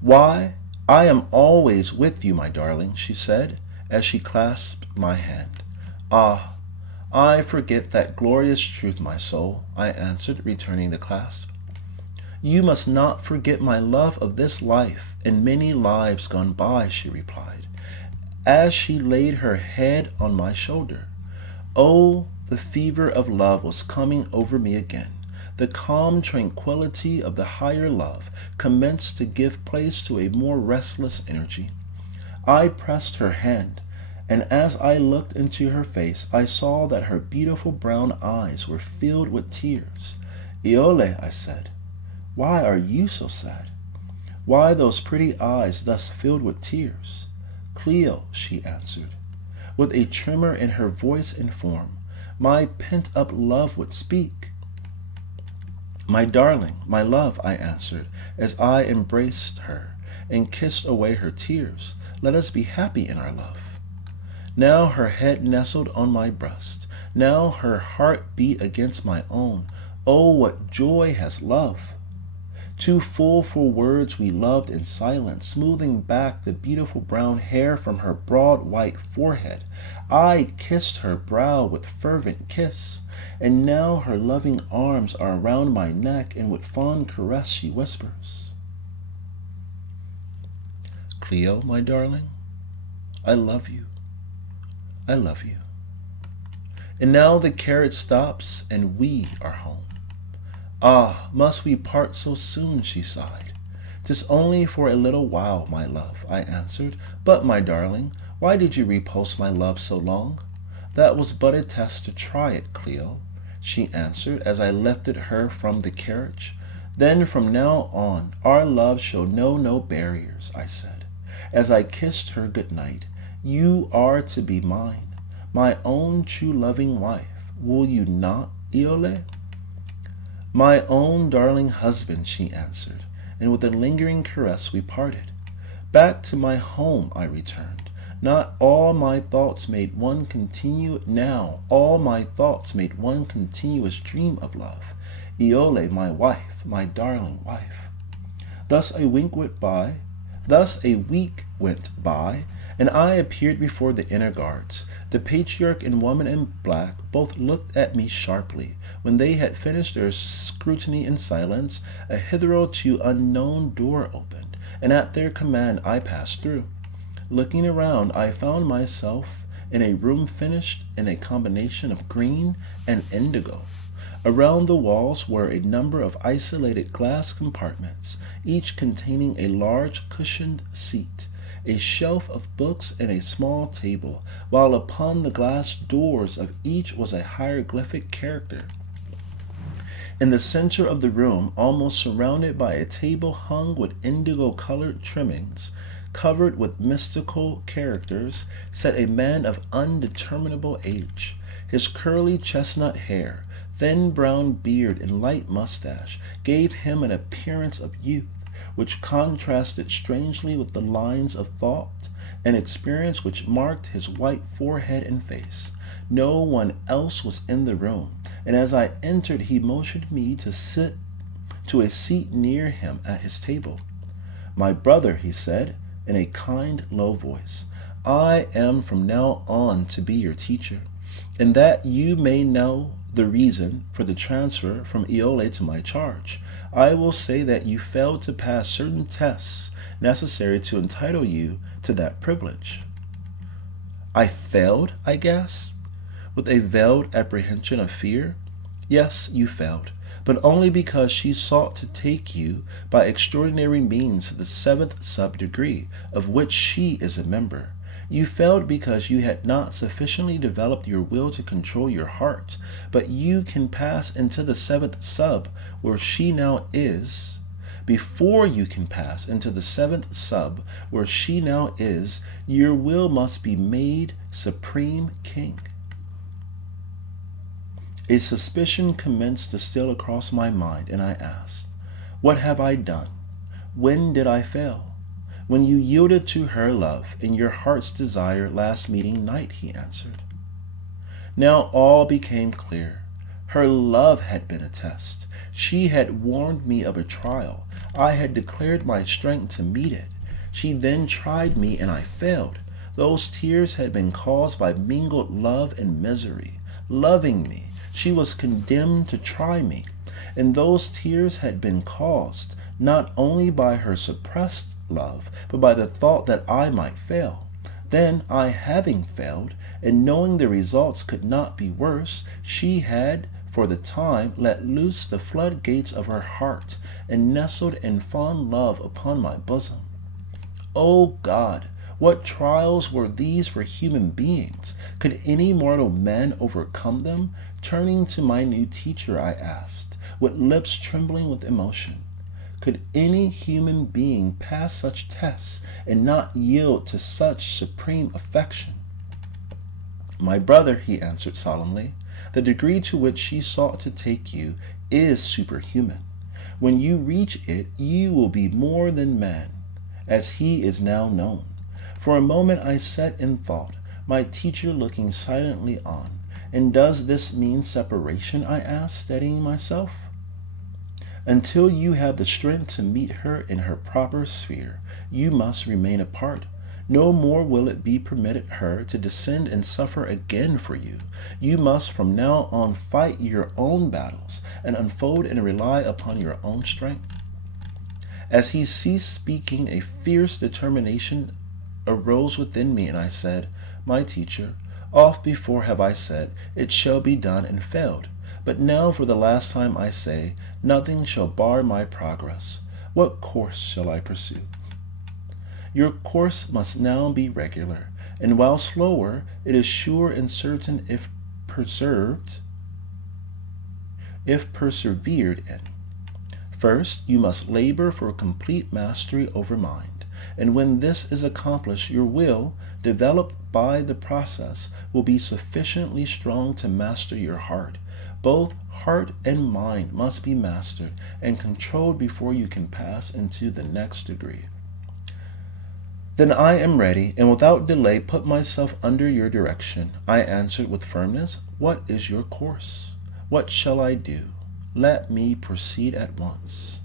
"Why, I am always with you, my darling," she said, as she clasped my hand. "Ah, I forget that glorious truth, my soul," I answered, returning the clasp. "You must not forget my love of this life and many lives gone by," she replied, as she laid her head on my shoulder. Oh, the fever of love was coming over me again. The calm tranquility of the higher love commenced to give place to a more restless energy. I pressed her hand, and as I looked into her face, I saw that her beautiful brown eyes were filled with tears. "Iole," I said, "why are you so sad? Why those pretty eyes thus filled with tears?" "Cleo," she answered, with a tremor in her voice and form, "my pent-up love would speak." "My darling, my love," I answered, as I embraced her and kissed away her tears, "let us be happy in our love." Now her head nestled on my breast. Now her heart beat against my own. Oh, what joy has love! Too full for words, we loved in silence, smoothing back the beautiful brown hair from her broad white forehead. I kissed her brow with fervent kiss, and now her loving arms are around my neck, and with fond caress she whispers, "Cleo, my darling, I love you. I love you." And now the carriage stops, and we are home. "Ah, must we part so soon?" she sighed. "'Tis only for a little while, my love," I answered. "But, my darling, why did you repulse my love so long?" "That was but a test to try it, Cleo," she answered as I lifted her from the carriage. "Then from now on, our love shall know no barriers," I said, as I kissed her good night. "You are to be mine, my own true loving wife. Will you not, Iole?" "My own darling husband," she answered, and with a lingering caress we parted. Back to my home I returned. Now all my thoughts made one continuous dream of love. Iole, my wife, my darling wife. Thus a week went by, and I appeared before the inner guards. The patriarch and woman in black both looked at me sharply. When they had finished their scrutiny in silence, a hitherto unknown door opened, and at their command I passed through. Looking around, I found myself in a room finished in a combination of green and indigo. Around the walls were a number of isolated glass compartments, each containing a large cushioned seat, a shelf of books, and a small table, while upon the glass doors of each was a hieroglyphic character. In the center of the room, almost surrounded by a table hung with indigo-colored trimmings, covered with mystical characters, sat a man of undeterminable age. His curly chestnut hair, thin brown beard, and light mustache gave him an appearance of youth, which contrasted strangely with the lines of thought and experience which marked his white forehead and face. No one else was in the room, and as I entered he motioned me to sit to a seat near him at his table. "My brother," he said, in a kind, low voice, "I am from now on to be your teacher, and that you may know the reason for the transfer from Iole to my charge, I will say that you failed to pass certain tests necessary to entitle you to that privilege." "I failed?" I gasped, with a veiled apprehension of fear. "Yes, you failed, but only because she sought to take you by extraordinary means to the 7th sub-degree, of which she is a member. You failed because you had not sufficiently developed your will to control your heart, but you can pass into the 7th sub, where she now is. Before you can pass into the 7th sub, where she now is, your will must be made supreme king." A suspicion commenced to steal across my mind, and I asked, "What have I done? When did I fail?" "When you yielded to her love and your heart's desire last meeting night," he answered. Now all became clear. Her love had been a test. She had warned me of a trial. I had declared my strength to meet it. She then tried me, and I failed. Those tears had been caused by mingled love and misery. Loving me, she was condemned to try me, and those tears had been caused not only by her suppressed love, but by the thought that I might fail. Then, I having failed, and knowing the results could not be worse, she had, for the time, let loose the floodgates of her heart, and nestled in fond love upon my bosom. O God, what trials were these for human beings? Could any mortal man overcome them? Turning to my new teacher, I asked, with lips trembling with emotion, "Could any human being pass such tests and not yield to such supreme affection?" "My brother," he answered solemnly, "the degree to which she sought to take you is superhuman. When you reach it, you will be more than man, as he is now known." For a moment I sat in thought, my teacher looking silently on. "And does this mean separation?" I asked, steadying myself. "Until you have the strength to meet her in her proper sphere, you must remain apart. No more will it be permitted her to descend and suffer again for you. You must from now on fight your own battles and unfold and rely upon your own strength." As he ceased speaking, a fierce determination arose within me, and I said, "My teacher, oft before have I said, it shall be done, and failed. But now for the last time I say, nothing shall bar my progress. What course shall I pursue?" "Your course must now be regular, and while slower, it is sure and certain if persevered in. First, you must labor for complete mastery over mind, and when this is accomplished, your will, developed by the process, will be sufficiently strong to master your heart. Both heart and mind must be mastered and controlled before you can pass into the next degree." "Then I am ready, and without delay put myself under your direction," I answered with firmness. "What is your course? What shall I do? Let me proceed at once."